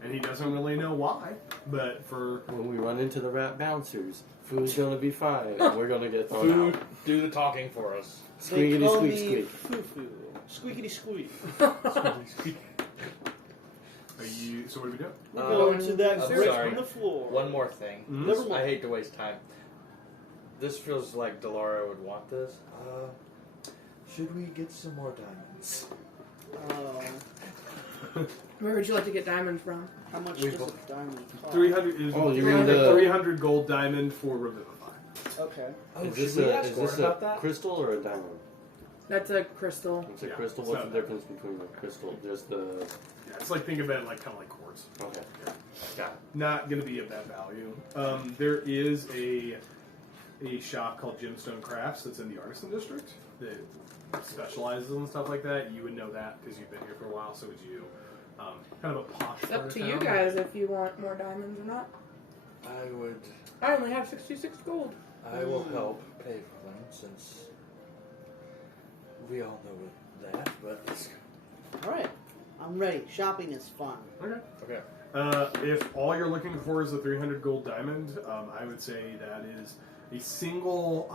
and he doesn't really know why. But for When we run into the rat bouncers, food's gonna be fine, and we're gonna get thrown Food, out. do the talking for us. They Squeakity call squeak me squeak. Foo-foo. Squeakity squeak. are you? So what are we doing? We're going to that I'm break sorry. on the floor. One more thing. Mhm. Never mind. I hate to waste time. This feels like Delara would want this. Should we get some more diamonds? Where would you like to get diamonds from? How much We does both- a diamond cost? 300 is Oh, you 300, mean the- 300 gold diamond for Revivify. Okay. Is this a crystal or a diamond? That's a crystal. It's a Yeah, crystal. it's What's not the difference between a crystal? Just the. Yeah, it's like think of it like kind of like quartz. Okay. Yeah, not going to be of that value. There is a shop called Gemstone Crafts that's in the Artisan District that specializes in stuff like that. You would know that because you've been here for a while. So would you. Kind of a posh. It's part up of to you town. guys if you want more diamonds or not. I would. I only have 66 gold. I will help pay for them since we all know that. But Alright. I'm ready. Shopping is fun. Okay. okay. If all you're looking for is a 300 gold diamond, I would say that is a single,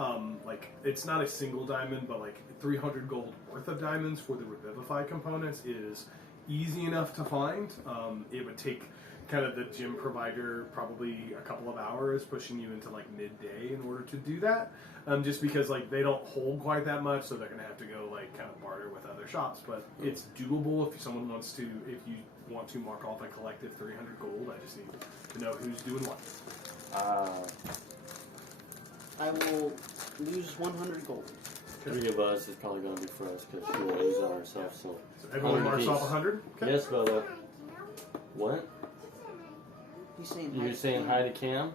like, it's not a single diamond, but like 300 gold worth of diamonds for the Revivify components is easy enough to find. It would take kind of the gym provider probably a couple of hours, pushing you into like midday in order to do that. Just because like they don't hold quite that much, so they're gonna have to go like kind of barter with other shops. But it's doable if someone wants to. If you want to mark off a collective 300 gold, I just need to know who's doing what. I will lose 100 gold. 3 of us is probably going to be for us because we will use it ourselves. So. So everyone 100 marks piece. off 100. Okay. Yes, Bella. What? He's saying You're saying hi to Cam?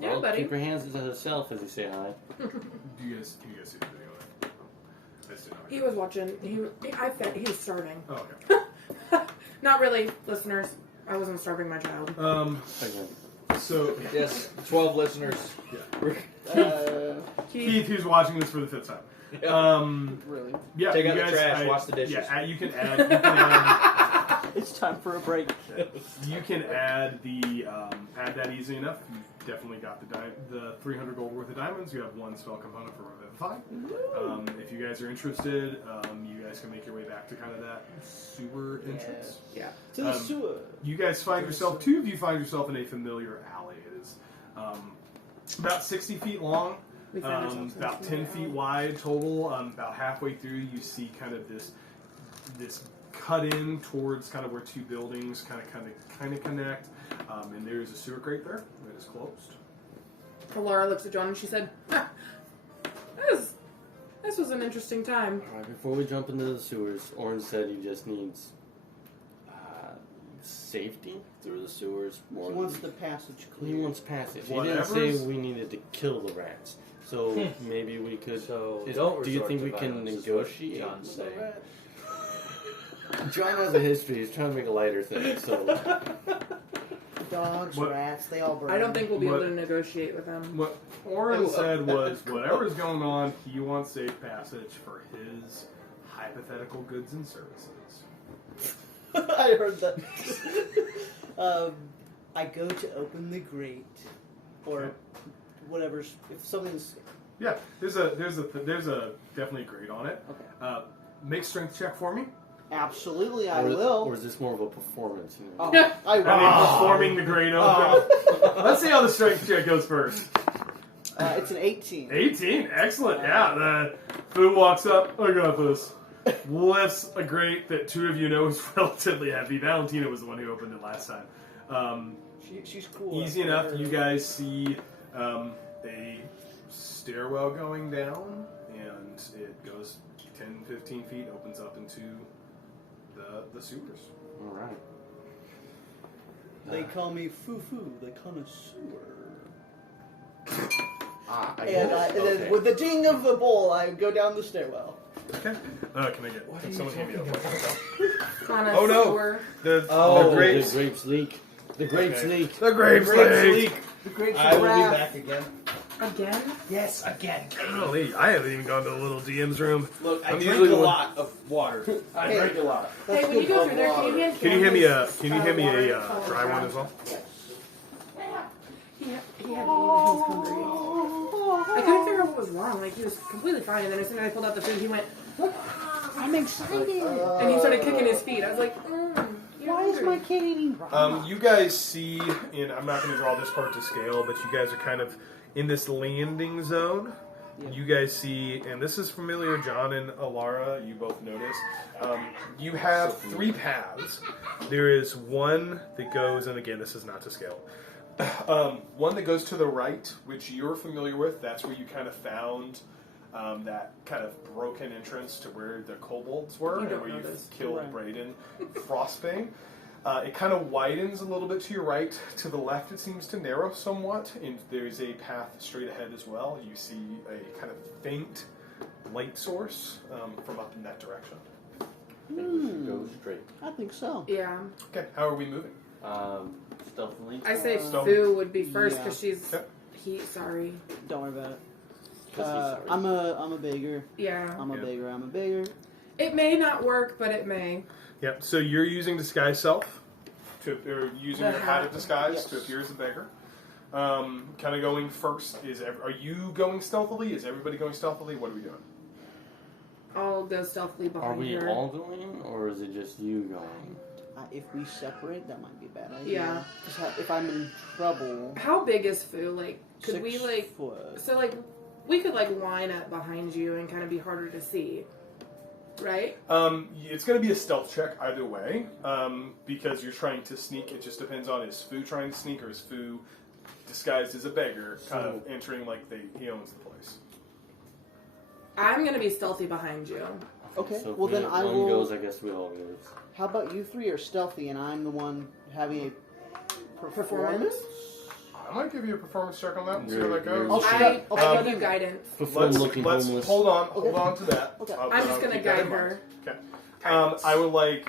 Yeah, Well, buddy. keep your hands to yourself as you say hi. Do you guys see the video? I just didn't know. He was watching. He was starving. Oh, okay. Not really, listeners. I wasn't starving my child. Again. So Yes, 12 listeners. Keith, who's watching this for the 5th time. Really? Yeah, Take you out the guys, trash, wash the dishes. Yeah, you can add. It's time for a break. You can add the add that easy enough. You definitely got the 300 gold worth of diamonds. You have 1 spell component for Revivify. If you guys are interested, you guys can make your way back to kind of that sewer entrance. Yeah. To the sewer. You guys find yourself, 2 of you find yourself in a familiar alley. It is about 60 feet long, We found ourselves in about a 10 familiar feet alley. wide total. About halfway through, you see kind of this cut in towards kind of where 2 buildings kind of connect, and there is a sewer grate there that is closed. Laura looks at John and she said, this was an interesting time. Alright, before we jump into the sewers, Orange said he just needs safety through the sewers. He More wants than- the passage He clear. wants passage. He didn't Whatever's- say we needed to kill the rats. So maybe we could. So do you resort think to we can violence, is what negotiate? John's saying. John has a history. He's trying to make a lighter thing. So Dogs, What- rats, they all burn. I don't think we'll be able What- to negotiate with them. What Oren said was, whatever's going on, he wants safe passage for his hypothetical goods and services. I heard that. I go to open the grate, or Okay. whatever's. If something's Yeah, there's a definitely grate on it. okay, Make strength check for me. absolutely, I or, will. Or is this more of a performance? You know? Oh, I will. I mean, performing the grate open. Let's see how the strength check goes first. It's an 18. 18, excellent. Yeah, the food walks up. I got this. Lifts a grate that 2 of you know is relatively heavy. Valentina was the one who opened it last time. She's cool. Easy enough. You guys see a stairwell going down, and it goes 10, 15 feet, opens up into the sewers. All right. They call me Foo-Foo, the connoisseur. I And, get it. and then with the ding of the bowl, I go down the stairwell. Okay. Can I get someone hand me a Oh no. The Oh, grapes. the grapes leak. The grapes Okay. leak. The grapes Grapes leak. leak. The grapes I of will be wrath. back again. Again? Yes, again. Golly, I haven't even gone to the little DM's room. Look, I I'm drink usually a the one- lot of water. I Hey. drink a lot. That's Hey, when you good go through there, water. can you hand Can you hand me a Candace, water dry one as well? He had to eat when he was hungry. I couldn't figure out what was wrong. Like, he was completely fine, and then as soon as I pulled out the food, he went, I'm excited. and he started kicking his feet. I was like, you're Why is hungry. my kid eating ramen? You guys see, and I'm not going to draw this part to scale, but you guys are kind of in this landing zone. Yeah. You guys see, and this is familiar, John and Alara, you both notice. You have three paths. There is one that goes, and again, this is not to scale. One that goes to the right, which you're familiar with. That's where you kind of found that kind of broken entrance to where the kobolds were, You and don't where know you this. killed Right. Brayden Frostbane. It kind of widens a little bit to your right. To the left, it seems to narrow somewhat, and there's a path straight ahead as well. You see a kind of faint light source from up in that direction. I think we should go straight. I think so. Yeah. Okay, how are we moving? Stealthily. I say So- Fu would be first Yeah. because she's. Okay. Sorry. Don't worry about it. 'Cause he's sorry. I'm a beggar. Yeah. I'm a Yeah. beggar. I'm a beggar. It may not work, but it may. Yep. So you're using disguise self, or using The your hat of hat. disguise Yes. to appear as a beggar. Kind of going first. Are you going stealthily? Is everybody going stealthily? What are we doing? I'll go stealthily Are behind we her. all going, or is it just you going? If we separate, that might be a bad idea. Yeah. 'Cause if I'm in trouble, How big is Fu? Like, could 6 we like? foot. So like, we could like line up behind you and kind of be harder to see, right? It's going to be a stealth check either way, because you're trying to sneak. It just depends on is Fu trying to sneak or is Fu disguised as a beggar, kind of entering like he owns the place. I'm gonna be stealthy behind you. Okay. So if Well, then I one will. goes, I guess we all goes. How about you three are stealthy and I'm the one having a Performance? I might give you a performance check on that and see how You're- that goes. you're- I'll shut- I'll I shut give you in. guidance. Perform looking let's homeless. hold on Okay. to that. Okay. I'm just gonna keep that in guide mind. her. Okay. I would like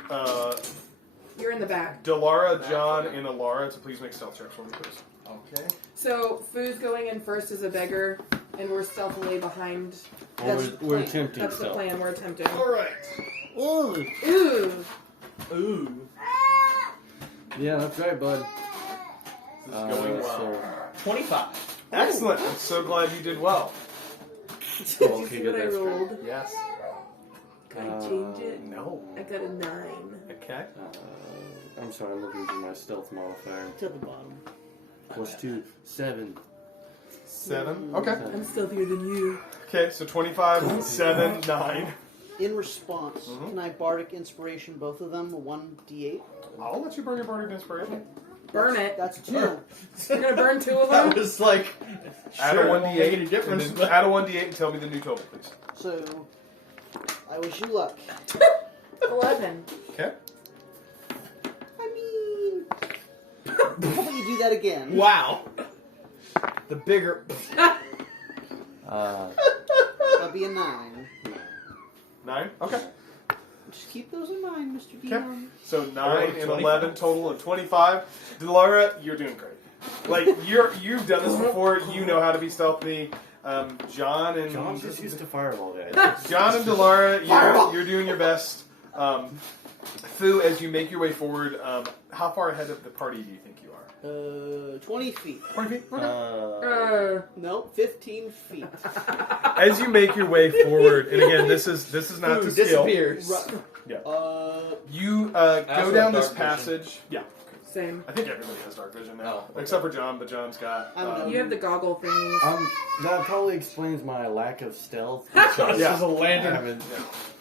You're in the back. Delara, John, and Alara to please make stealth checks for me, please. Okay. So Fu's going in first as a beggar, and we're stealthily behind. Or That's the we're plan. attempting That's the stealth. plan. We're attempting. right. Ooh. Ooh. Ooh. Yeah, that's right, bud. This is going well. So, 25. Excellent. I'm so glad you did well. Did Oh, you okay, see good, what I that's great. rolled? Yes. Can I change it? No. I got a 9. Okay. I'm sorry, I'm looking for my stealth modifier. It's at the bottom. Plus 2, 7. 7. Okay. I'm stealthier than you. Okay, so 25, 7, 9. In response, Mhm. can I bardic inspiration both of them? 1d8. I'll let you burn your bardic inspiration. Burn it. That's 2. You're gonna burn 2 of That them. was like. Add sure, a it won't 1d8. make any difference. And then add a 1d8 and tell me the new total, please. So, I wish you luck. 11. Okay. I mean, how about you do that again? Wow. The bigger. That'll be a 9. 9. Okay. Just keep those in mind, Mr. Okay. Dion. So 9 and 25. 11 total of 25. Delara, you're doing great. Like you've done this before. You know how to be stealthy. John and John's just used to fireball, guys. John and Delara, you're doing your best. Fu, as you make your way forward, how far ahead of the party do you think you are? 20 feet. 20 feet. No, 15 feet. As you make your way forward, and again, this is not Food to scale. disappears. Right. Yeah. You go also down have this dark vision. passage. Yeah. Same. I think everybody has dark vision now, Oh, okay. except for John. But John's got. I'm done. You have the goggle thingies. That probably explains my lack of stealth. This Yeah. is a I lantern. haven't-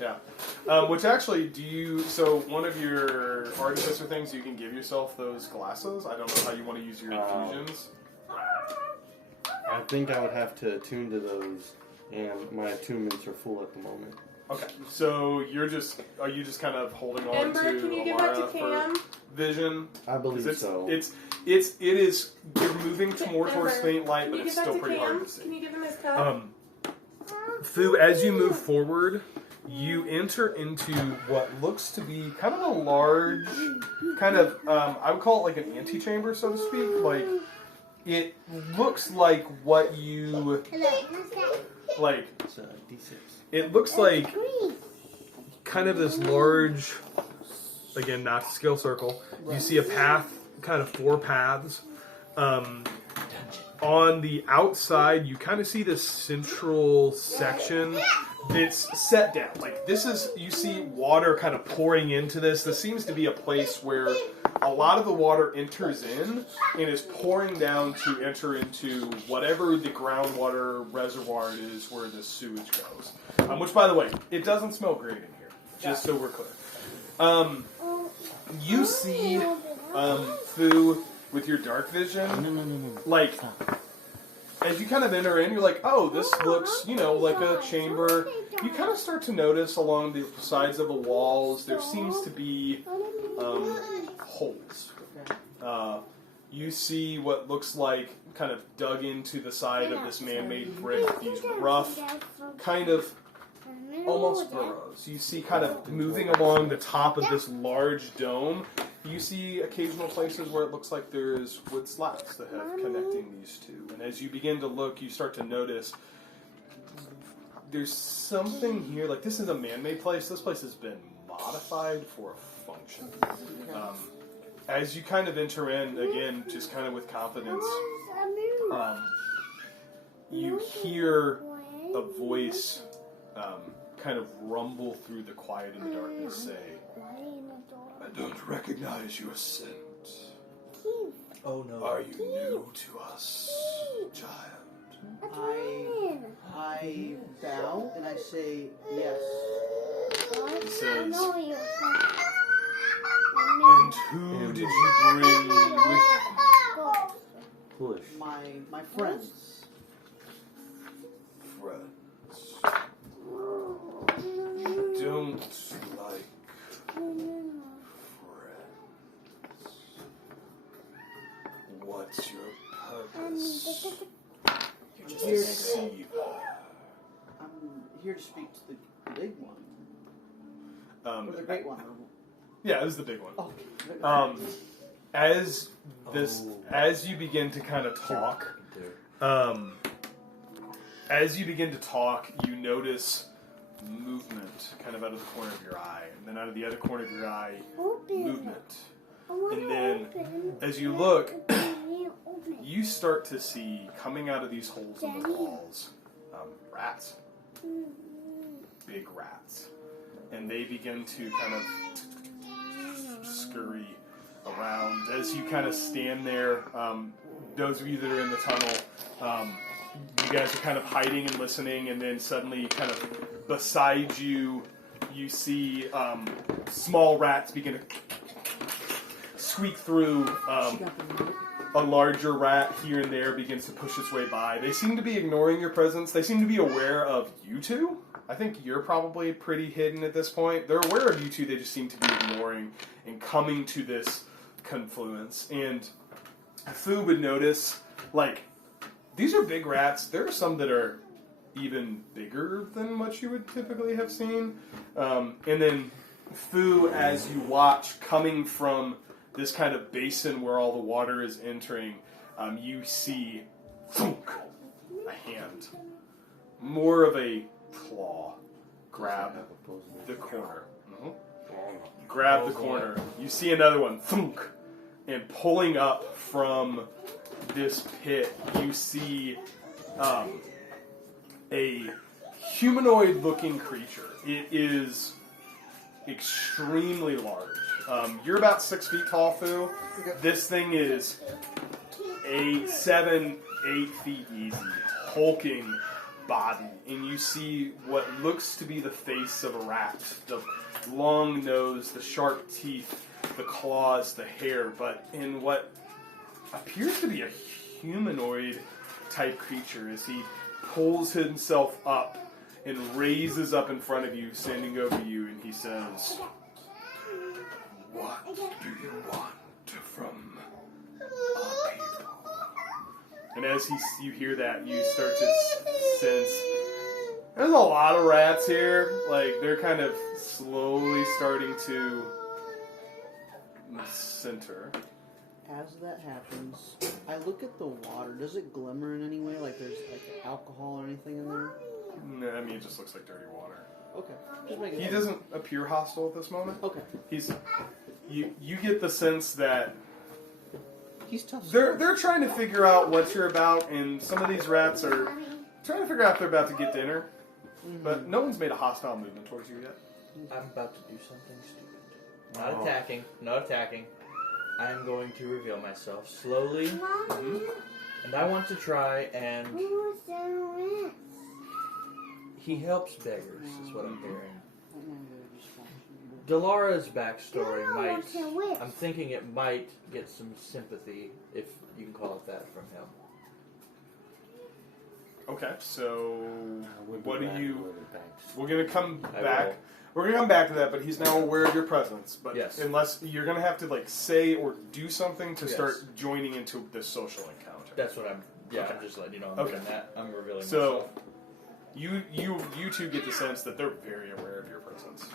Yeah. Which actually, do you? So one of your artificer things, you can give yourself those glasses. I don't know how you want to use your infusions. I think I would have to attune to those, and my attunements are full at the moment. Okay. So are you just kind of holding on Ember, to can you give that to Alara Cam? for vision? I believe It's so. it is you're moving more towards Ember, faint light, Can but you it's give that still to pretty Cam? hard to see. Can you give him his cup? Fu, as you move forward, you enter into what looks to be kind of a large, kind of, I would call it like an antechamber, so to speak. Like, it looks like what you like. It's a D6. It looks like kind of this large, again, not skill circle. You see a path, kind of 4 paths. On the outside, you kind of see this central section that's set down. Like, this is, you see water kind of pouring into this. This seems to be a place where a lot of the water enters in and is pouring down to enter into whatever the groundwater reservoir is where the sewage goes. Which, by the way, it doesn't smell great in here, just so we're clear. You see Fu with your dark vision, like, as you kind of enter in, you're like, oh, this looks, like a chamber. You kind of start to notice along the sides of the walls, there seems to be holes. You see what looks like kind of dug into the side of this man-made brick, these rough, kind of almost burrows. You see kind of moving along the top of this large dome, you see occasional places where it looks like there's wood slats that have connecting these two. And as you begin to look, you start to notice there's something here, like this is a man-made place. This place has been modified for a function. As you kind of enter in, again, just kind of with confidence, you hear a voice kind of rumble through the quiet and the darkness, say, I don't recognize your scent. Oh no. Are you new to us, child? I bow and I say yes. He says, and who did you bring with you? Push. My friends. Friends. You don't like friends. What's your purpose? Here to see. I'm here to speak to the big one. Or the great one. Yeah, it was the big one. Oh. As you begin to kind of talk, you notice movement kind of out of the corner of your eye, and then out of the other corner of your eye, movement. And then, as you look, you start to see, coming out of these holes in the walls, rats. Big rats. And they begin to kind of scurry around. As you kind of stand there, those of you that are in the tunnel, you guys are kind of hiding and listening, and then suddenly kind of beside you, you see small rats begin to squeak through. A larger rat here and there begins to push its way by. They seem to be ignoring your presence. They seem to be aware of you two. I think you're probably pretty hidden at this point. They're aware of you two, they just seem to be ignoring and coming to this confluence. And Fu would notice, like, these are big rats. There are some that are even bigger than what you would typically have seen. And then Fu, as you watch, coming from this kind of basin where all the water is entering, you see thunk, a hand. More of a claw. Grab the corner. Grab the corner. You see another one. Thunk. And pulling up from this pit, you see a humanoid-looking creature. It is extremely large. You're about 6 feet tall, Fu. This thing is 7, 8 feet easy, hulking body, and you see what looks to be the face of a rat. The long nose, the sharp teeth, the claws, the hair, but in what appears to be a humanoid type creature as he pulls himself up and raises up in front of you, standing over you, and he says, "What do you want from our people?" And as you hear that, you start to sense there's a lot of rats here. Like, they're kind of slowly starting to center. as that happens, I look at the water. Does it glimmer in any way? Like there's like alcohol or anything in there? No, I mean, it just looks like dirty water. Okay. Just make it. He doesn't appear hostile at this moment. Okay. He's. You get the sense that He's tough. they're trying to figure out what you're about, and some of these rats are trying to figure out if they're about to get dinner. But no one's made a hostile movement towards you yet. I'm about to do something stupid. Not attacking. Not attacking. I am going to reveal myself slowly, and I want to try and. He helps beggars, is what I'm hearing. Delara's backstory might. I'm thinking it might get some sympathy, if you can call it that, from him. Okay, so We'll be what do back you? with it, thanks. We're gonna come I back. will. We're gonna come back to that, but he's now aware of your presence. But Yes. unless you're gonna have to like say or do something to Yes. start joining into this social encounter. That's what I'm. Yeah, Okay. I'm just letting you know I'm Okay. doing that. I'm revealing So myself. you two get the sense that they're very aware of your presence.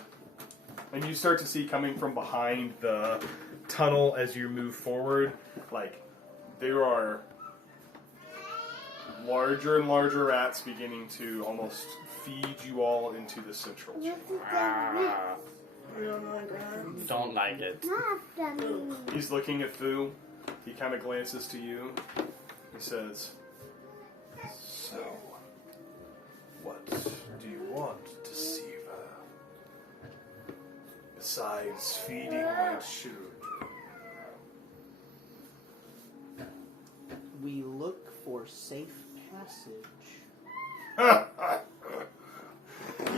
And you start to see coming from behind the tunnel as you move forward, like there are larger and larger rats beginning to almost feed you all into the central chamber. Don't like it. He's looking at Fu. He kind of glances to you. He says, "So, what do you want, Deceiver? Besides feeding my children?" We look for safe passage.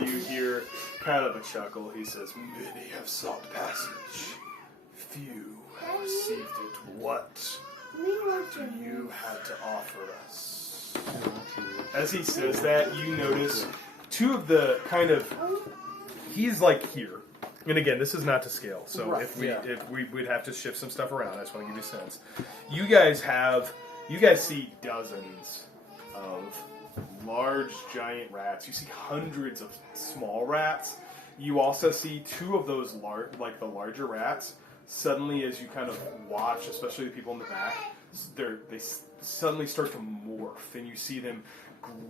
You hear kind of a chuckle. He says, "Many have sought passage. Few have received it. What do you have to offer us?" As he says that, you notice two of the kind of... He's like here. And again, this is not to scale. So Right. if we'd have to shift some stuff around. I just want to give you a sense. You guys see dozens of large giant rats. You see hundreds of small rats. You also see two of those the larger rats. Suddenly, as you kind of watch, especially the people in the back, they suddenly start to morph, and you see them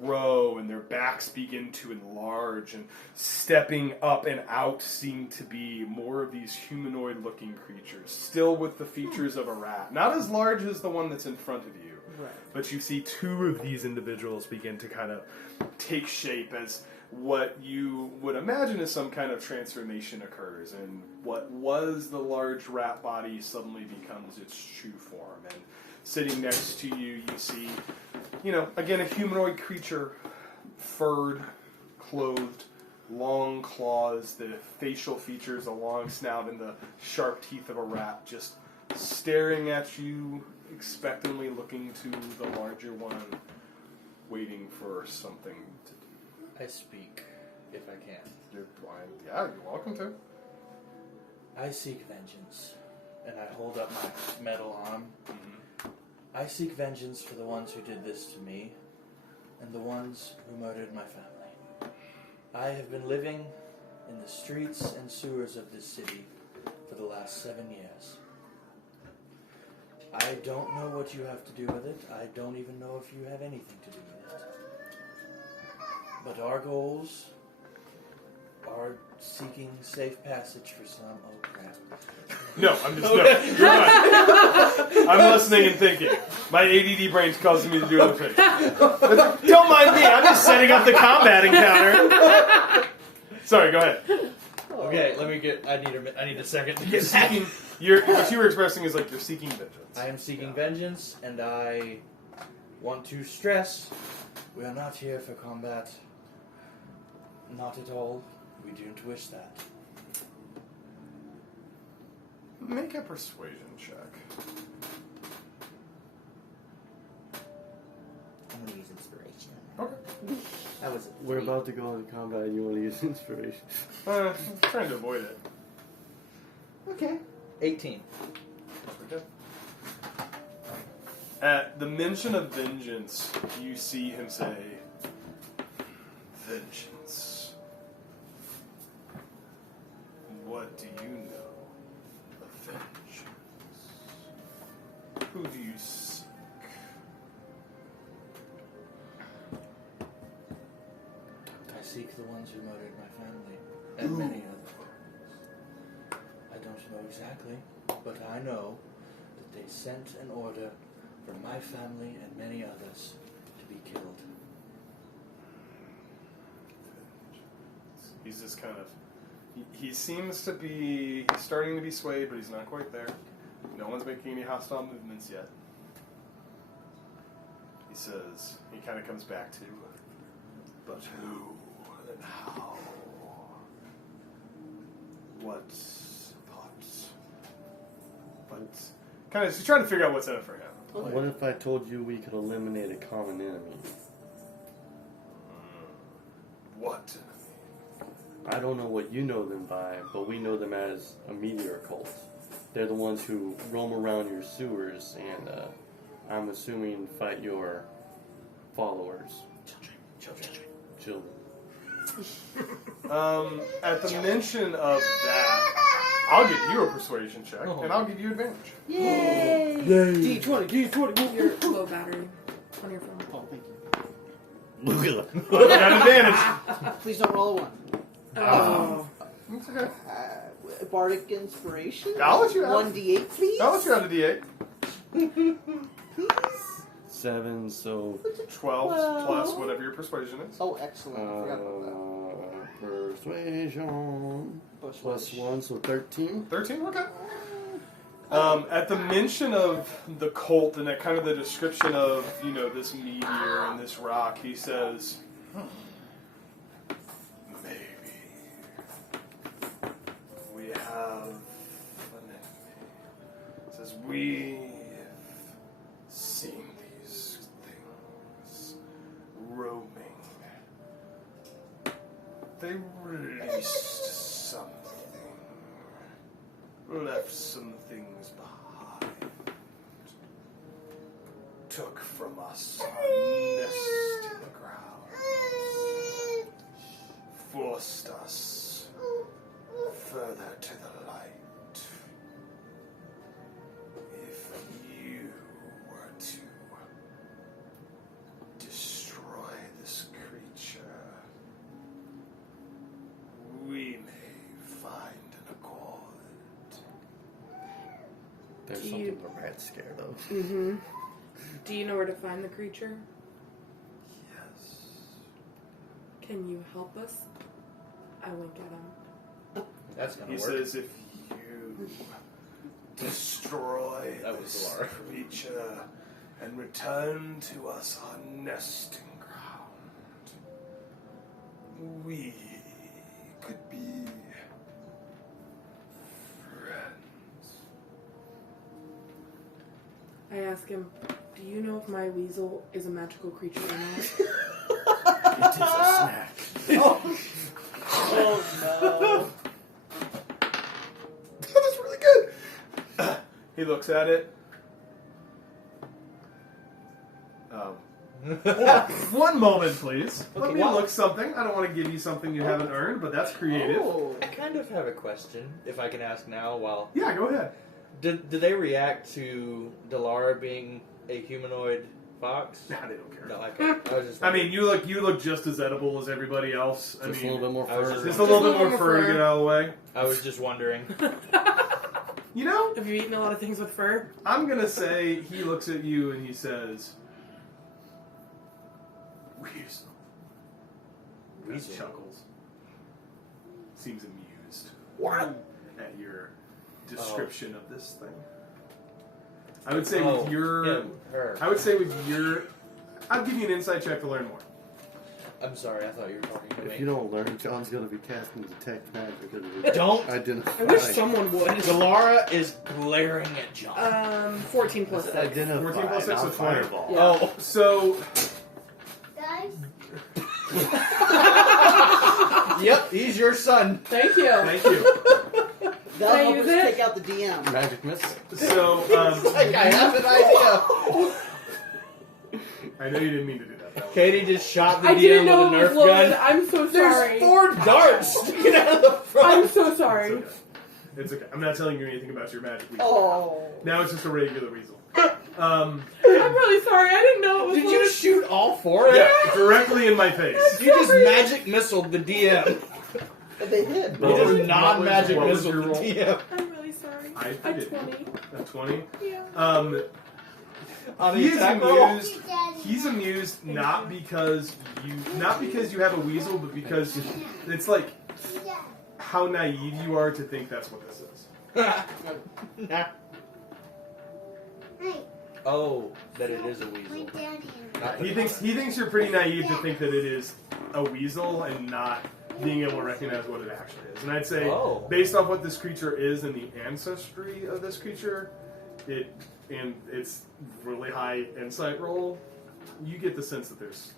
grow, and their backs begin to enlarge, and stepping up and out seem to be more of these humanoid-looking creatures, still with the features of a rat. Not as large as the one that's in front of you. Right. But you see two of these individuals begin to kind of take shape as what you would imagine as some kind of transformation occurs, and what was the large rat body suddenly becomes its true form. And sitting next to you, you see, again, a humanoid creature, furred, clothed, long claws, the facial features, a long snout, and the sharp teeth of a rat, just staring at you, expectantly looking to the larger one, waiting for something to do. I speak, if I can. You're blind. Yeah, you're welcome to. I seek vengeance, and I hold up my metal arm. I seek vengeance for the ones who did this to me, and the ones who murdered my family. I have been living in the streets and sewers of this city for the last 7 years. I don't know what you have to do with it. I don't even know if you have anything to do with it. But our goals are seeking safe passage for some... Oh, crap. No, I'm just... No, you're fine. I'm listening and thinking. My ADD brain's causing me to do other things. Don't mind me. I'm just setting up the combat encounter. Sorry, go ahead. Okay, let me get... I need a second to You're get that. seeking... what you were expressing is like you're seeking vengeance. I am seeking vengeance, and I want to stress, we are not here for combat. Not at all. We don't wish that. Make a persuasion check. I'm gonna use inspiration. Okay. That was We're about to go into combat and you want to use inspiration. I'm trying to avoid it. okay. 18. Okay. At the mention of vengeance, you see him say, "Vengeance. What do you know of vengeance?" Who do you seek? I seek the ones who murdered my family and many others. I don't know exactly, but I know that they sent an order for my family and many others to be killed. He's just kind of. He seems to be starting to be swayed, but he's not quite there. No one's making any hostile movements yet. He says, he kind of comes back to, but who and how? What? Kind of, he's trying to figure out what's in it for him. What if I told you we could eliminate a common enemy? What? I don't know what you know them by, but we know them as a meteor cult. They're the ones who roam around your sewers and, I'm assuming, fight your followers. Children. At the mention of that, I'll give you a persuasion check, and I'll give you advantage. Yay! D20, D20. Your low battery on your phone. Oh, thank you. Look at them. You got advantage. Please don't roll a 1. Oh. It's okay. Bardic Inspiration? I'll let you have 1d8, please? I'll let you have the D8. Please? 7, so 12 plus whatever your persuasion is. Oh, excellent. I forgot about that. persuasion plus 1, so 13. 13? Okay. At the mention of the cult and that kind of the description of, this meteor and this rock, he says, maybe we have an enemy. He says, we've seen these things roaming. They released something. Left some things behind. Took from us our nest in the ground. Forced us further to the light. If you were to destroy this creature, we may find an accord. There's Do something you- the rat's scared of. Mm-hmm. Do you know where to find the creature? Yes. Can you help us? I wink at him. That's gonna He work. says if you destroy That was this Laura. creature and return to us our nesting ground, we could be friends. I ask him, do you know if my weasel is a magical creature or not? It is a snack. Oh, no. That's really good. He looks at it. Hold on. One moment, please. Let me look something. I don't want to give you something you haven't earned, but that's creative. Oh. I kind of have a question, if I can ask now. While Yeah, go ahead. did they react to Delara being a humanoid fox? Nah, they don't care. No, okay. I was just. I mean, you look just as edible as everybody else. I Just a mean, little bit more I was fur. just- just a little bit more fur to get out of the way. I was just wondering. You know, Have you eaten a lot of things with fur? I'm gonna say he looks at you and he says, "Weasel." He Weasel? chuckles. Seems amused. What? At your description of this thing. I would say Oh, with your. him, her. I would say with your. I'll give you an insight check to learn more. I'm sorry, I thought you were talking to me. If you don't learn, John's going to be casting detect magic. Because Don't. identify. I wish someone would. Delara is glaring at John. 14 plus 6. Identify, 14 plus 6 not is 20. fireball. Yeah. Oh. So, Guys, Yep, he's your son. Thank you. thank you. That'll I help use us it? take out the DM. Magic missile. So, Like, I have an idea. I know you didn't mean to do that. Though. Katie just shot the I DM didn't know with a it was Nerf loaded. gun. I'm so sorry. There's 4 darts sticking out of the front. I'm so sorry. It's okay. I'm not telling you anything about your magic weasel. Oh. Now it's just a regular weasel. I'm really sorry. I didn't know it was. Did you shoot all four? Yeah, directly in my face. You just magic missiled the DM. They did. You just non-magic what was missiled your the roll? DM. I'm really sorry. I A forget. 20. A 20. Yeah. On the He's attack roll. amused. He's amused not because you have a weasel, but because it's like how naive you are to think that's what this is. Nah. Hey, Oh, that it is a my weasel. daddy. Not the He thinks you're pretty naive to think that it is a weasel and not being able to recognize what it actually is. And I'd say, Oh. based off what this creature is and the ancestry of this creature, and its really high insight roll, you get the sense that there's,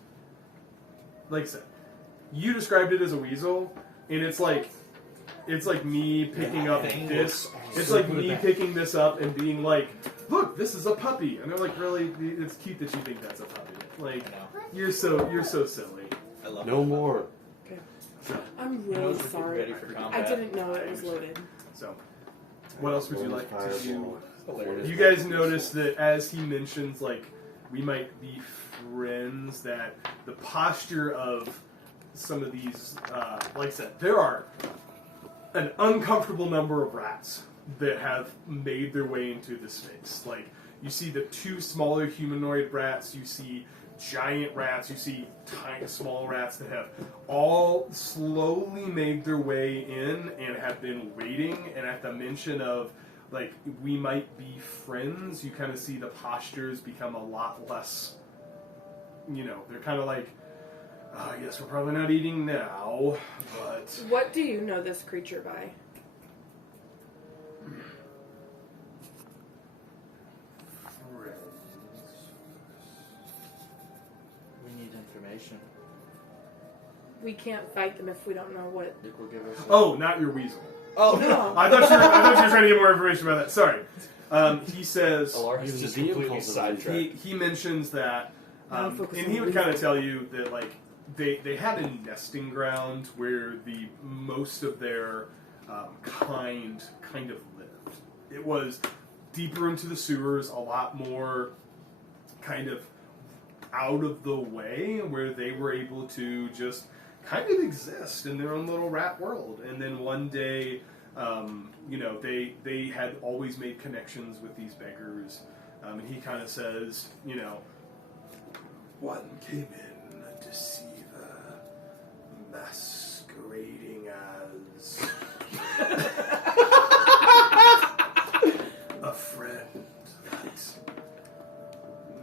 like I said, you described it as a weasel, and it's like me picking up this. It's like me picking this up and being like, "Look, this is a puppy," and they're like, "Really? It's cute that you think that's a puppy. Like, you're so silly." I love No more. I'm He knows really we're getting sorry. ready for I combat. didn't know it was loaded. So, what else would you like to do? Hilarious. You guys notice that as he mentions, like, we might be friends, that the posture of some of these, like I said, there are an uncomfortable number of rats that have made their way into the space. Like, you see the two smaller humanoid rats, you see giant rats, you see tiny small rats that have all slowly made their way in and have been waiting, and at the mention of, like, we might be friends, you kind of see the postures become a lot less, they're kind of like, I guess we're probably not eating now, but... What do you know this creature by? We need information. We can't fight them if we don't know what. Dick will give us. Oh, not your weasel. Oh No. I thought you were trying to get more information about that. Sorry. He says... Alar's Even just the DM completely calls it a sidetracked. He mentions that, Now focus and on he the would kind of weasel. tell you that, like, they had a nesting ground where the most of their kind of lived. It was deeper into the sewers, a lot more kind of out of the way, where they were able to just kind of exist in their own little rat world. And then one day, they had always made connections with these beggars. And he kind of says, one came in, a deceiver, masquerading as a friend that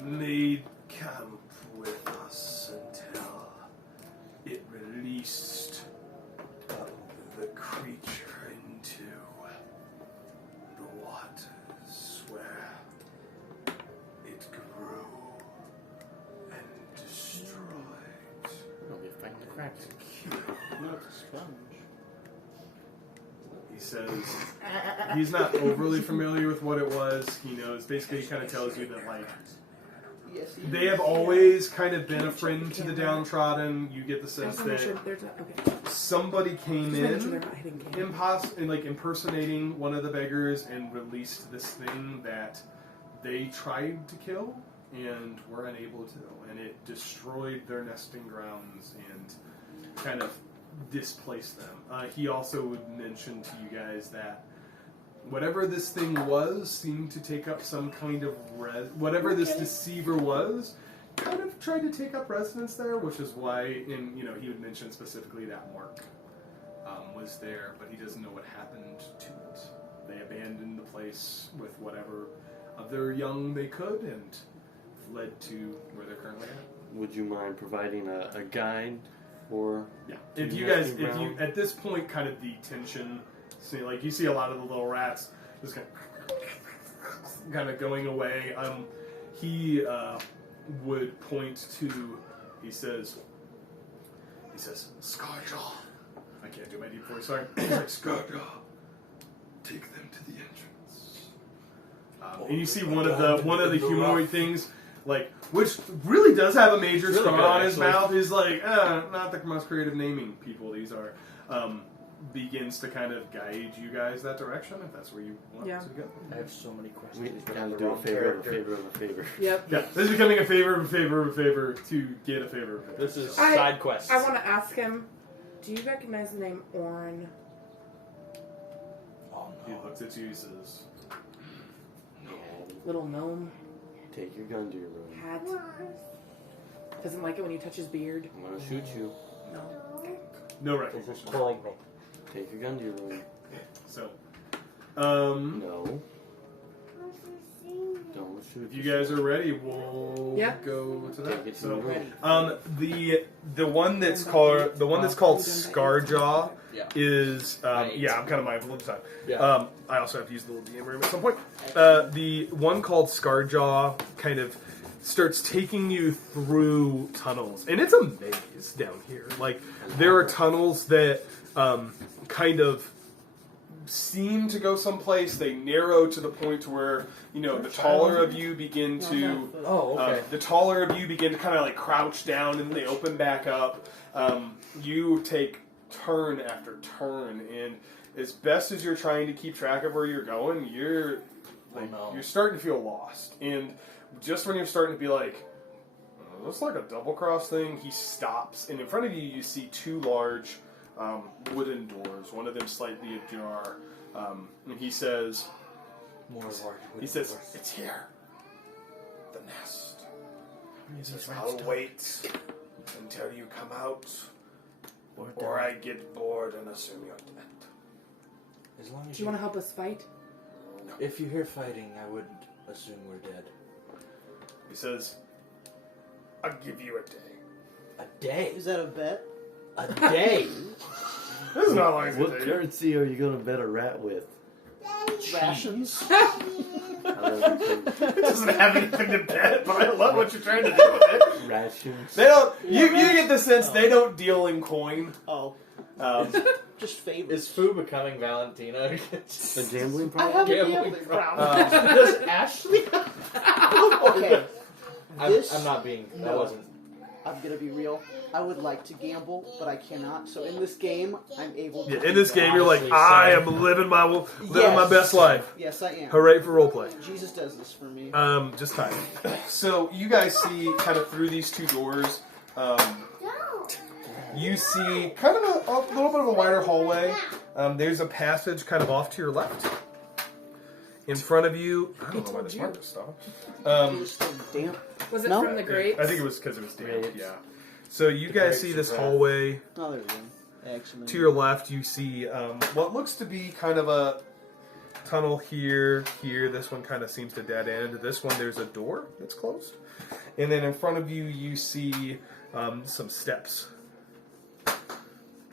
made camp with us until it released the creature into the waters where it grew and destroyed. We'll be fighting the cracks. He says he's not overly familiar with what it was. He knows, basically, he kind of tells you that, like, Yes. they have always kind of been a friend to the downtrodden. You get the I sense just want to make that sure there's not. Okay. somebody came Just making sure in they're not hitting camera. impersonating one of the beggars and released this thing that they tried to kill and were unable to, and it destroyed their nesting grounds and kind of displaced them. He also would mention to you guys that whatever this thing was seemed to take up some kind of whatever this deceiver was kind of tried to take up residence there, which is why he would mention specifically that Mark was there, but he doesn't know what happened to it. They abandoned the place with whatever of their young they could and fled to where they're currently at. Would you mind providing a guide for? Yeah. If the you guys, nesting if you ground? at this point, kind of the tension, see, like you see a lot of the little rats just kind of going away. He would point to. He says, Scarjaw. I can't do my deep voice. Sorry. He's like, Scarjaw, take them to the entrance. And you see one of the humanoid things, like, which really does have a major It's really scar good, on his actually. mouth. Is like, not the most creative naming people these are. begins to kind of guide you guys that direction, if that's where you want Yeah. to go. I have so many We questions, but gotta I'm the do a wrong favor of a character. favor of a favor. Yep. Yeah, this is becoming a favor of a favor of a favor to get a favor of a favor. This is So- side quests. I want to ask him, do you recognize the name Orin? Oh He no. looks at you, he says, No. Little gnome Take your gun to your room. hat. Doesn't like it when you touch his beard. I'm gonna shoot you. No. no This is recognition. killing me. Take your gun to your room. So, No. Don't shoot. if you guys are ready, we'll Yeah. go to that. Take it to So, your room. the one that's called Scarjaw Yeah. is Right. yeah, I'm kind of mindful of the time. Yeah. I also have to use the little DM room at some point. The one called Scarjaw kind of starts taking you through tunnels, and it's a maze down here. Like there are tunnels that kind of seem to go someplace. They narrow to the point where the taller of you begin to. Oh, okay. The taller of you begin to kind of like crouch down, and they open back up. You take turn after turn, and as best as you're trying to keep track of where you're going, you're starting to feel lost. And just when you're starting to be like, oh, looks like a double cross thing, he stops, and in front of you, you see two large wooden doors. One of them slightly ajar, and he says, More large. "He says it's here, the nest." He says, "I'll wait until you come out, or I get bored and assume you're dead." As long as Do you want to help us fight? If you hear fighting, I wouldn't assume we're dead. He says, "I'll give you a day." A day? Is that a bet? A day? This is not like What a day. currency are you gonna bet a rat with? Rations. I love you too. It doesn't have anything to bet, but I love what you're trying to do with it. Rations. They don't. You get the sense they don't deal in coin. Oh, Um, just favors. Is Fu becoming Valentina? A gambling I problem? have a Gambling gambling problem. Does Ashley? Okay, this I'm not being. That No. wasn't. I'm gonna be real. I would like to gamble, but I cannot. So in this game, I'm able to. yeah, do in this that. game, you're like, Honestly, I same. am living my Yes. best life. Yes, I am. Hooray for roleplay. Jesus does this for me. Just time. So you guys see kind of through these two doors. You see kind of a little bit of a wider hallway. There's a passage kind of off to your left. In front of you, I don't know why this marker stopped. It's still damp. Was it No. from the grapes? I think it was because it was damp. Grapes. Yeah. So you guys see this hallway. Oh, there we go. Excellent. To your left, you see what looks to be kind of a tunnel here. This one kind of seems to dead end. This one, there's a door that's closed. And then in front of you, you see some steps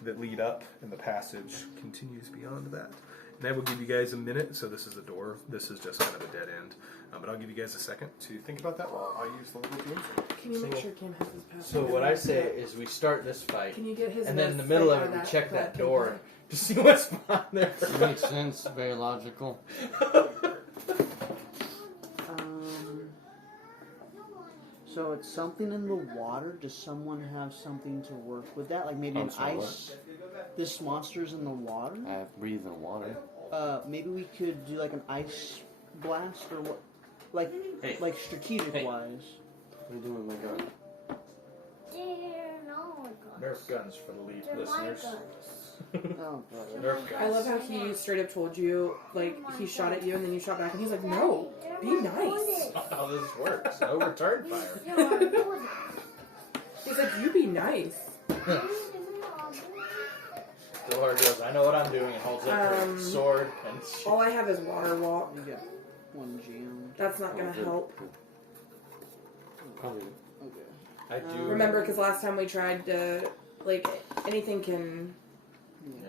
that lead up, and the passage continues beyond that. And I will give you guys a minute. So this is the door. This is just kind of a dead end. But I'll give you guys a second to think about that while I use the little game. Can you make sure Kim has his password? So what I say is we start this fight, Can you get his? and then in the notes middle right of it by we check that door paper? to see what's on there. Makes sense. Very logical. So it's something in the water. Does someone have something to work with that? Like maybe I'm an sorry, ice. This monster's in the water. I have breathed in water. Maybe we could do like an ice blast or what? Like, Hey. like strategic Hey. wise. What are you doing with my gun? Nerf guns for the lead They're my listeners. guns. Oh, brother. Nerf guns. I love how he straight up told you, like, he shot at you and then you shot back, and he's like, no, be nice. That's how this works. No return fire. He's like, you be nice. Delora goes, I know what I'm doing, and holds up her sword. And All I have is water walk. You got one gem. That's not gonna help. Probably. Okay. I do Remember, because last time we tried to, like, anything can. Yeah.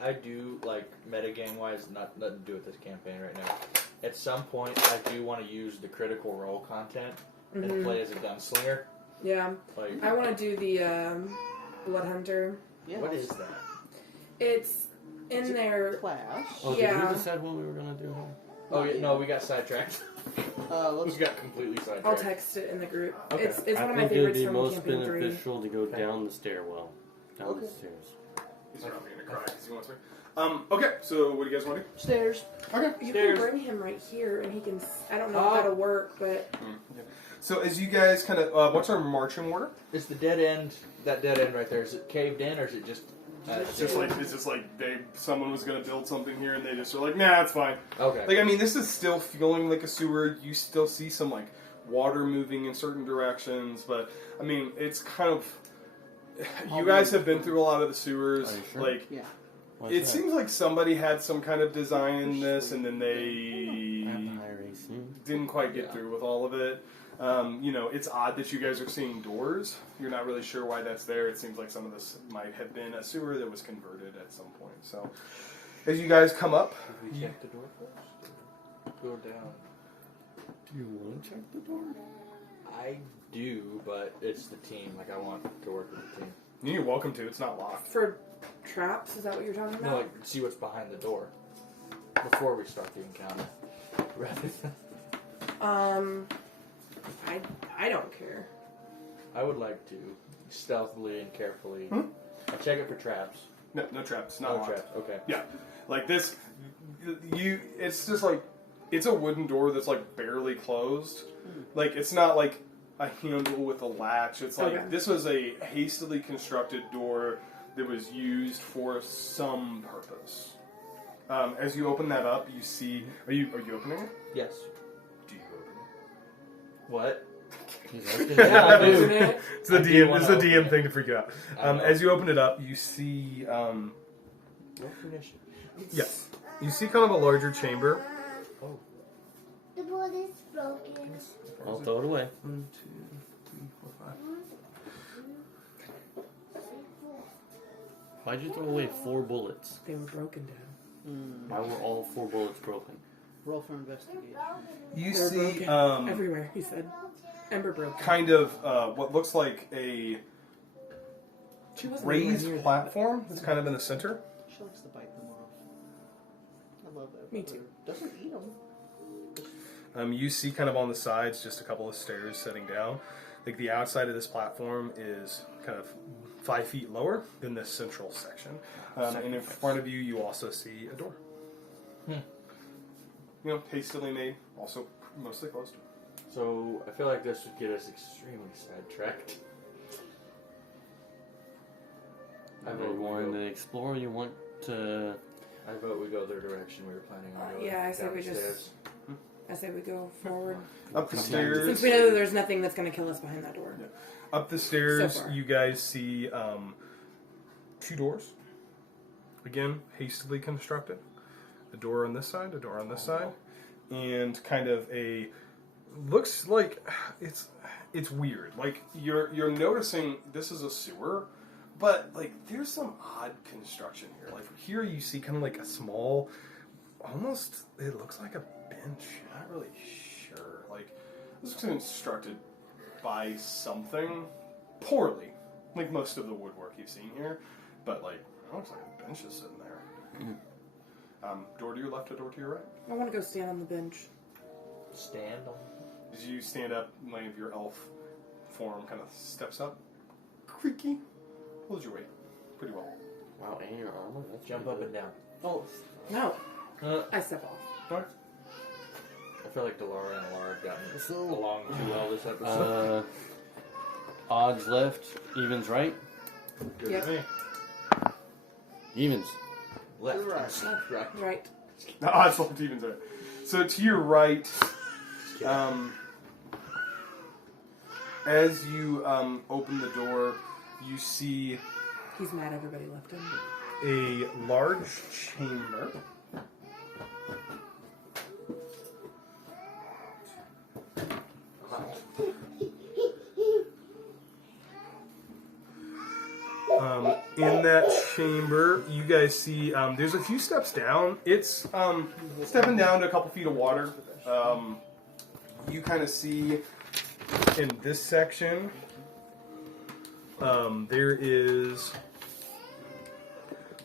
I do, like, metagame wise, nothing to do with this campaign right now. At some point, I do want to use the critical role content and play as a gunslinger. Yeah. Like, I want to do the Blood Hunter. Yeah. what is that? It's in their. class? Oh, did Yeah. we decide what we were gonna do? Oh yeah, no, we got sidetracked. Let's We got completely sidetracked. I'll text it in the group. Okay. It's I one of my think it would favorites be from most Campaign 3. beneficial to go Okay. down the stairwell. Down Okay. the stairs. He's probably gonna cry because he wants me. Okay, so what do you guys want to do? stairs. Okay. You Stairs. can bring him right here, and he can. I don't know Oh. if that'll work, but So as you guys kind of, what's our marching order? Is the dead end, that dead end right there, is it caved in or is it just... It's just like someone was gonna build something here and they just were like, nah, it's fine. Okay. Like, I mean, this is still feeling like a sewer. You still see some like water moving in certain directions, but I mean, it's kind of. You guys have been through a lot of the sewers. Are you sure? Like, Yeah. What's it that? seems like somebody had some kind of design in this, and then I have the they high racing. didn't quite get Yeah. through with all of it. You know, it's odd that you guys are seeing doors. You're not really sure why that's there. It seems like some of this might have been a sewer that was converted at some point. So, as you guys come up, Did we check the door first? Go down. Do you want to check the door? I do, but it's the team. Like, I want to work with the team. you're welcome to. It's not locked. for traps, is that what you're talking about? No, like, see what's behind the door before we start the encounter. Rather than... I don't care. I would like to stealthily and carefully. Hmm? I check it for traps. No traps. Not No locked. traps. Okay. Yeah, like this. It's just like it's a wooden door that's like barely closed. Like it's not like a handle with a latch. It's like Okay. this was a hastily constructed door that was used for some purpose. As you open that up, you see. Are you opening it? Yes. Do you open What? He's asking Yeah, you. isn't it? It's the I do DM. wanna It's the open DM it. thing to freak you out. I know. As you open it up, you see. Recognition. Yes, you see kind of a larger chamber. Oh. The board is broken. I'll throw it away. 1, 2, 3, 4, 5. Why'd you throw away 4 bullets? They were broken down. Why were all 4 bullets broken? Roll for investigation. You They're see broken everywhere. He said, "Ember broken." kind of what looks like a She wasn't raised anywhere near platform that's kind of in the center. She likes to bite them off. I love that. Me about too. her. Doesn't eat them. You see kind of on the sides just a couple of stairs setting down. Like the outside of this platform is kind of 5 feet lower than this central section. And in front of you, you also see a door. You know, hastily made, also mostly closed. So I feel like this would get us extremely sidetracked. I Are vote you we wanting go. to explore? You want to? I vote we go the direction we were planning on going. Yeah, I say down we the just- stairs. I say we go forward. Up the Since stairs. we know that there's nothing that's going to kill us behind that door. Up the stairs, So far. you guys see 2 doors. Again, hastily constructed. A door on this side, a door on this side, and kind of a looks like it's weird. Like you're noticing this is a sewer, but like there's some odd construction here. Like here you see kind of like a small, almost it looks like a bench. Not really sure. Like this looks constructed by something poorly, like most of the woodwork you've seen here. But like it looks like a bench is sitting there. Door to your left, a door to your right. I want to go stand on the bench. Stand on. As you stand up, one of your elf form kind of steps up. Creaky. Holds your weight pretty well. Wow, and your armor. That's Jump pretty up and down. Oh, No, Uh, I step off. Alright. I feel like Delora and Laura have gotten So- along too well this good. episode. Odds left, evens right. Good Yep. to me. Evens. Left. Right. Left. Right. Right. The odds left evens are. So to your right, as you open the door, you see He's mad everybody left him. a large chamber. In that chamber, you guys see there's a few steps down. It's stepping down to a couple feet of water. You kind of see in this section there is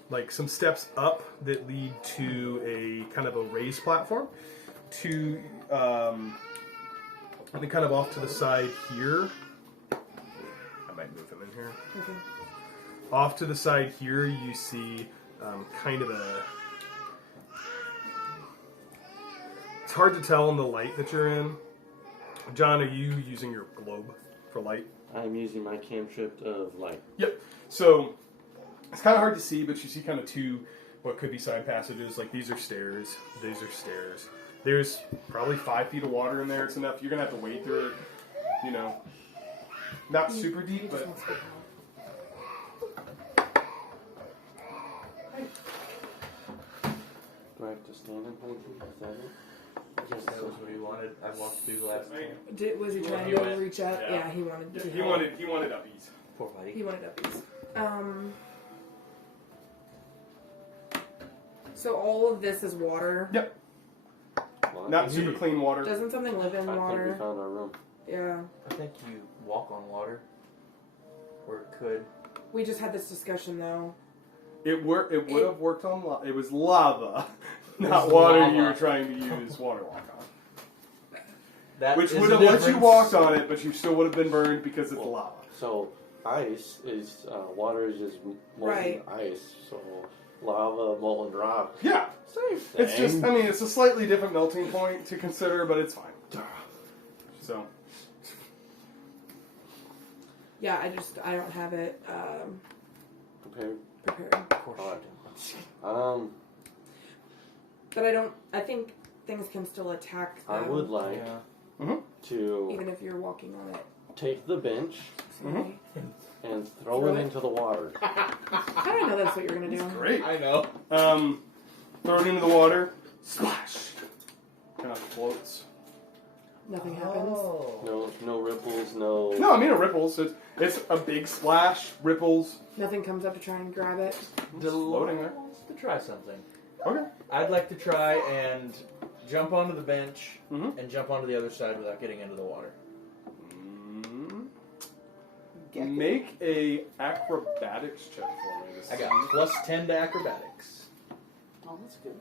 like some steps up that lead to a kind of a raised platform. to, I think kind of off to the side here. I might move him in here. Okay. Off to the side here, you see kind of a... It's hard to tell in the light that you're in. John, are you using your globe for light? I'm using my cantrip of light. Yep. So it's kind of hard to see, but you see kind of two, what could be side passages. Like these are stairs. These are stairs. There's probably 5 feet of water in there. It's enough. You're gonna have to wade through it. You know, not super deep, but. Do I have to stand and hold you? Is that it? Yes, that was what he wanted. I walked through the last time. Was he trying He to went- reach up? yeah. Yeah, he wanted to. He wanted uppies. Poor buddy. He wanted uppies. So all of this is water. Yep. Well, Not super clean water. Doesn't something live in I think we water? found our room. Yeah. I think you walk on water. Or it could. We just had this discussion though. It would have worked on. It was lava, not was water. lava. You were trying to use water walk on, That which is would the have let you difference. walked on it, but you still would have been burned because it's Well, lava. So ice is water is just molten Right. ice. So lava, molten rock. Yeah, Same thing. it's just. I mean, it's a slightly different melting point to consider, but it's fine. So Yeah, I don't have it Compared. prepared. Of course you do. But I think things can still attack them. I would like Yeah. to even if you're walking on it. take the bench Sorry. and throw Throw it it? into the water. How did I know that's what you're gonna do? great. I know. Throw it into the water. Splash. Kind of floats. Nothing happens. Oh. No ripples. No. No, I mean it ripples. It's a big splash. Ripples. Nothing comes up to try and grab it. Floating there. wants to try something. Okay. I'd like to try and jump onto the bench Mhm. and jump onto the other side without getting into the water. Make a acrobatics check for me. I got plus 10 to acrobatics. Oh, that's good.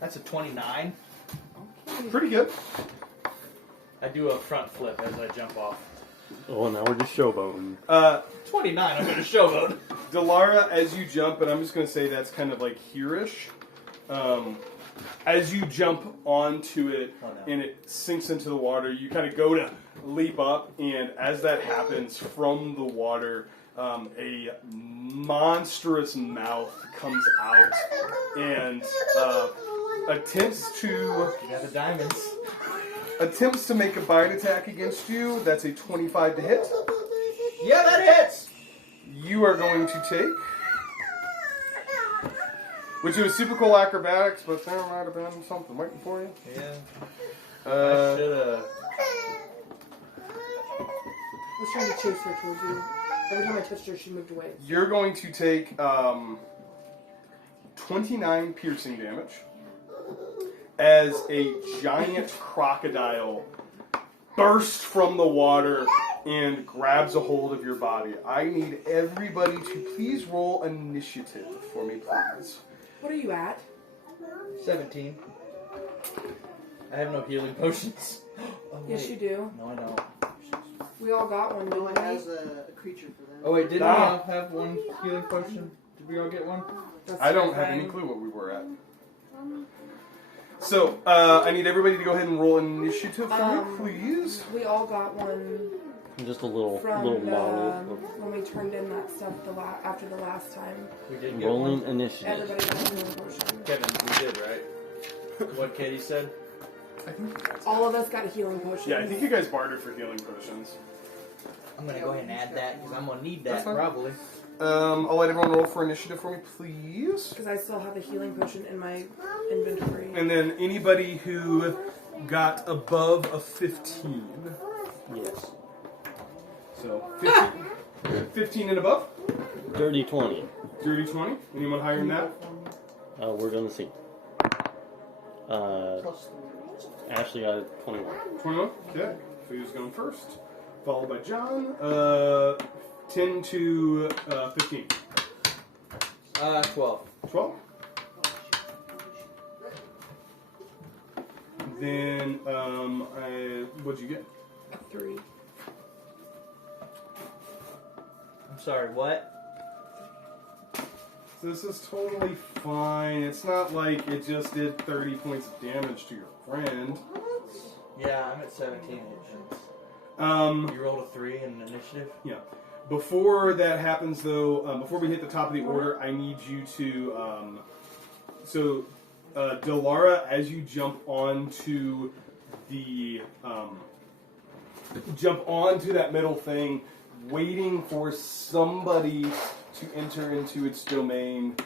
That's a 29. Pretty good. I do a front flip as I jump off. Oh, now we're just showboating. 29, I'm going to showboat. Delara, as you jump, and I'm just going to say that's kind of like here-ish. As you jump onto it Oh, no. and it sinks into the water, you kind of go to leap up, and as that happens from the water, a monstrous mouth comes out and attempts to You got the diamonds. make a bite attack against you. That's a 25 to hit. Yeah, that hits! You are going to take, which is super cool acrobatics, but there might have been something waiting for you. Yeah. I Uh, should have. I was trying to chase her towards you. Every time I touched her, she moved away. you're going to take 29 piercing damage as a giant crocodile bursts from the water and grabs a hold of your body. I need everybody to please roll initiative for me, please. What are you at? 17. I have no healing potions. Oh, Yes, wait. you do. No, I don't. We all got one, No didn't one we? has a creature for that. Oh, wait, didn't Ah. we all have one healing potion? Did we all get one? That's I don't your have any thing. clue what we were at. So, I need everybody to go ahead and roll initiative for me, please. We all got one Just a little from model when we turned in that stuff after the last time. We did of get rolling one. initiative. Everybody got a healing potion. Kevin, we did, right? What Katie said? I think you guys. All of us got a healing potion. Yeah, I think you guys bartered for healing potions. I'm gonna go ahead and add that because I'm gonna need That's that. fine. Probably. I'll let everyone roll for initiative for me, please. Because I still have a healing potion in my inventory. And then anybody who got above a 15. Yes. So 15 and above. Dirty 20. Dirty 20. Anyone higher than that? We're gonna see. Plus Ashley got 21. 21. Okay. So who's going first? Followed by John. 10 to 15. 12. 12. then what'd you get? A 3. I'm sorry, what? So this is totally fine. It's not like it just did 30 points of damage to your friend. Yeah, I'm at 17 hit Um, You rolled a 3 in initiative? yeah. Before that happens, though, before we hit the top of the order, I need you to. Delara, as you jump onto that middle thing, waiting for somebody to enter into its domain,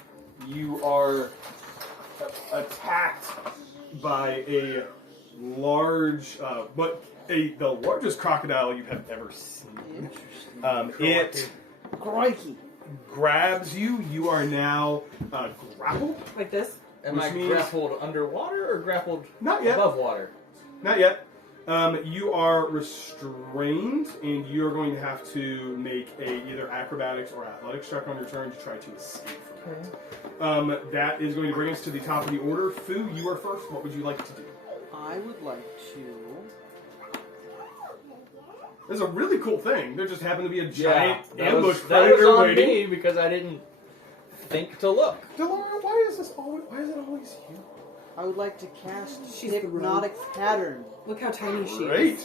you are attacked by a large, the largest crocodile you have ever seen. It Crikey. grabs you. You are now grappled. Like this? Am Which I means- grappled underwater or grappled Not yet. above water? Not yet. You are restrained, and you are going to have to make either acrobatics or athletics check on your turn to try to escape from it. That is going to bring us to the top of the order. Fu, you are first. What would you like to do? I would like to. There's a really cool thing. There just happened to be a giant that ambush was, that was predator on waiting. me because I didn't think to look. Delara, why is it always you? I would like to cast She's the Hypnotic Pattern. Look how tiny she Great. is.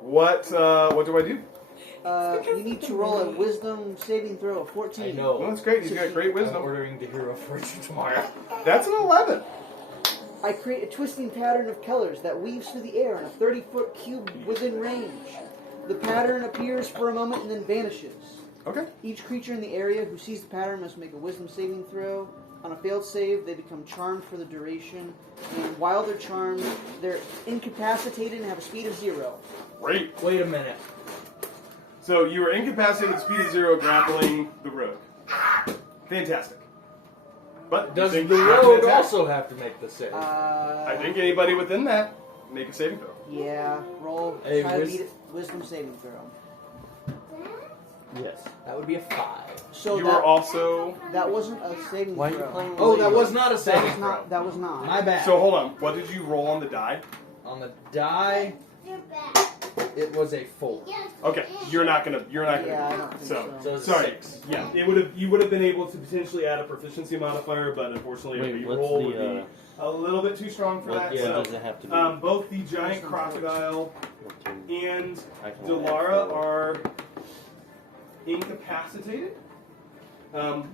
What do I do? You need to roll a Wisdom saving throw of 14. I know. Well, that's great. He's got great I'm wisdom. ordering the hero fortune tomorrow. That's an 11. I create a twisting pattern of colors that weaves through the air in a 30-foot cube within range. The pattern appears for a moment and then vanishes. Okay. Each creature in the area who sees the pattern must make a Wisdom saving throw. On a failed save, they become charmed for the duration. And while they're charmed, they're incapacitated and have a speed of 0. Great. Wait a minute. So you are incapacitated with speed of 0, grappling the rogue. Fantastic. But Does you the think you have rogue an attack? also have to make the save? I think anybody within that make a saving throw. Yeah, roll. Hey, Try to beat it. Wisdom saving throw. Yes. That would be a 5. So You that, are also. that wasn't a saving Why are you throw. playing Oh, that Lego? was not a That saving was throw. not. That was not. My bad. So hold on. What did you roll on the die? On the die, it was a 4. Okay, you're not gonna. Yeah, I don't think So So it's sorry. 6. Yeah, it would have. You would have been able to potentially add a proficiency modifier, but unfortunately, Wait, the what's roll the, would be a little bit too strong for What, that. yeah, so, does it have to be? both the giant crocodile and I can Delara add are incapacitated.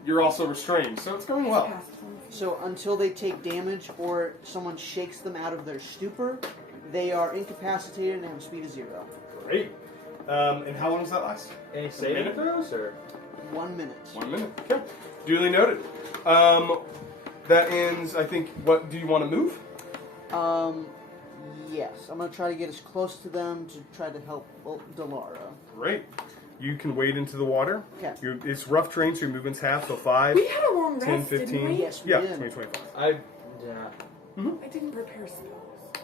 You're also restrained, so it's going well. So until they take damage or someone shakes them out of their stupor, they are incapacitated and have a speed of 0. Great. And how long does that last? Any saving minute? throws? Or? 1 minute. 1 minute. Okay. Duly noted. That ends, I think, what, do you want to move? Yes. I'm going to try to get as close to them to try to help Delara. Great. You can wade into the water. Okay. It's rough terrain, so your movement's half, so 5, We had a long 10, rest, 15. didn't we? Yes, we Yeah, did. 20, 25. I didn't prepare spells.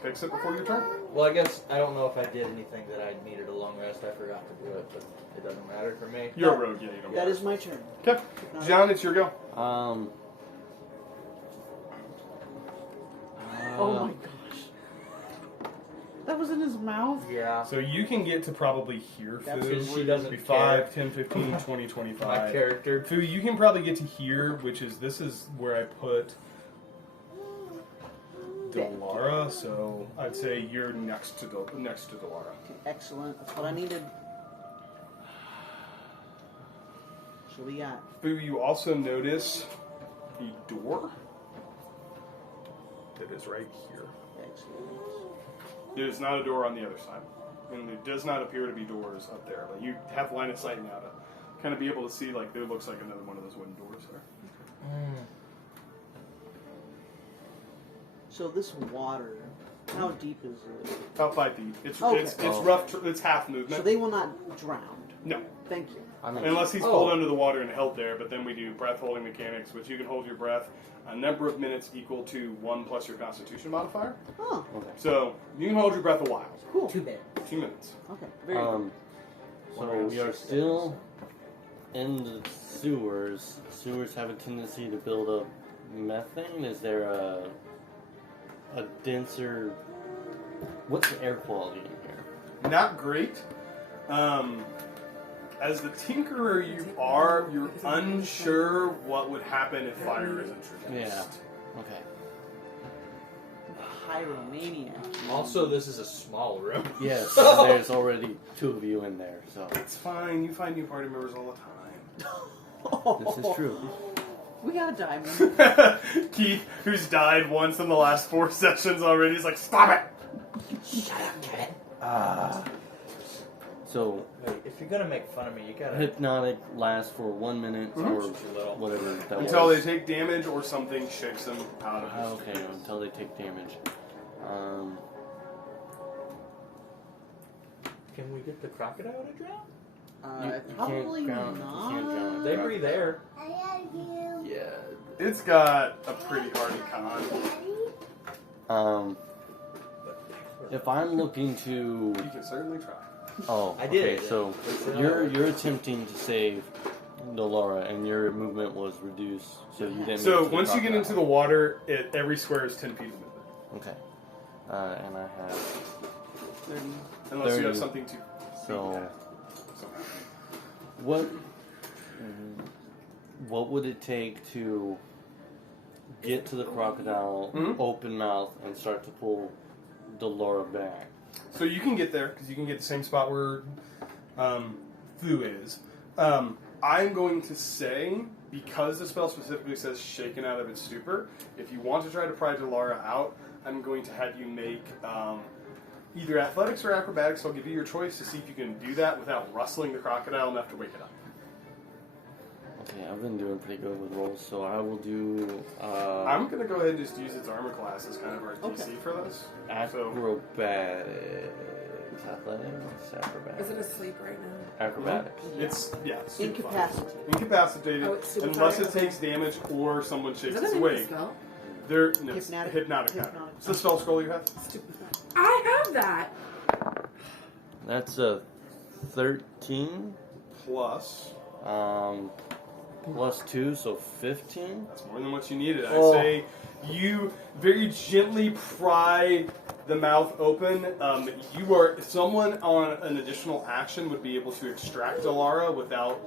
Fix it before your turn. Well, I guess I don't know if I did anything that I needed a long rest. I forgot to do it, but it doesn't matter for me. You're a rogue, yeah, you don't That is my turn. Okay. John, it's your go. Oh my gosh. That was in his mouth? Yeah. So you can get to probably here, Fu. That's Because she It'd doesn't be care. 5, 10, 15, 20, 25. My character. Fu, you can probably get to here, this is where I put Delara, so I'd say you're next to Delara. Okay, excellent. That's what I needed. So we got. Fu, you also notice the door that is right here. Excellent. There is not a door on the other side, and there does not appear to be doors up there. Like you have line of sight now to kind of be able to see. Like there looks like another one of those wooden doors there. So this water, how deep is it? About 5 feet. It's Okay. it's rough. It's half movement. So they will not drown. No, Thank you. unless he's pulled under the water and held there. But then we do breath holding mechanics, which you can hold your breath a number of minutes equal to 1 plus your Constitution modifier. Oh, So you can hold your breath a while. cool. 2 minutes. 2 minutes. Okay, very good. So we are still in the sewers. Sewers have a tendency to build up methane. Is there a denser What's the air quality in here? Not great. As the tinkerer you're unsure what would happen if fire is introduced. Yeah. Okay. Pyromaniac. Also, this is a small room. Yes, there's already 2 of you in there, so It's fine. You find new party members all the time. this is true. We got a diamond. Keith, who's died once in the last 4 sessions already, is like, stop it! Shut up, Kevin. So Wait, if you're gonna make fun of me, you gotta. hypnotic lasts for 1 minute or Little. whatever that Until was. they take damage or something shakes them out of it. Okay, until they take damage. Can we get the crocodile to drown? You Probably can't drown. not. You can't drown. They breathe air. I love you. Yeah. It's got a pretty hardy con. If I'm looking to, You can certainly try. oh, I did okay, it. so you're attempting to save Dolora, and your movement was reduced, so you didn't. So make it to the once you get into the crocodile. water, every square is 10 feet of movement. Okay, and I have Unless you 30. have something to. so. So, What would it take to get to the crocodile, Mhm. open mouth, and start to pull Dolora back? so you can get there because you can get the same spot where Fu is. I'm going to say, because the spell specifically says shaken out of its stupor, if you want to try to pry Dolora out, I'm going to have you make either athletics or acrobatics. I'll give you your choice to see if you can do that without rustling the crocodile enough to wake it up. Okay, I've been doing pretty good with rolls, so I will do I'm going to go ahead and just use its armor class as kind of our DC Okay. for this. acrobatics. Athletics, acrobatics. Is it asleep right now? Acrobatics. It's super fun. Incapacitated. Incapacitated, Oh, it's super unless fire, it okay. takes damage or someone shakes Is its that a awake. spell? There, no, Hypnotic- hypnotic power. hypnotic It's the spell scroll you have. I have that. That's a 13 Plus, plus 2, so 15. that's more than what you needed. I'd Oh. say you very gently pry the mouth open. You are someone on an additional action would be able to extract Alara without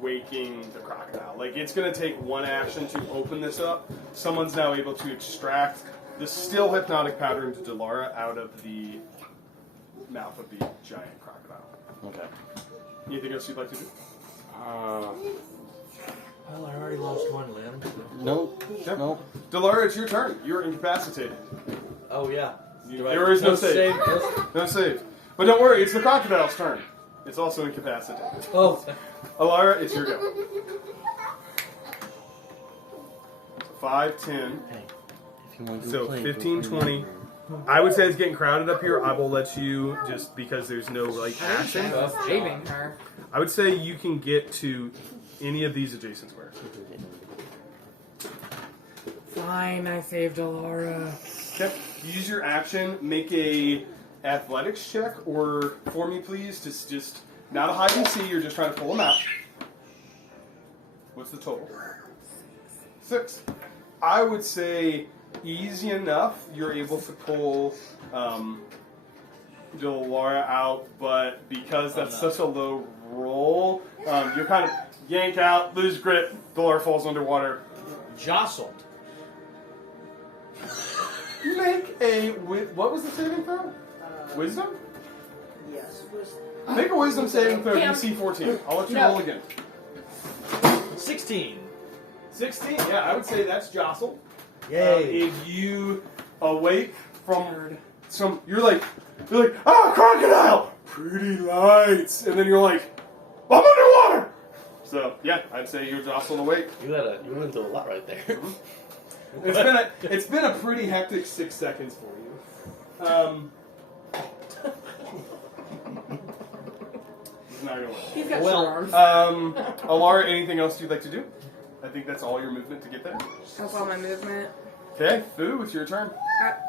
waking the crocodile. Like it's going to take one action to open this up. Someone's now able to extract the still hypnotic pattern to Delara out of the mouth of the giant crocodile. Okay. Anything else you'd like to do? Well, I already lost one limb. Nope. Yeah. Nope. Delara, it's your turn. You're incapacitated. Oh yeah. There is no save. No save. But don't worry, it's the crocodile's turn. It's also incapacitated. Oh. Alara, it's your go. 5, 10. Hey, if you want to So play, 15, go 20. play. I would say it's getting crowded up here. I will let you, just because there's no like action. I was saving her. I would say you can get to any of these adjacent squares. Fine, I saved Alara. Okay. Use your action. Make a athletics check, or for me, please. Just not a hide and see. You're just trying to pull them out. What's the total? 6. I would say easy enough. You're able to pull Delara out, but because that's such a low roll, you're kind of yank out, lose grip. Delara falls underwater. Jostled. Make a what was the saving throw? Wisdom? Yes. Make a wisdom saving throw, Cam. DC 14. I'll let you No. roll again. 16. 16? Yeah, I would say that's jostled. Yay. If you awake from some, you're like, ah, crocodile! Pretty lights. And then you're like, I'm underwater! So, yeah, I'd say you're jostled awake. You went through a lot right there. It's been a pretty hectic 6 seconds for you. It's not gonna work. He's got Well, short arms. Alara, anything else you'd like to do? I think that's all your movement to get there. That's all my movement. Okay, Fu, it's your turn.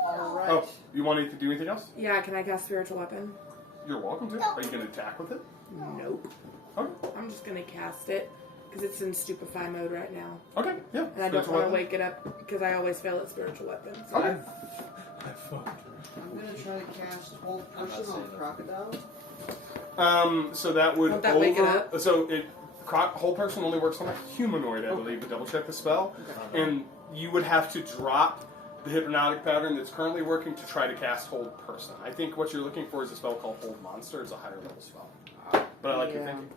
Alright. Oh, you want to do anything else? Yeah, can I cast spiritual weapon? You're welcome to. Are you going to attack with it? Nope. Okay. I'm just gonna cast it because it's in stupefy mode right now, Okay, yeah. and I don't Spiritual want to weapon. wake it up because I always fail at spiritual weapons. Okay. I'm gonna try to cast hold I'm not person saying on that. crocodile? So that would Won't that wake it up? So whole person only works on a humanoid, I believe. But double check the spell, and you would have to drop the hypnotic pattern that's currently working to try to cast hold person. I think what you're looking for is a spell called hold monster. It's a higher level spell, but I like your thinking.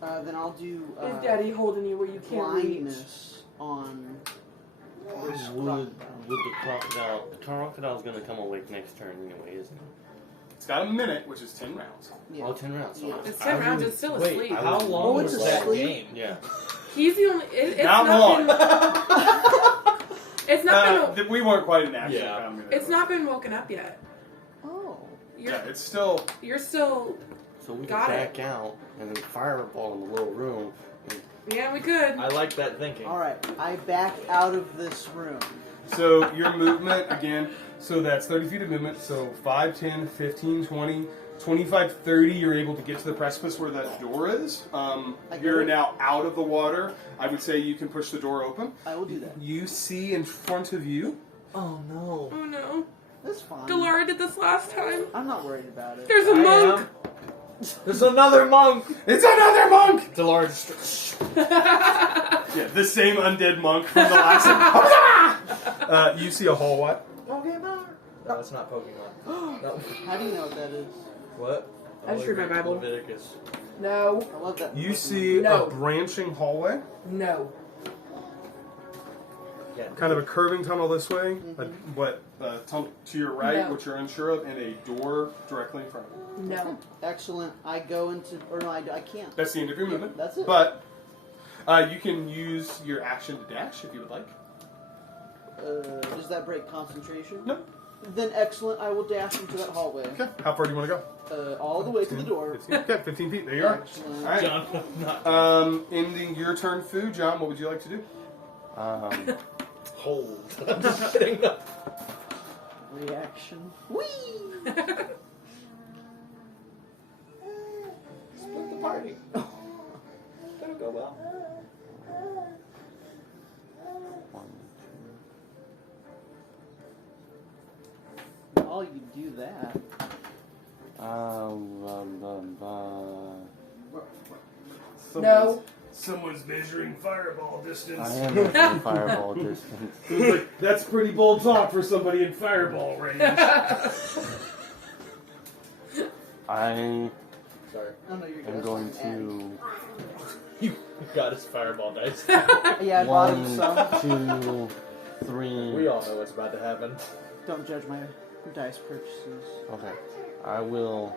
Then I'll do Is Daddy holding you where you can't reach? blindness on. Would the crocodile? The crocodile's gonna come awake next turn anyway, isn't it? It's got a minute, which is 10 rounds. Yeah. Oh, 10 rounds. Yeah. It's 10 rounds. It's still Wait, asleep. how long Oh, was it's that asleep? game? Yeah. He's the only. It's Not not long. been. It's not been. We weren't quite in action Yeah. economy there. It's not been woken up yet. Oh. You're, Yeah, it's still. you're still. So we Got can it. back out and then fireball in the little room. Yeah, we could. I like that thinking. Alright, I back out of this room. So your movement, again, so that's 30 feet of movement. So 5, 10, 15, 20, 25, 30, you're able to get to the precipice where that door is. You're now out of the water. I would say you can push the door open. I will do that. You see in front of you. Oh no. Oh no. That's fine. Delara did this last time. I'm not worried about it. There's a monk. There's another monk! It's another monk! Delores. Yeah, the same undead monk from the last time. You see a hallway. Pokemon! No, that's not Pokemon. No. How do you know what that is? What? I just read my Bible. Leviticus. No. I love that. You see No. a branching hallway, No. Yeah. kind of a curving tunnel this way, Mhm. tunnel to your right, No. which you're unsure of, and a door directly in front of you. No. Excellent. I go into. Or no, I can't. That's the end of your movement. That's it. But you can use your action to dash if you would like. Does that break concentration? Nope. Then excellent. I will dash into that hallway. Okay. How far do you want to go? All the way to the door. 15. Okay, 15 feet. There you are. Excellent. All right. John, not Ending your turn, Fu. John, what would you like to do? hold. I'm just kidding. No. Reaction. Whee! Split the party. That'll go well. While you do that, No. Someone's measuring fireball distance. I am in fireball distance. That's pretty bold talk for somebody in fireball range. I Sorry. oh no, you're good. am going to You got his fireball dice. Yeah, I bought him some. 1, 2, 3. We all know what's about to happen. Don't judge my dice purchases. Okay. I will.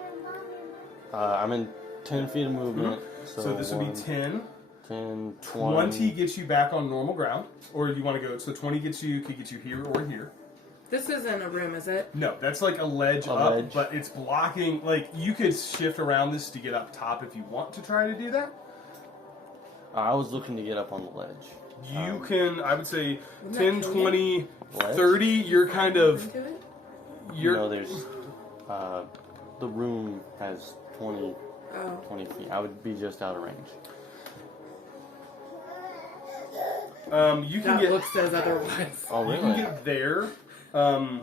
I'm in 10 feet of movement. So this would be 1, 10. 10, 20 gets you back on normal ground. Or you want to go. So 20 could get you here or here. This isn't a room, is it? No, that's like a ledge A up, ledge. but it's blocking. Like, you could shift around this to get up top if you want to try to do that. I was looking to get up on the ledge. You can, I would say, Wouldn't 10, that kill 20, Ledge? 30, you're kind of. Into it? You're, No, there's. The room has 20, Oh. 20 feet. I would be just out of range. you can That get. book says otherwise. Oh, You really? can get there,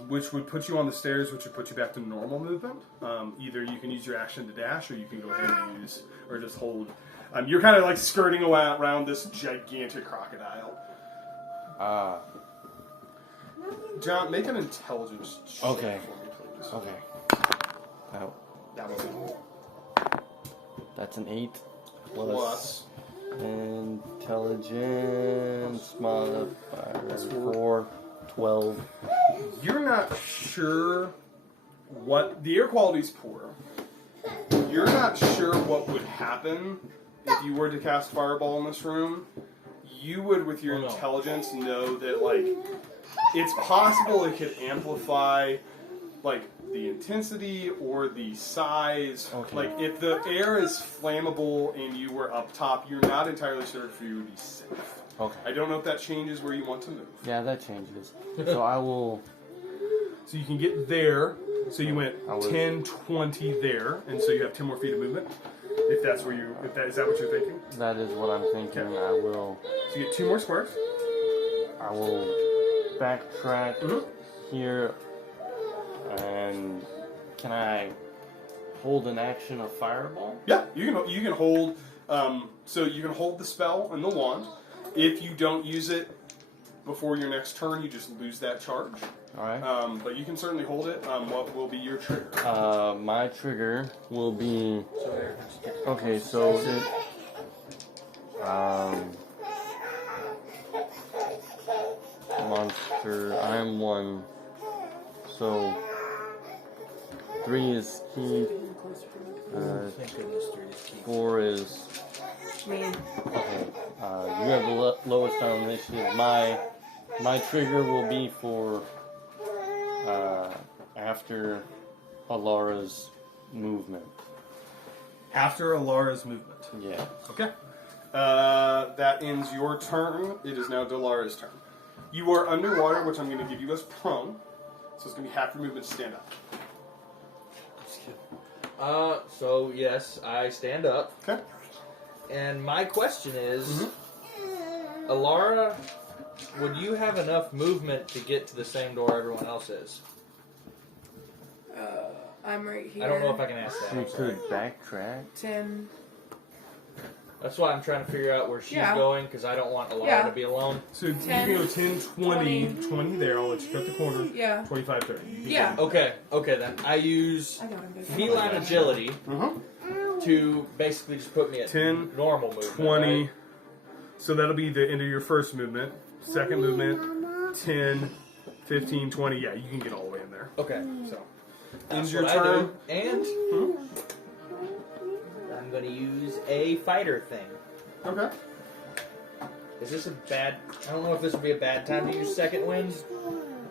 which would put you on the stairs, which would put you back to normal movement. Either you can use your action to dash, or you can go ahead and use, or just hold. You're kind of like skirting around this gigantic crocodile. John, make an intelligence check Okay. for me, please. Okay. Oh, That was it. that's an 8 Plus. intelligence modifier That's 4, 12. You're not sure what the air quality's poor. You're not sure what would happen if you were to cast fireball in this room. You would, with your Oh, no. intelligence, know that like it's possible it could amplify like the intensity or the size. Okay. Like if the air is flammable and you were up top, you're not entirely sure if you would be safe. Okay. I don't know if that changes where you want to move. Yeah, that changes. So I will. So you can get there. So you went I was- 10, 20 there, and so you have 10 more feet of movement. If that's where you, is that what you're thinking? That is what I'm thinking. Okay. I will. So you get 2 more squares. I will backtrack Mhm. here and can I hold an action of fireball? Yeah, you can hold. So you can hold the spell and the wand. If you don't use it before your next turn, you just lose that charge. All right. But you can certainly hold it. What will be your trigger? My trigger will be. Okay, so monster. I am 1. So 3 is Keith. Thank goodness 3 is key. 4 is. Me. Okay. You have the lowest on initiative. My trigger will be for after Alara's movement. After Alara's movement. Yeah. Okay. That ends your turn. It is now Delara's turn. You are underwater, which I'm going to give you as prone. So it's going to be half your movement to stand up. So yes, I stand up. Okay. And my question is, Alara, would you have enough movement to get to the same door everyone else is? I'm right here. I don't know if I can ask that. You I'm sorry. could backtrack. 10. That's why I'm trying to figure out where she's going, because I don't want Alara Yeah. to be alone. So you 10, can go 10, 20, 20 there. I'll let you cut the corner. Yeah. 25, 30. Yeah. Okay then. I use I got him. feline agility Uh-huh. to basically just put me at 10, normal movement. 20. Right? So that'll be the end of your first movement. Second movement, 10, 15, 20. Yeah, you can get all the way in there. Okay. So That's ends your what I turn. do. And I'm going to use a fighter thing. Okay. Is this a bad... I don't know if this would be a bad time to use second winds.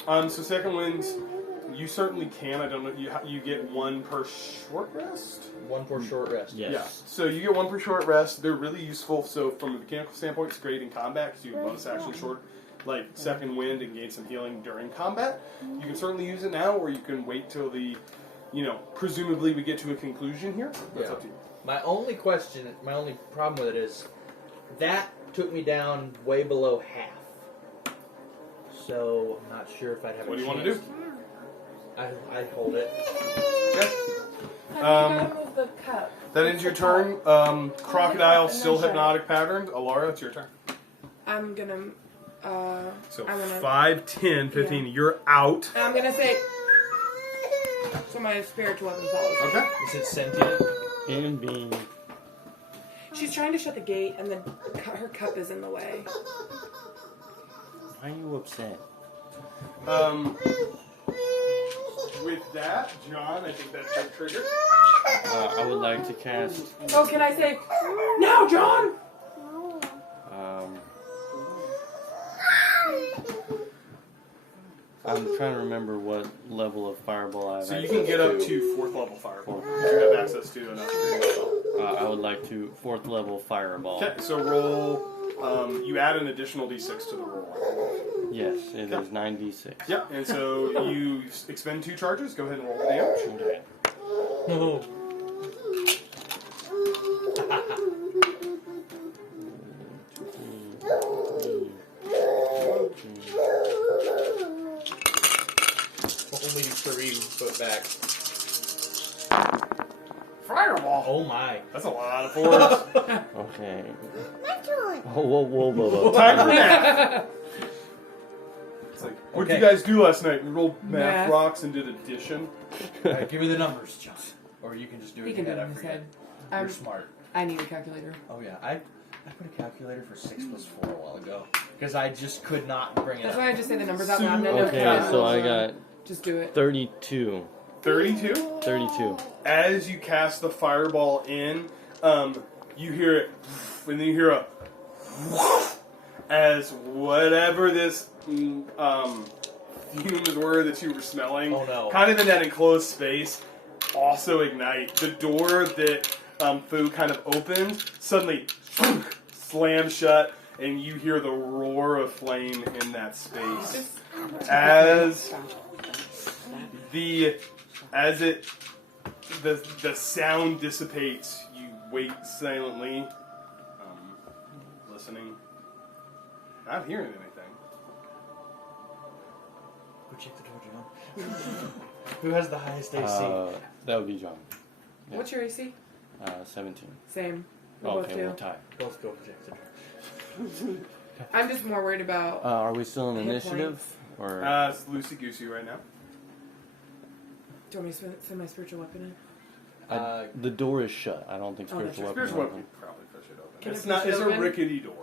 So second winds, you certainly can. I don't know. You get 1 per short rest. 1 for short rest. Yes. Yeah. So you get 1 per short rest. They're really useful. So from a mechanical standpoint, it's great in combat because you have bonus action short, like second wind, and gain some healing during combat. You can certainly use it now, or you can wait till the, presumably we get to a conclusion here. That's Yeah. up to you. My only problem with it is that took me down way below half. So I'm not sure if I'd have What a do you want to chance. do? I'd hold it. Okay. You gotta move the cup. That ends your turn. Crocodile still hypnotic patterned. Alara, it's your turn. I'm gonna. So I'm gonna. 5, 10, 15. You're out. I'm gonna say. So my spiritual weapon follows. Okay. Is it sentient? And being. She's trying to shut the gate, and then her cup is in the way. Why are you upset? With that, John, I think that's your trigger. I would like to cast. Oh, can I say now, John? I'm trying to remember what level of fireball I have. So you access can get up to. to 4th level fireball. Fourth. You have access to enough. I would like to 4th level fireball. Okay, so roll. You add an additional d6 to the roll. Yes, it is 9d6. Yeah, and so you expend 2 charges. Go ahead and roll the damage. Okay. No. Only 3 put back. Fireball. Oh my. That's a lot of 4s. Okay. My turn. Oh, whoa. Time for math. It's like, what did Okay. you guys do last night? We rolled math Math. rocks and did addition. Alright, give me the numbers, John. Or you can just do it He in can your do it head. in I his forget. head. You're smart. I need a calculator. Oh yeah, I put a calculator for 6 plus 4 a while ago because I just could not bring it That's up. why I just say the numbers out loud. And I know Okay, that. so I got Just do it. 32. 32. 32. As you cast the fireball in, you hear it, and then you hear a as whatever this fumes were that you were smelling, Oh, no. kind of in that enclosed space, also ignite. The door that Fu kind of opened suddenly slams shut, and you hear the roar of flame in that space. As the sound dissipates, you wait silently, listening, not hearing anything. Go check the door, John. Who has the highest AC? That would be John. Yeah. What's your AC? 17. Same. We Oh, both okay, do. we'll tie. Both go projected. I'm just more worried about. Are we still in Hit initiative? points. Or It's loosey goosey right now. Do you want me to send my spiritual weapon in? the door is shut. I don't think Oh, that's spiritual right. weapon. Spiritual weapon could probably push it open. Can It's it not. push It's it a open? rickety door.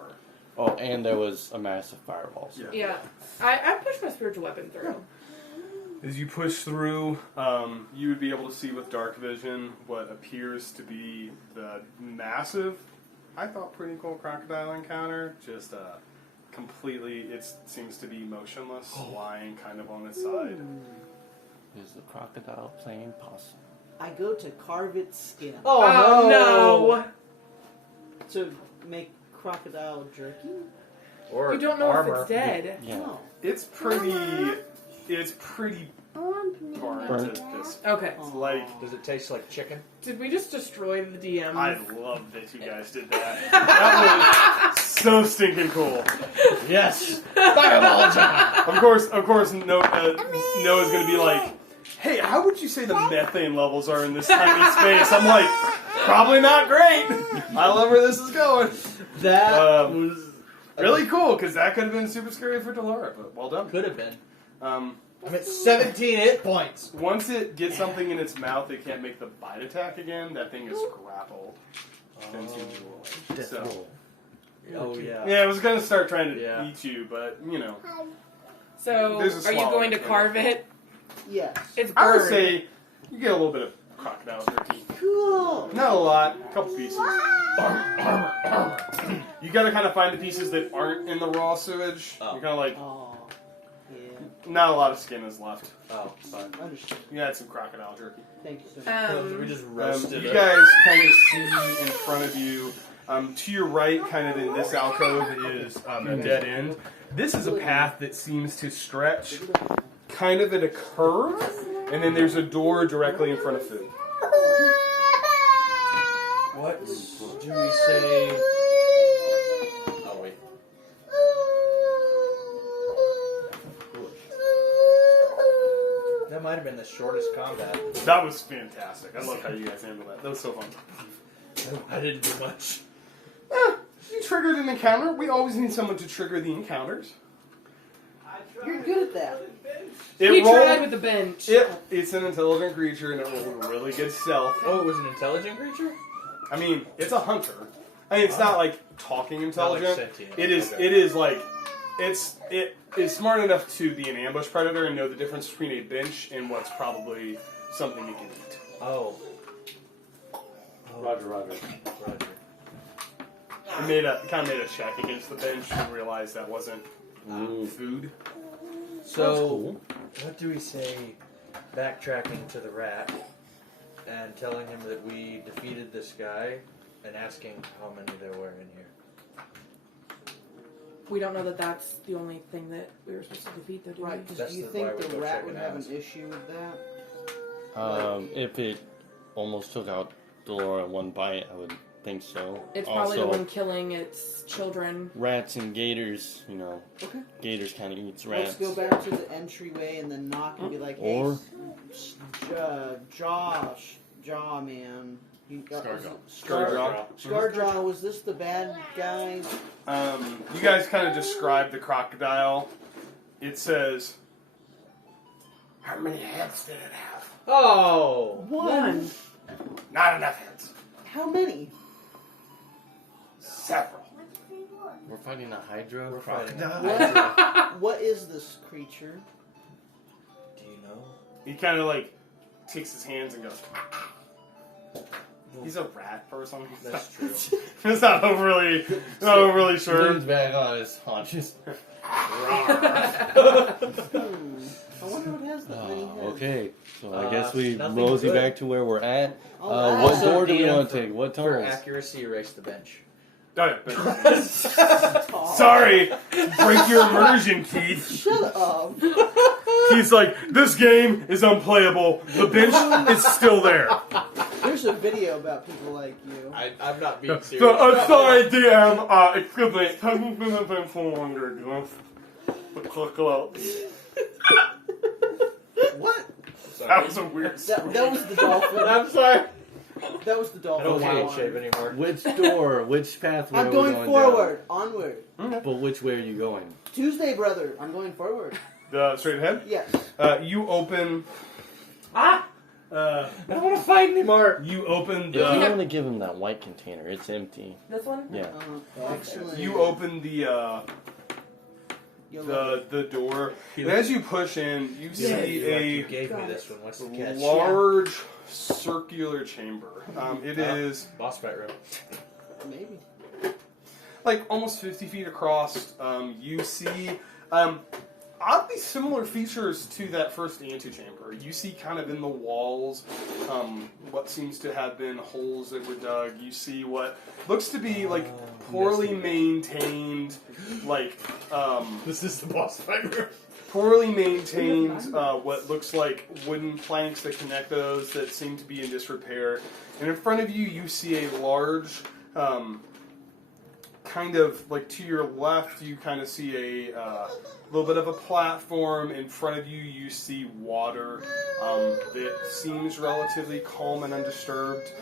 Oh, and there was a massive fireball. So. Yeah. I pushed my spiritual weapon through. As you push through, you would be able to see with dark vision what appears to be the massive, I thought pretty cool crocodile encounter. Just completely, it seems to be motionless, lying kind of on its side. Is the crocodile playing possum? I go to carve its skin Oh, no! to make crocodile jerky. Or You don't know armor. if it's dead. Yeah. No. It's pretty burnt at this. Okay. It's like, Does it taste like chicken? Did we just destroy the DM? I love that you guys did that. That was so stinking cool. Yes. Fireball time. Of course, Noah's gonna be like, "Hey, how would you say the methane levels are in this tiny space?" I'm like, "Probably not great." I love where this is going. That Um, was Really cool, because that could have been super scary for Delora, but well done. could have been. Um, I'm at 17 hit points. once it gets something in its mouth, it can't make the bite attack again. That thing is grappled. Continually. So, Oh yeah. yeah, I was gonna start trying to Yeah. eat you, but you know, So, There's a are you swallow going to in it. carve it? Yes. It's I would burned. say you get a little bit of crocodile jerky. Cool. Not a lot, a couple pieces. You gotta kind of find the pieces that aren't in the raw sewage. Oh. You're kind of like, Oh. Yeah. not a lot of skin is left. Oh. But Understood. you had some crocodile jerky. Thank you so much. We just roasted You it. guys kind of see in front of you, to your right, kind of in this alcove, is a dead end. This is a path that seems to stretch kind of at a curve, and then there's a door directly in front of food. What do we say? Oh wait. That might have been the shortest combat. That was fantastic. I love how you guys handled that. That was so fun. I didn't do much. You triggered an encounter. We always need someone to trigger the encounters. You're good at that. It He tried rolled. with the bench. It's an intelligent creature, and it rolled a really good stealth. Oh, it was an intelligent creature? I mean, it's a hunter. I mean, it's not like talking intelligent. sentient. It is. Okay. It is like it is smart enough to be an ambush predator and know the difference between a bench and what's probably something you can eat. Oh. Roger. Roger. It kind of made a check against the bench and realized that wasn't food. So, what do we say backtracking to the rat and telling him that we defeated this guy and asking how many there were in here? We don't know that that's the only thing that we were supposed to defeat, though, do we? Right. That's Do you why think we the go rat check would it have out. an issue with that? If it almost took out Delora in one bite, I would think so. It's probably the Also, one killing its children. rats and gators, Okay. gators kind of eats Let's rats. go back to the entryway and then knock and be like, hey, Or- Jaw man. Scarjaw. Scarjaw, was this the bad guy? You guys kind of describe the crocodile. It says, "How many heads did it have?" Oh! One. Not enough heads. How many? Several. We're fighting a hydra We're fighting crocodile. What is this creature? Do you know? He kind of like takes his hands and goes. He's a rat person. That's true. It's not overly sure. Leans back on his haunches. I wonder what has that many heads. Okay, so I guess we nothing mosey good. back to where we're at. Alright. What Also, door do we DM want for- to take? What For tunnels? accuracy, erase the bench. Oh, yeah. Sorry, break your immersion, Keith. Shut up. He's like, this game is unplayable. The bench is still there. There's a video about people like you. I'm not being serious. So, sorry, DM. Excuse me. It's taking me a bit for longer. But click out. What? That was a weird. That was the dolphin. I'm sorry. That was the I dolphin. don't Okay. wild shape anymore. Which door? Which pathway? I'm are we going down? forward, onward. But which way are you going? Tuesday, brother. I'm going forward. Straight ahead. Yes. You open. I don't want to fight anymore. You open If you the. want to give him that white container, it's empty. This one? Yeah. Excellent. You open the You'll the door, and as you push in, you see You a gave me this one. What's the catch? large circular chamber. It is Boss fight room. maybe. like almost 50 feet across. You see oddly similar features to that first antechamber. You see kind of in the walls what seems to have been holes that were dug. You see what looks to be like poorly maintained, like This is the boss fight room. poorly maintained what looks like wooden planks that connect those that seem to be in disrepair. And in front of you, you see a large kind of like to your left, you kind of see a little bit of a platform. In front of you, you see water that seems relatively calm and undisturbed.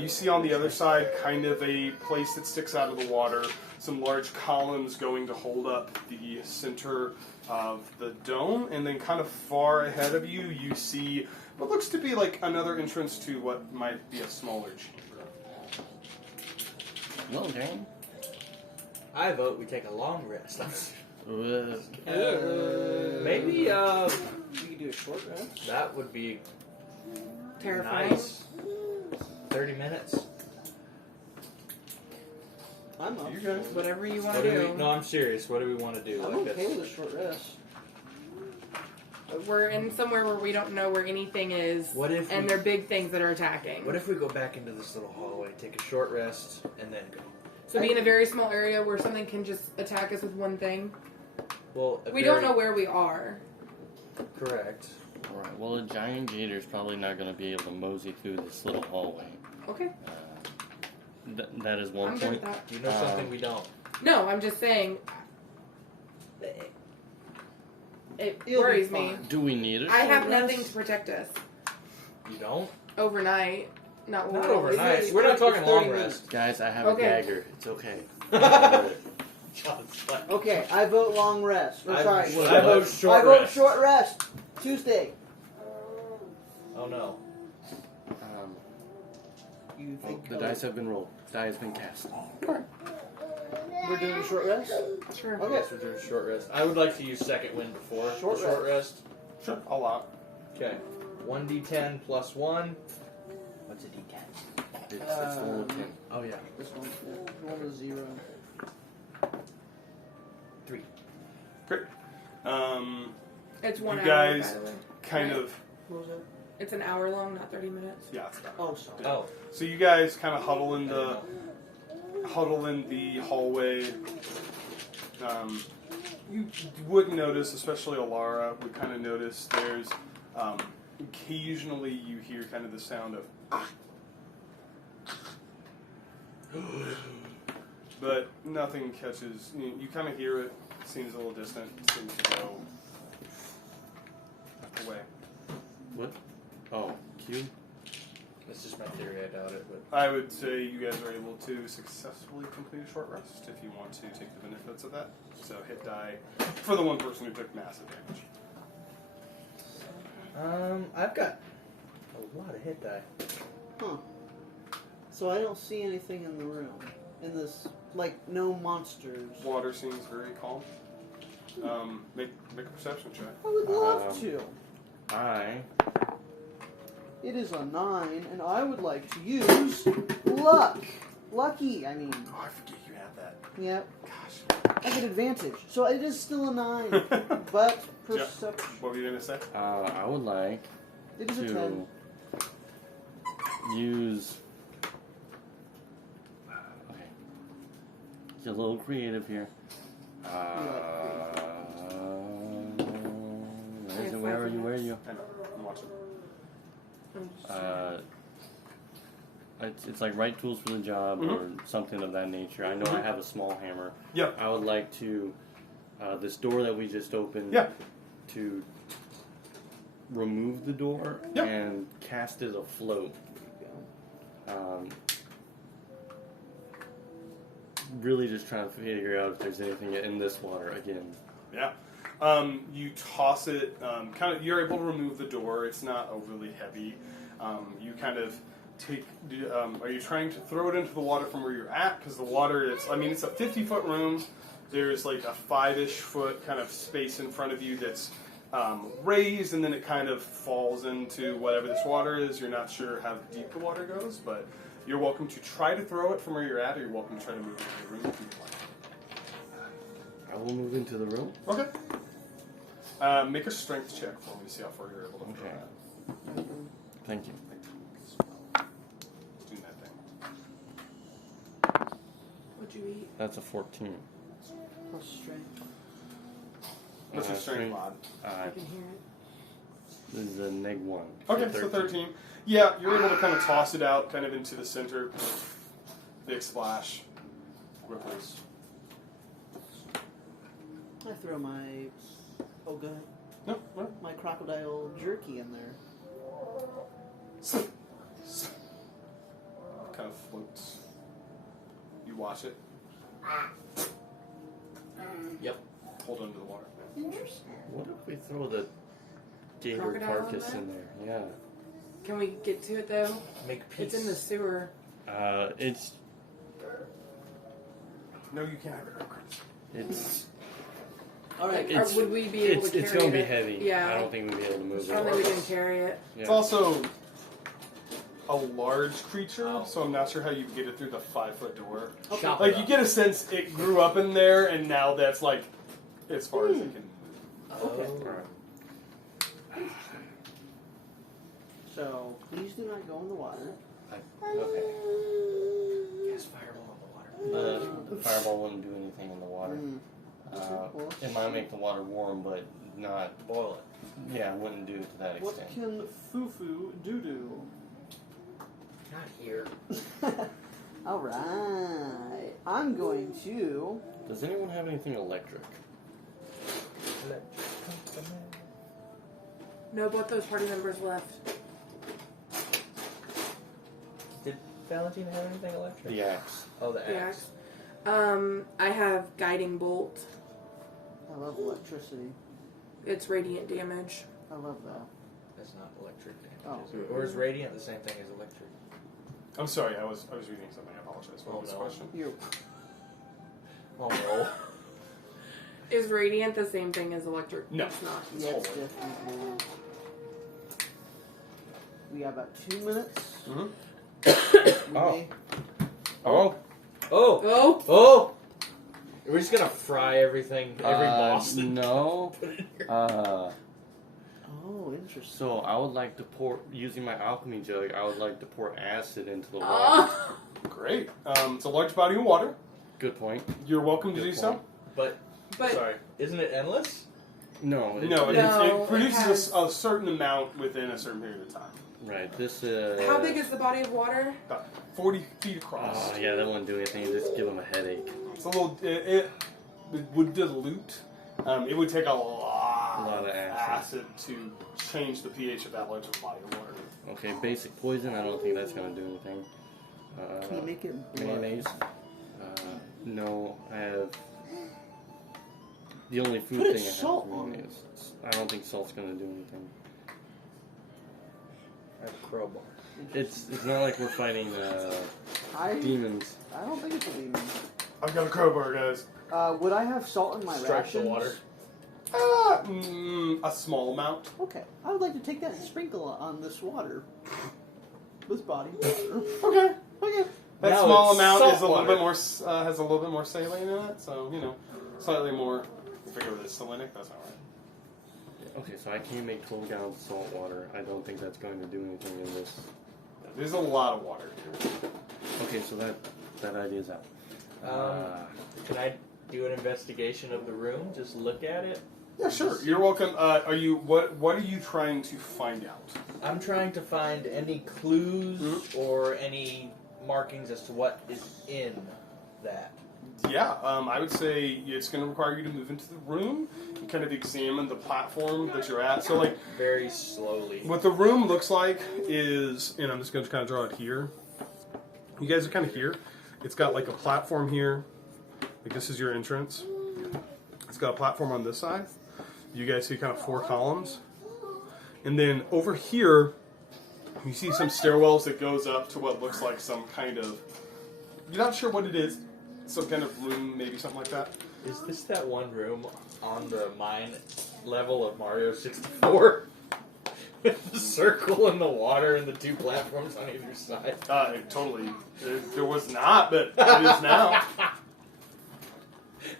You see on the other side kind of a place that sticks out of the water, some large columns going to hold up the center of the dome, and then kind of far ahead of you, you see what looks to be like another entrance to what might be a smaller chamber. Well, Jane. I vote we take a long rest. Maybe You can do a short rest. that would be Terrifying. nice. 30 minutes. I'm up. You guys, Whatever you want What to do we, do. no, I'm serious. What do we want to do? I'm okay with a short rest. We're in somewhere where we don't know where anything is, What if and we- they're big things that are attacking. What if we go back into this little hallway, take a short rest, and then go? So be in a very small area where something can just attack us with one thing. Well, We don't know where we are. Correct. Alright, well, a giant gator's probably not going to be able to mosey through this little hallway. Okay. That is one I'm good with point. that. Do you know something we don't? No, I'm just saying. It It'll be worries me. fine. Do we need it? I have nothing to protect us You don't? overnight. Not when Not we're overnight. it's We're not thirty- talking it's long 30 rest. Guys, I have Okay. a dagger. It's okay. John's like, Okay, I vote long rest. Or, I- sorry, I vote short I vote rest. short rest. Tuesday. oh no. You think The dice have been rolled. Die has been cast. we're doing a short rest? Sure. Okay. Yes, we're doing short rest. I would like to use second wind before Short the short rest. sure, I'll allow it. Okay. 1d10 plus 1. What's a D10? It's roll of 10. Oh yeah. This one. Yeah. Roll a 0. 3. Great. It's 1 You hour, guys by the way. kind of, What was that? It's an hour long, not 30 minutes. yeah. It's about Oh, sorry. Oh. So you guys kind of huddle in the hallway. You would notice, especially Alara, would kind of notice there's occasionally you hear kind of the sound of but nothing catches. You kind of hear it. Seems a little distant. Seems to go away. What? Oh, Q? That's just my theory. I doubt it, but I would say you guys are able to successfully complete a short rest if you want to take the benefits of that. So hit die for the one person who took massive damage. I've got a lot of hit die. Huh. So I don't see anything in the room. In this, like, no monsters. Water seems very calm. Make a perception check. I would love to. I. It is a 9, and I would like to use luck. Lucky, I mean. Oh, I forget you have that. Yep. Gosh. I get advantage. So it is still a 9. But perception. What were you gonna say? I would like It is a to 10. use. Okay. Get a little creative here. Where is it? Where are you? Where are you? I know. I'm watching. It's like right tools for the job or something of that nature. I know I have a small hammer. Yeah. I would like to this door that we just opened. Yeah. To remove the door Yep. and cast it afloat. Really just trying to figure out if there's anything in this water again. Yeah. You toss it. You're able to remove the door. It's not overly heavy. You kind of take. Are you trying to throw it into the water from where you're at? Because the water is. It's a 50-foot room. There's like a 5-ish foot kind of space in front of you that's raised, and then it kind of falls into whatever this water is. You're not sure how deep the water goes, but you're welcome to try to throw it from where you're at, or you're welcome to try to move into the room if you like. I will move into the room. Okay. Make a strength check for me to see how far you're able to throw Okay. that. Thank you. Doing that thing. What'd you eat? That's a 14. Plus strength. What's your strength mod? I can hear it. This is a -1. Okay, so 13. Yeah, you're able to kind of toss it out kind of into the center. Big splash. Ripples. I throw my go ahead. No, no. My crocodile jerky in there. Kind of floats. You watch it. Yep. Hold under the water. What if we throw the gator Crocodile carcass in in there? Yeah. Can we get to it though? Make peace. It's in the sewer. It's No, you can't have it. All right. Or would we be able to carry it? It's gonna be heavy. Yeah. I don't think we'd be able to move I don't think it. we can carry it. It's Yeah. also a large creature, so I'm not sure how you get it through the 5-foot door. Chop Like, it you up. get a sense it grew up in there, and now that's like as far as it can move. Okay. Alright. So please do not go in the water. Okay. Yes, fireball on the water. The fireball wouldn't do anything in the water. Mm. It might make the water warm, but not. Boil it. Yeah, it wouldn't do it to that What extent. can Fufu do? Not here. All right. I'm going to. Does anyone have anything electric? No, both those party members left. Did Valentina have anything electric? The axe. Oh, the The axe. axe. I have guiding bolt. I love electricity. It's radiant damage. I love that. That's not electric damage. Oh. Is it? Or is radiant the same thing as electric? I'm sorry, I was reading something. I apologize. What Oh, was the no. question? You. Oh no. Is radiant the same thing as electric? No. It's not. Yeah, it's Holy. different. We got about 2 minutes. Mm-hmm. We Oh. may- Oh. Oh! Oh! Oh! We're just gonna fry everything, every boss. No. Put it in here. Oh, interesting. So I would like to pour, using my alchemy jug, I would like to pour acid into the water. Oh! Great. It's a large body of water. Good point. You're welcome to Good do so. point. But, But sorry, isn't it endless? No. No, No, it it produces has- a certain amount within a certain period of time. Right. This. how big is the body of water? About 40 feet across. Oh yeah, that wouldn't do anything. Just give him a headache. It's a little. It would dilute. It would take a lot of of acid. acid to change the pH of that large of a body of water. Okay, basic poison. I don't think that's gonna do anything. Can you make it blood? Mayonnaise. No, I have. The only food Put thing I have salt is on mayonnaise. I don't think salt's gonna do anything. I have a crowbar. It's not like we're fighting I demons. don't think it's a demon. I've got a crowbar, guys. Would I have salt in my Strike rations? the water. A small amount. Okay. I would like to take that and sprinkle it on this water. This body. water. Okay. Okay. That Now small it's amount salt is a little water. bit more has a little bit more saline in it, so slightly more. Figure with salinic. That's all right. Okay, so I can't make 12 gallons of salt water. I don't think that's going to do anything in this. There's a lot of water here. Okay, so that idea's out. Can I do an investigation of the room? Just look at it? Yeah, sure. You're welcome. Are you what are you trying to find out? I'm trying to find any clues or any markings as to what is in that. Yeah, I would say it's going to require you to move into the room and kind of examine the platform that you're at. So, like, Very slowly. what the room looks like is, and I'm just going to kind of draw it here. You guys are kind of here. It's got like a platform here. Like this is your entrance. It's got a platform on this side. You guys see kind of 4 columns. And then over here, you see some stairwells that goes up to what looks like some kind of, you're not sure what it is, some kind of room, maybe something like that. Is this that one room on the mine level of Mario 64? With the circle and the water and the 2 platforms on either side? Totally. There was not, but it is now.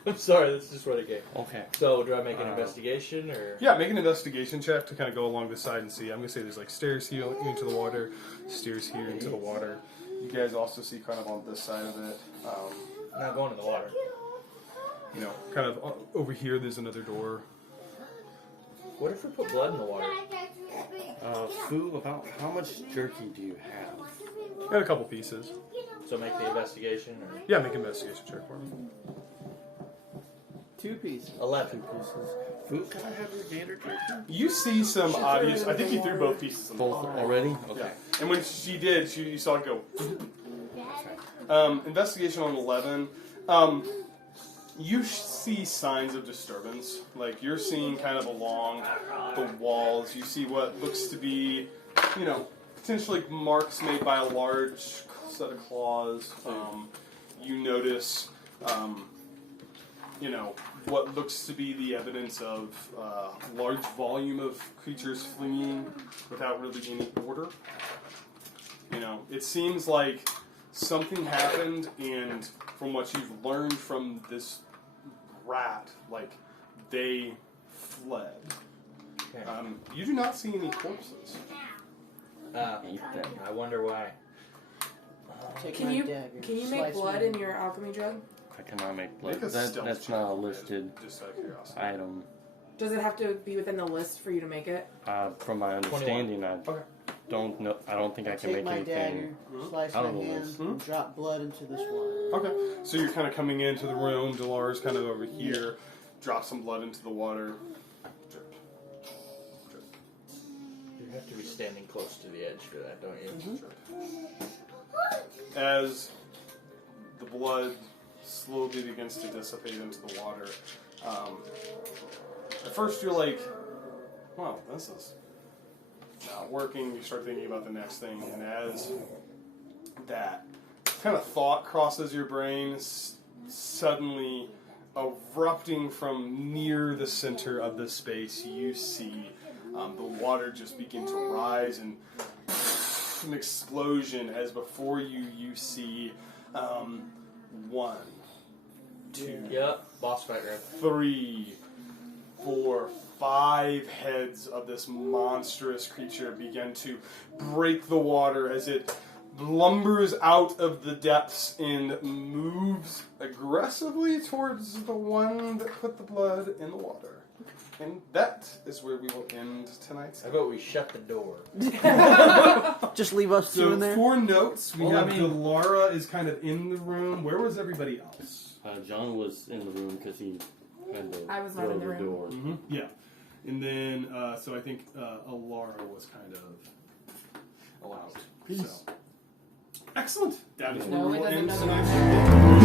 I'm sorry, that's just what it gave. Okay. So, do I make an investigation, or...? Yeah, make an investigation check to kind of go along the side and see. I'm going to say there's like stairs here into the water, stairs here into the water. You guys also see kind of on this side of it. Not going in the water. You know, kind of over here there's another door. What if we put blood in the water? Fu, about how much jerky do you have? Got a couple pieces. So make the investigation, or... Yeah, make an investigation check for me. 2 pieces. 11. Pieces. Fu, can I have your gator jerky? You see some obvious... I think you threw both pieces in the Both water. already? Okay. Yeah. And when she did, you saw it go... investigation on 11. You see signs of disturbance. Like, you're seeing kind of along the walls. You see what looks to be, you know, potentially marks made by a large set of claws. You notice, you know, what looks to be the evidence of large volume of creatures fleeing without really any order. You know, it seems like something happened, and from what you've learned from this rat, like, they fled. Okay. You do not see any corpses. I wonder why. Take Can my you dagger, make slice blood me. in your alchemy drug? I cannot make blood. Make a stealth That's check. not a listed Just out of curiosity. item. Does it have to be within the list for you to make it? From my understanding, I Okay. don't know. I don't think I can Take make my anything. dagger, slice out my of the hand, list. and drop blood into this water. Okay. So you're kind of coming into the room. Dolores kind of over here. Drop some blood into the water. Drip. Drip. You have to be standing close to the edge for that, don't you? As the blood slowly begins to dissipate into the water, at first you're like, wow, this is not working. You start thinking about the next thing, and as that kind of thought crosses your brain, suddenly erupting from near the center of the space, you see the water just begin to rise, and an explosion as before you see 1, 2, Yep, boss fight room. 3, 4, 5 heads of this monstrous creature begin to break the water as it lumbers out of the depths and moves aggressively towards the one that put the blood in the water. And that is where we will end tonight's How about we shut the door? Just leave us 2 So in there. 4 notes. We Well, have I mean- Delara is kind of in the room. Where was everybody else? John was in the room because he had to I was not throw in the the room. door. Mm-hmm. Yeah. And then, so I think Alara was kind of out. So. Excellent. That is No, where it we'll doesn't end know tonight's that.